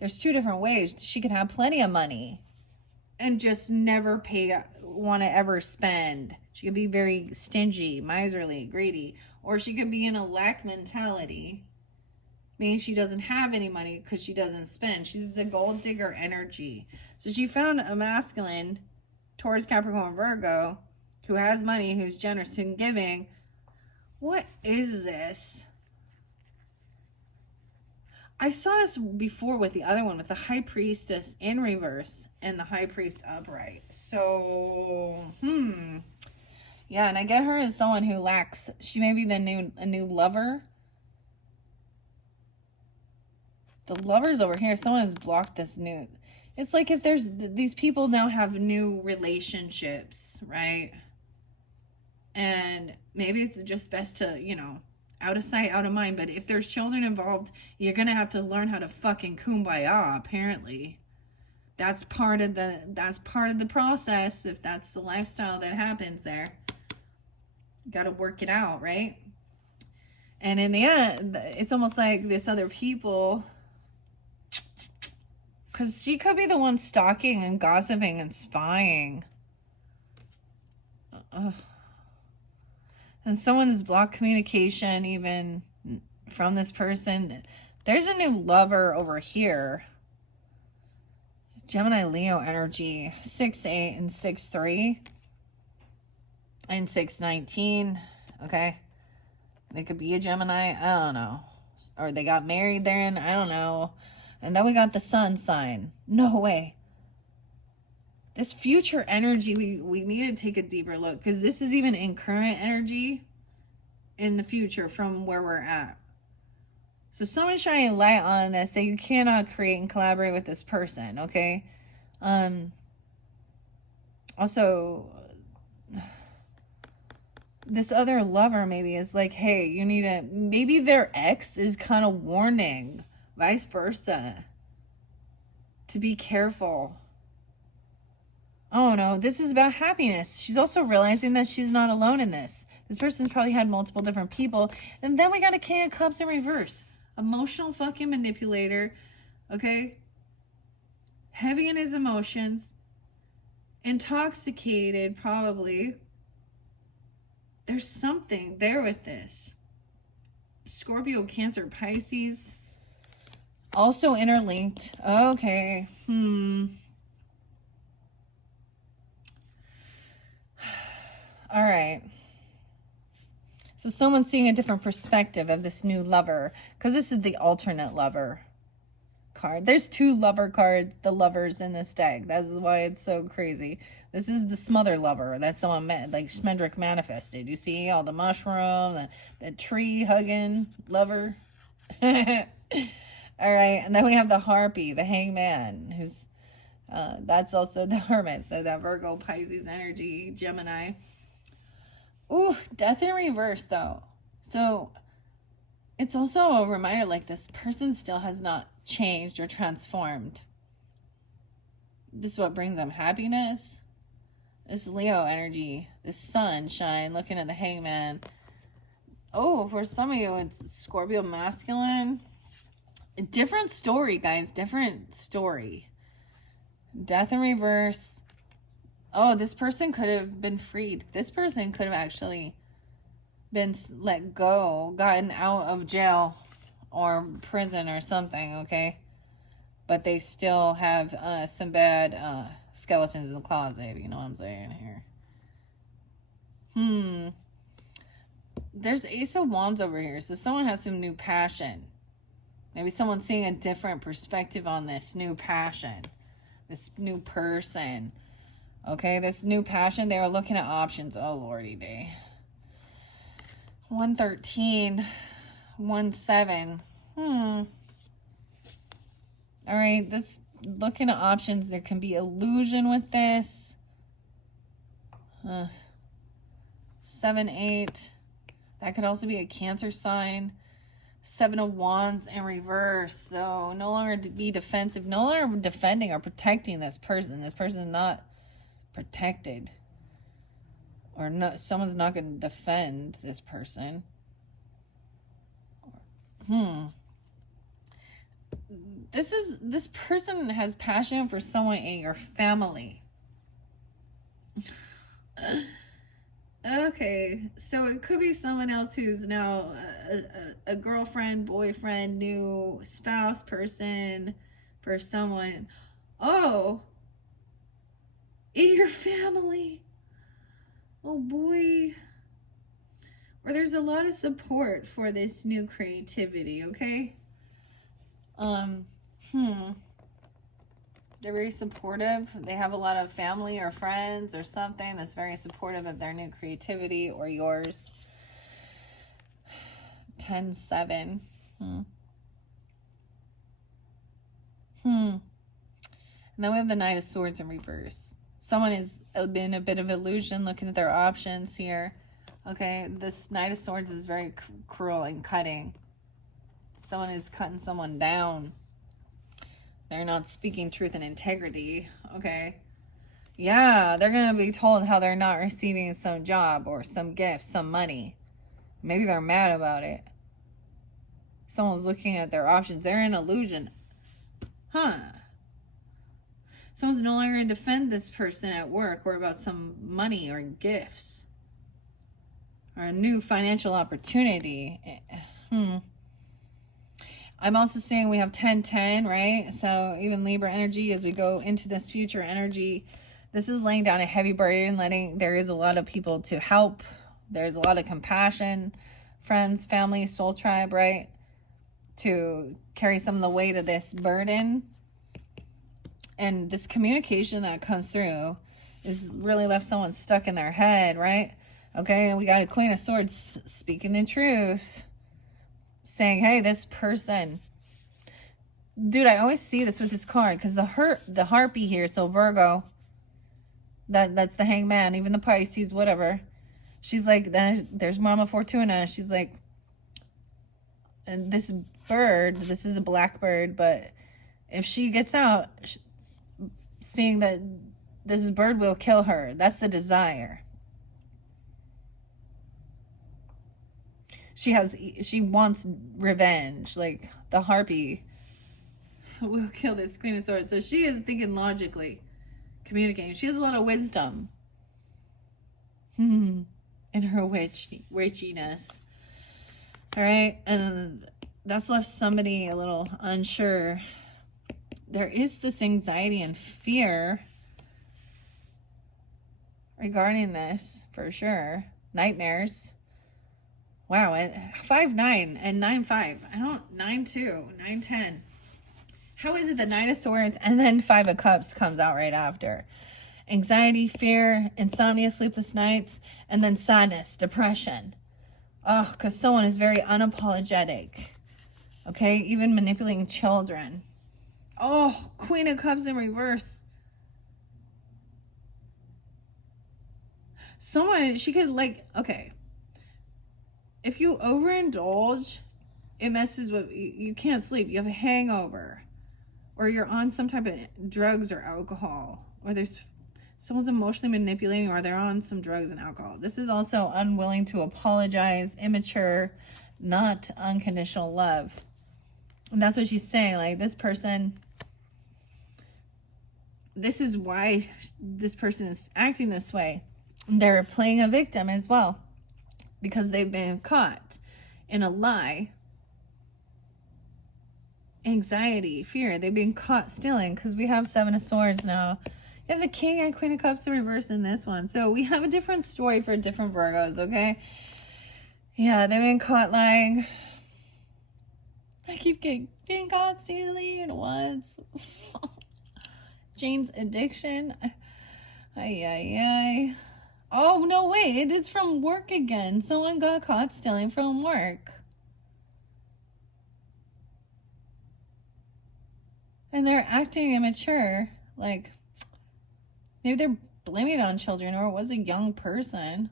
there's 2 different ways. She could have plenty of money and just never want to ever spend. She could be very stingy, miserly, greedy. Or she could be in a lack mentality, meaning she doesn't have any money because she doesn't spend. She's the gold digger energy. So she found a masculine, Taurus, Capricorn, Virgo, who has money, who's generous and giving. What is this? I saw this before with the other one, with the High Priestess in reverse and the High Priest upright. So, yeah, and I get her as someone who lacks. She may be a new lover. The lover's over here. Someone has blocked this new. It's like if there's these people now have new relationships, right? And maybe it's just best to, out of sight, out of mind. But if there's children involved, you're going to have to learn how to fucking kumbaya, apparently. That's part of the process, if that's the lifestyle that happens there. You got to work it out, right? And in the end, it's almost like this other people, because she could be the one stalking and gossiping and spying. And someone has blocked communication even from this person. There's a new lover over here. Gemini, Leo energy. 6-8 and 6-3. And 6-19. Okay. They could be a Gemini. I don't know. Or they got married then. I don't know. And then we got the sun sign. No way. this future energy, we need to take a deeper look, because this is even in current energy in the future from where we're at. So someone's shining light on this, that you cannot create and collaborate with this person, okay? Also, this other lover maybe is like, hey, you need to, maybe their ex is kind of warning, vice versa, to be careful. Oh no, this is about happiness. She's also realizing that she's not alone in this. This person's probably had multiple different people. And then we got a King of Cups in reverse. Emotional fucking manipulator. Okay? Heavy in his emotions. Intoxicated, probably. There's something there with this. Scorpio, Cancer, Pisces. Also interlinked. Okay. All right. So someone's seeing a different perspective of this new lover, because this is the alternate lover card. There's two lover cards, the lovers in this deck. That's why it's so crazy. This is the smother lover that someone met, like Smendrick manifested. You see all the mushroom, the tree hugging lover. All right, and then we have the harpy, the hangman, who's that's also the hermit. So that Virgo, Pisces energy, Gemini. Ooh, death in reverse, though. So it's also a reminder, like, this person still has not changed or transformed. This is what brings them happiness. This Leo energy, this sunshine, looking at the hangman. Oh, for some of you, it's Scorpio masculine. A different story, guys. Different story. Death in reverse. Oh, this person could have been freed. This person could have actually been let go, gotten out of jail or prison or something, okay? But they still have some bad skeletons in the closet, if you know what I'm saying here. There's Ace of Wands over here, so someone has some new passion. Maybe someone's seeing a different perspective on this new passion, this new person. Okay, this new passion, they were looking at options. Oh, lordy day. 113, 17. All right, this looking at options. There can be illusion with this. 7, 8. That could also be a Cancer sign. 7 of Wands in reverse. So no longer be defensive, no longer defending or protecting this person. This person is not protected, or not, someone's not going to defend this person. This person has passion for someone in your family. Okay, so it could be someone else who's now a girlfriend, boyfriend, new spouse person for someone. Oh, in your family. Oh boy. Or there's a lot of support for this new creativity, okay? They're very supportive. They have a lot of family or friends or something that's very supportive of their new creativity or yours. 10, 7. And then we have the Knight of Swords in reverse. Someone has been a bit of illusion looking at their options here. Okay, this Knight of Swords is very cruel and cutting. Someone is cutting someone down. They're not speaking truth and integrity. Okay. Yeah, they're going to be told how they're not receiving some job or some gift, some money. Maybe they're mad about it. Someone's looking at their options. They're in illusion. Someone's no longer going to defend this person at work or about some money or gifts or a new financial opportunity. I'm also seeing we have 10-10, right? So even Libra energy, as we go into this future energy, this is laying down a heavy burden, there is a lot of people to help. There's a lot of compassion, friends, family, soul tribe, right? To carry some of the weight of this burden. And this communication that comes through is really left someone stuck in their head, right? Okay, and we got a Queen of Swords speaking the truth, saying, hey, this person, dude, I always see this with this card, because the harpy here, so Virgo, that's the hangman, even the Pisces, whatever. She's like, there's Mama Fortuna. She's like, and this bird, this is a blackbird, but if she gets out, seeing that this bird will kill her, that's the desire. She wants revenge, like the harpy will kill this Queen of Swords. So she is thinking logically, communicating. She has a lot of wisdom in her witchiness. All right, and that's left somebody a little unsure. There is this anxiety and fear regarding this, for sure. Nightmares. Wow, 5-9 and 9-5. I don't, 9-2, 9-10. How is it the Nine of Swords and then 5 of Cups comes out right after? Anxiety, fear, insomnia, sleepless nights, and then sadness, depression. Oh, because someone is very unapologetic. Okay, even manipulating children. Oh, Queen of Cups in reverse. Someone, she could like, okay. If you overindulge, it messes with, you can't sleep. You have a hangover. Or you're on some type of drugs or alcohol. Or there's someone's emotionally manipulating, or they're on some drugs and alcohol. This is also unwilling to apologize, immature, not unconditional love. And that's what she's saying. Like, this person, this is why this person is acting this way. They're playing a victim as well, because they've been caught in a lie. Anxiety, fear, they've been caught stealing, because we have 7 of Swords now. You have the King and Queen of Cups in reverse in this one. So we have a different story for different Virgos, okay? Yeah, they've been caught lying. I keep getting caught stealing once. Jane's addiction. Ay. Oh, no, wait. It's from work again. Someone got caught stealing from work. And they're acting immature. Like, maybe they're blaming it on children, or it was a young person.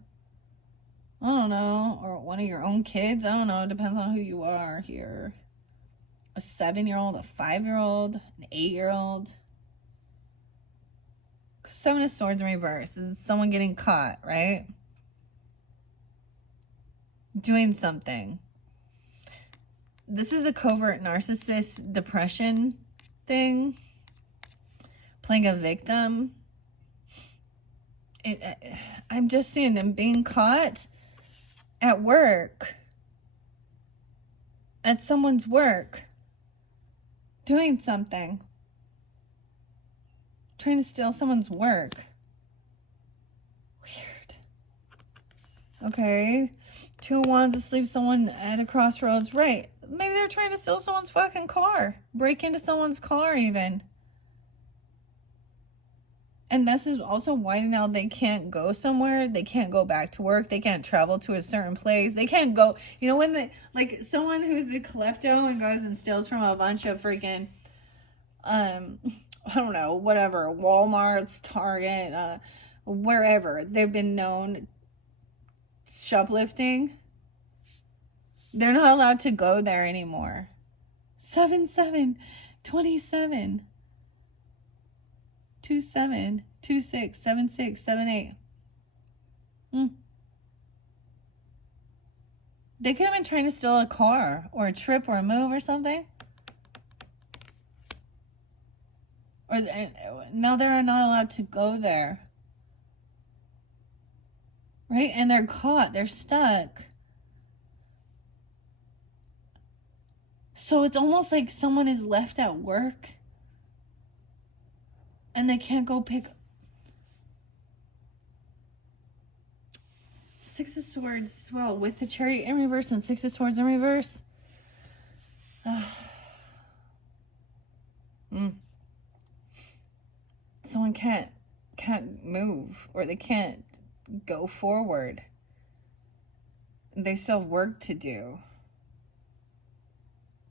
I don't know. Or one of your own kids. I don't know. It depends on who you are here. A 7-year-old, a 5-year-old, an 8-year-old. 7 of Swords in reverse is someone getting caught, right? Doing something. This is a covert narcissist depression thing. Playing a victim. I'm just seeing them being caught at work. At someone's work. Doing something. Trying to steal someone's work. Weird. Okay. 2 of Wands asleep, someone at a crossroads. Right. Maybe they're trying to steal someone's fucking car. Break into someone's car even. And this is also why now they can't go somewhere. They can't go back to work. They can't travel to a certain place. They can't go. You know, when they, like someone who's a klepto and goes and steals from a bunch of freaking, I don't know, whatever, Walmart's, Target, wherever they've been known shoplifting. They're not allowed to go there anymore. 7-7, 27. 2-7, 2-6, 7-6, 7-8. They could have been trying to steal a car or a trip or a move or something. Or now they're not allowed to go there. Right? And they're caught. They're stuck. So it's almost like someone is left at work and they can't go pick up. 6 of Swords as well, with the Chariot in reverse and 6 of Swords in reverse. can't move, or they can't go forward. They still have work to do.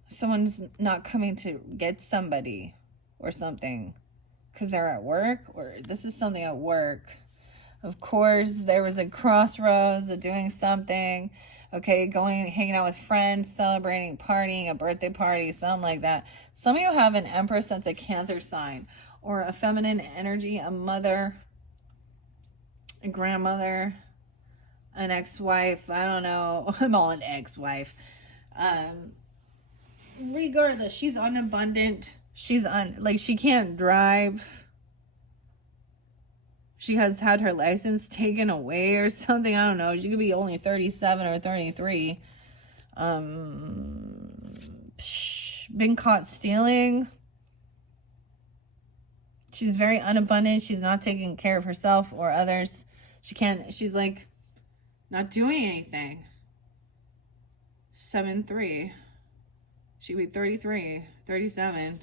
Someone's not coming to get somebody or something because they're at work, or this is something at work. Of course, there was a crossroads of doing something. Okay, going, hanging out with friends, celebrating, partying, a birthday party, something like that. Some of you have an Empress that's a Cancer sign, or a feminine energy, a mother, a grandmother, an ex-wife. I don't know. I'm all an ex-wife. Regardless, she's unabundant. She's she can't drive. She has had her license taken away or something. I don't know. She could be only 37 or 33. Been caught stealing. She's very unabundant. She's not taking care of herself or others. She's like not doing anything. 7-3. She'd be 33, 37.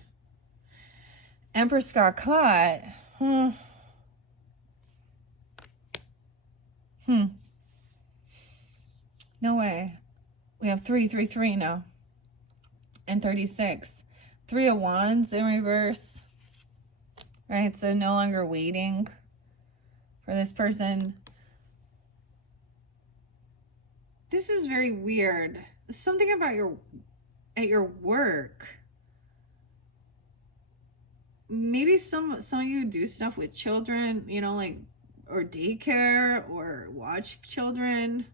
Empress got caught. No way. We have 3 now. And 36. 3 of Wands in reverse. Right? So no longer waiting for this person. This is very weird. Something about at your work. Maybe some of you do stuff with children, you know, like, or daycare, or watch children,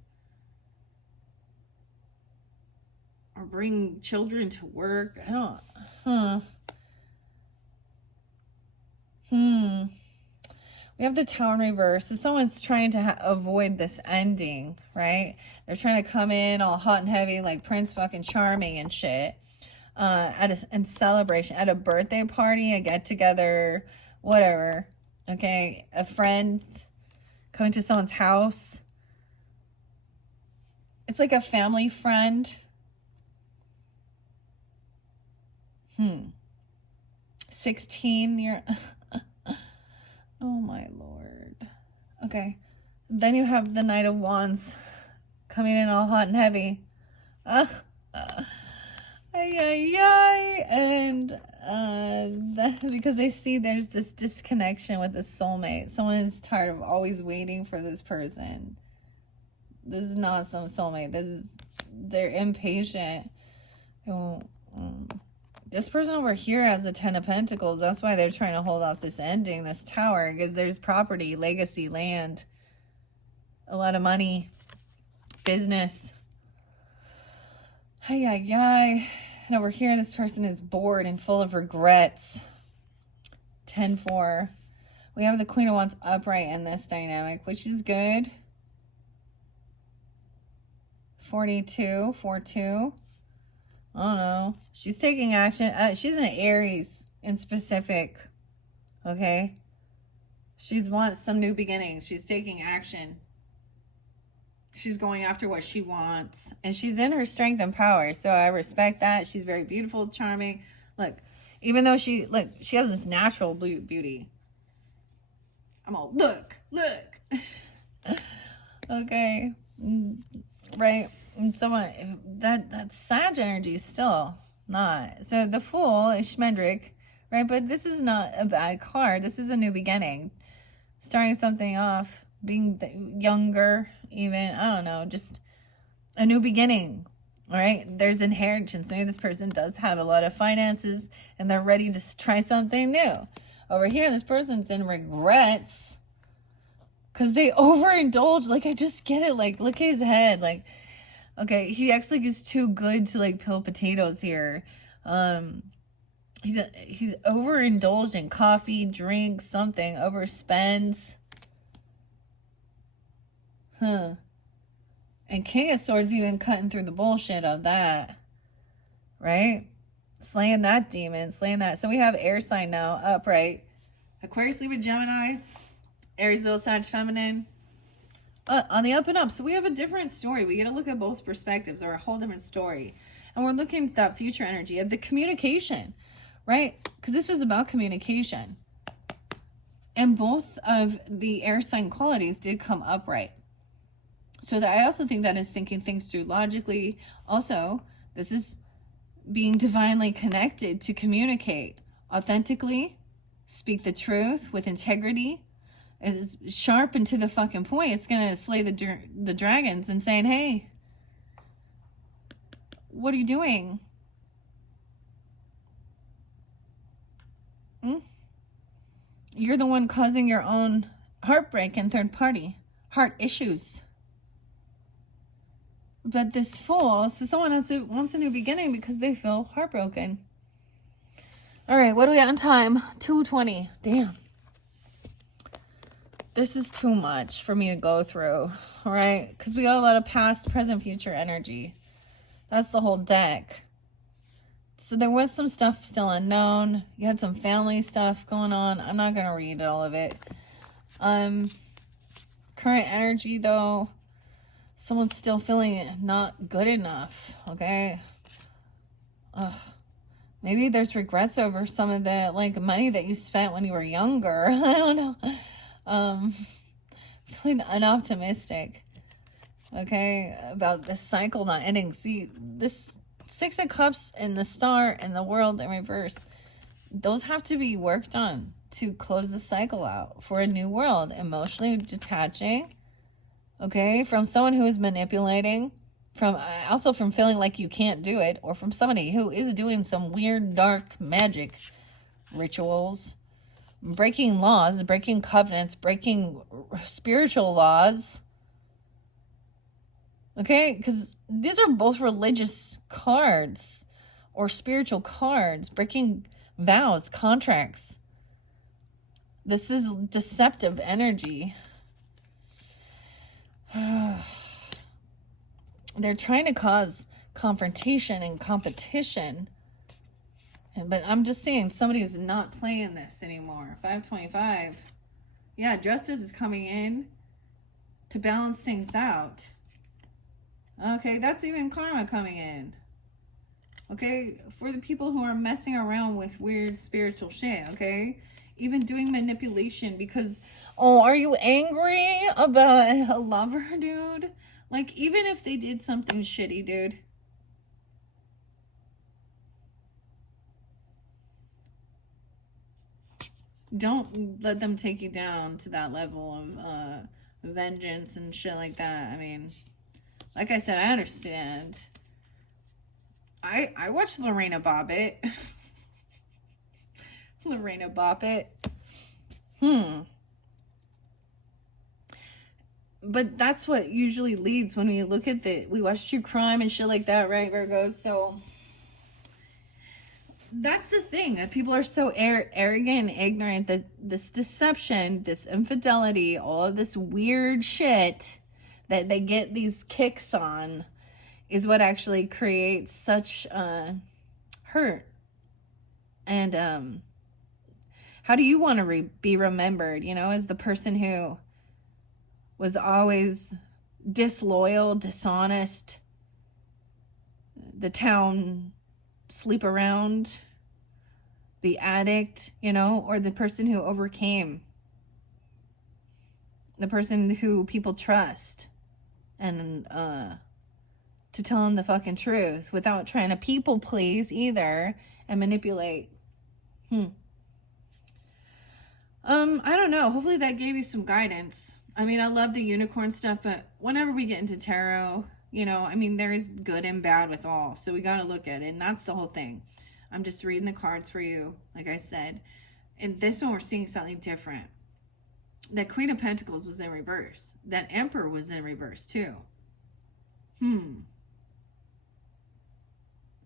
or bring children to work. I don't, We have the Tower in reverse. So someone's trying to avoid this ending, right? They're trying to come in all hot and heavy like Prince fucking Charming and shit. And celebration, at a birthday party, a get together, whatever. Okay, a friend coming to someone's house. It's like a family friend. 16 year. Oh my Lord. Okay. Then you have the Knight of Wands coming in all hot and heavy. And because they see there's this disconnection with the soulmate. Someone is tired of always waiting for this person. This is not some soulmate. They're impatient. This person over here has the 10 of Pentacles. That's why they're trying to hold off this ending, this Tower, because there's property, legacy, land, a lot of money, business. And over here, this person is bored and full of regrets. 10-4. We have the Queen of Wands upright in this dynamic, which is good. 42, 4-2. I don't know. She's taking action. She's an Aries in specific. Okay? She's wants some new beginnings. She's taking action. She's going after what she wants. And she's in her strength and power. So I respect that. She's very beautiful, charming. Look, even though she has this natural beauty. I'm all, look. Okay. Right? And someone, that Sag energy is still not. So the Fool is Schmendrick, right? But this is not a bad card. This is a new beginning. Starting something off, being younger, even, I don't know, just a new beginning, all right? There's inheritance. Maybe this person does have a lot of finances and they're ready to try something new. Over here, this person's in regrets because they overindulge. Like, I just get it. Like, look at his head. Like, okay, he acts like he's too good to, like, peel potatoes here. He's overindulged in coffee, drinks, something, overspends. And King of Swords even cutting through the bullshit of that. Right? Slaying that demon, slaying that. So we have air sign now, upright. Aquarius, Libra, Gemini. Aries, Leo, Sag, Feminine. On the up and up. So we have a different story. We get to look at both perspectives, or a whole different story. And we're looking at that future energy of the communication, right? Because this was about communication. And both of the air sign qualities did come upright. So that I also think that is thinking things through logically. Also, this is being divinely connected to communicate authentically, speak the truth with integrity. It's sharp and to the fucking point. It's gonna slay the dragons and saying, hey, what are you doing? You're the one causing your own heartbreak and third party heart issues. But this Fool, so someone else wants a new beginning because they feel heartbroken. All right, what do we got on time? 2:20. Damn. This is too much for me to go through, all right? Because we got a lot of past, present, future energy. That's the whole deck. So there was some stuff still unknown. You had some family stuff going on. I'm not going to read all of it. Current energy, though. Someone's still feeling not good enough, okay? Maybe there's regrets over some of the, like, money that you spent when you were younger. I don't know. Feeling unoptimistic, okay, about this cycle not ending. See, this Six of Cups and the Star and the World in reverse, those have to be worked on to close the cycle out for a new world. Emotionally detaching, okay, from someone who is manipulating, from also from feeling like you can't do it, or from somebody who is doing some weird dark magic rituals, breaking laws, breaking covenants, breaking spiritual laws. Okay, because these are both religious cards or spiritual cards, breaking vows, contracts. This is deceptive energy. They're trying to cause confrontation and competition. But I'm just saying, somebody is not playing this anymore. 525. Yeah, justice is coming in to balance things out. Okay, that's even karma coming in. Okay, for the people who are messing around with weird spiritual shit, okay? Even doing manipulation because, oh, are you angry about a lover, dude? Like, even if they did something shitty, dude. Don't let them take you down to that level of vengeance and shit like that. I mean, like I said, I understand. I watched Lorena Bobbitt. Lorena Bobbitt. But that's what usually leads when we look at we watch true crime and shit like that, right, Virgo? So that's the thing, that people are so arrogant and ignorant that this deception, this infidelity, all of this weird shit that they get these kicks on is what actually creates such hurt. And how do you want to be remembered, you know, as the person who was always disloyal, dishonest, the town sleep around, the addict, you know, or the person who overcame, the person who people trust, and to tell them the fucking truth without trying to people please either and manipulate. I don't know. Hopefully that gave you some guidance. I mean, I love the unicorn stuff, but whenever we get into tarot, you know, I mean, there is good and bad with all. So we got to look at it. And that's the whole thing. I'm just reading the cards for you, like I said. And this one, we're seeing something different. That Queen of Pentacles was in reverse. That Emperor was in reverse, too.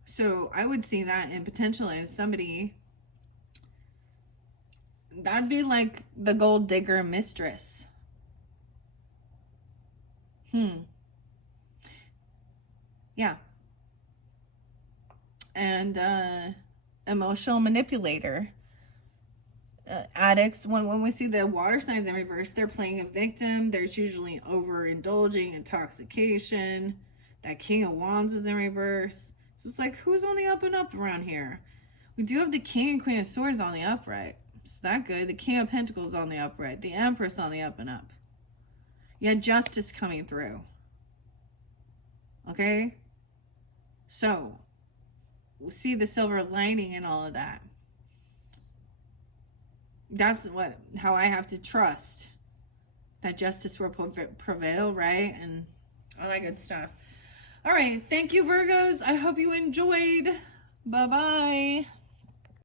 So I would see that in potentially as somebody... That'd be like the gold digger mistress. Yeah. And emotional manipulator. Addicts, when we see the water signs in reverse, they're playing a victim. There's usually overindulging, intoxication. That King of Wands was in reverse. So it's like, who's on the up and up around here? We do have the King and Queen of Swords on the upright. So that good. The King of Pentacles on the upright. The Empress on the up and up. You had justice coming through. Okay? So, we see the silver lining in all of that. That's how I have to trust that justice will prevail, right? And all that good stuff. All right. Thank you, Virgos. I hope you enjoyed. Bye-bye.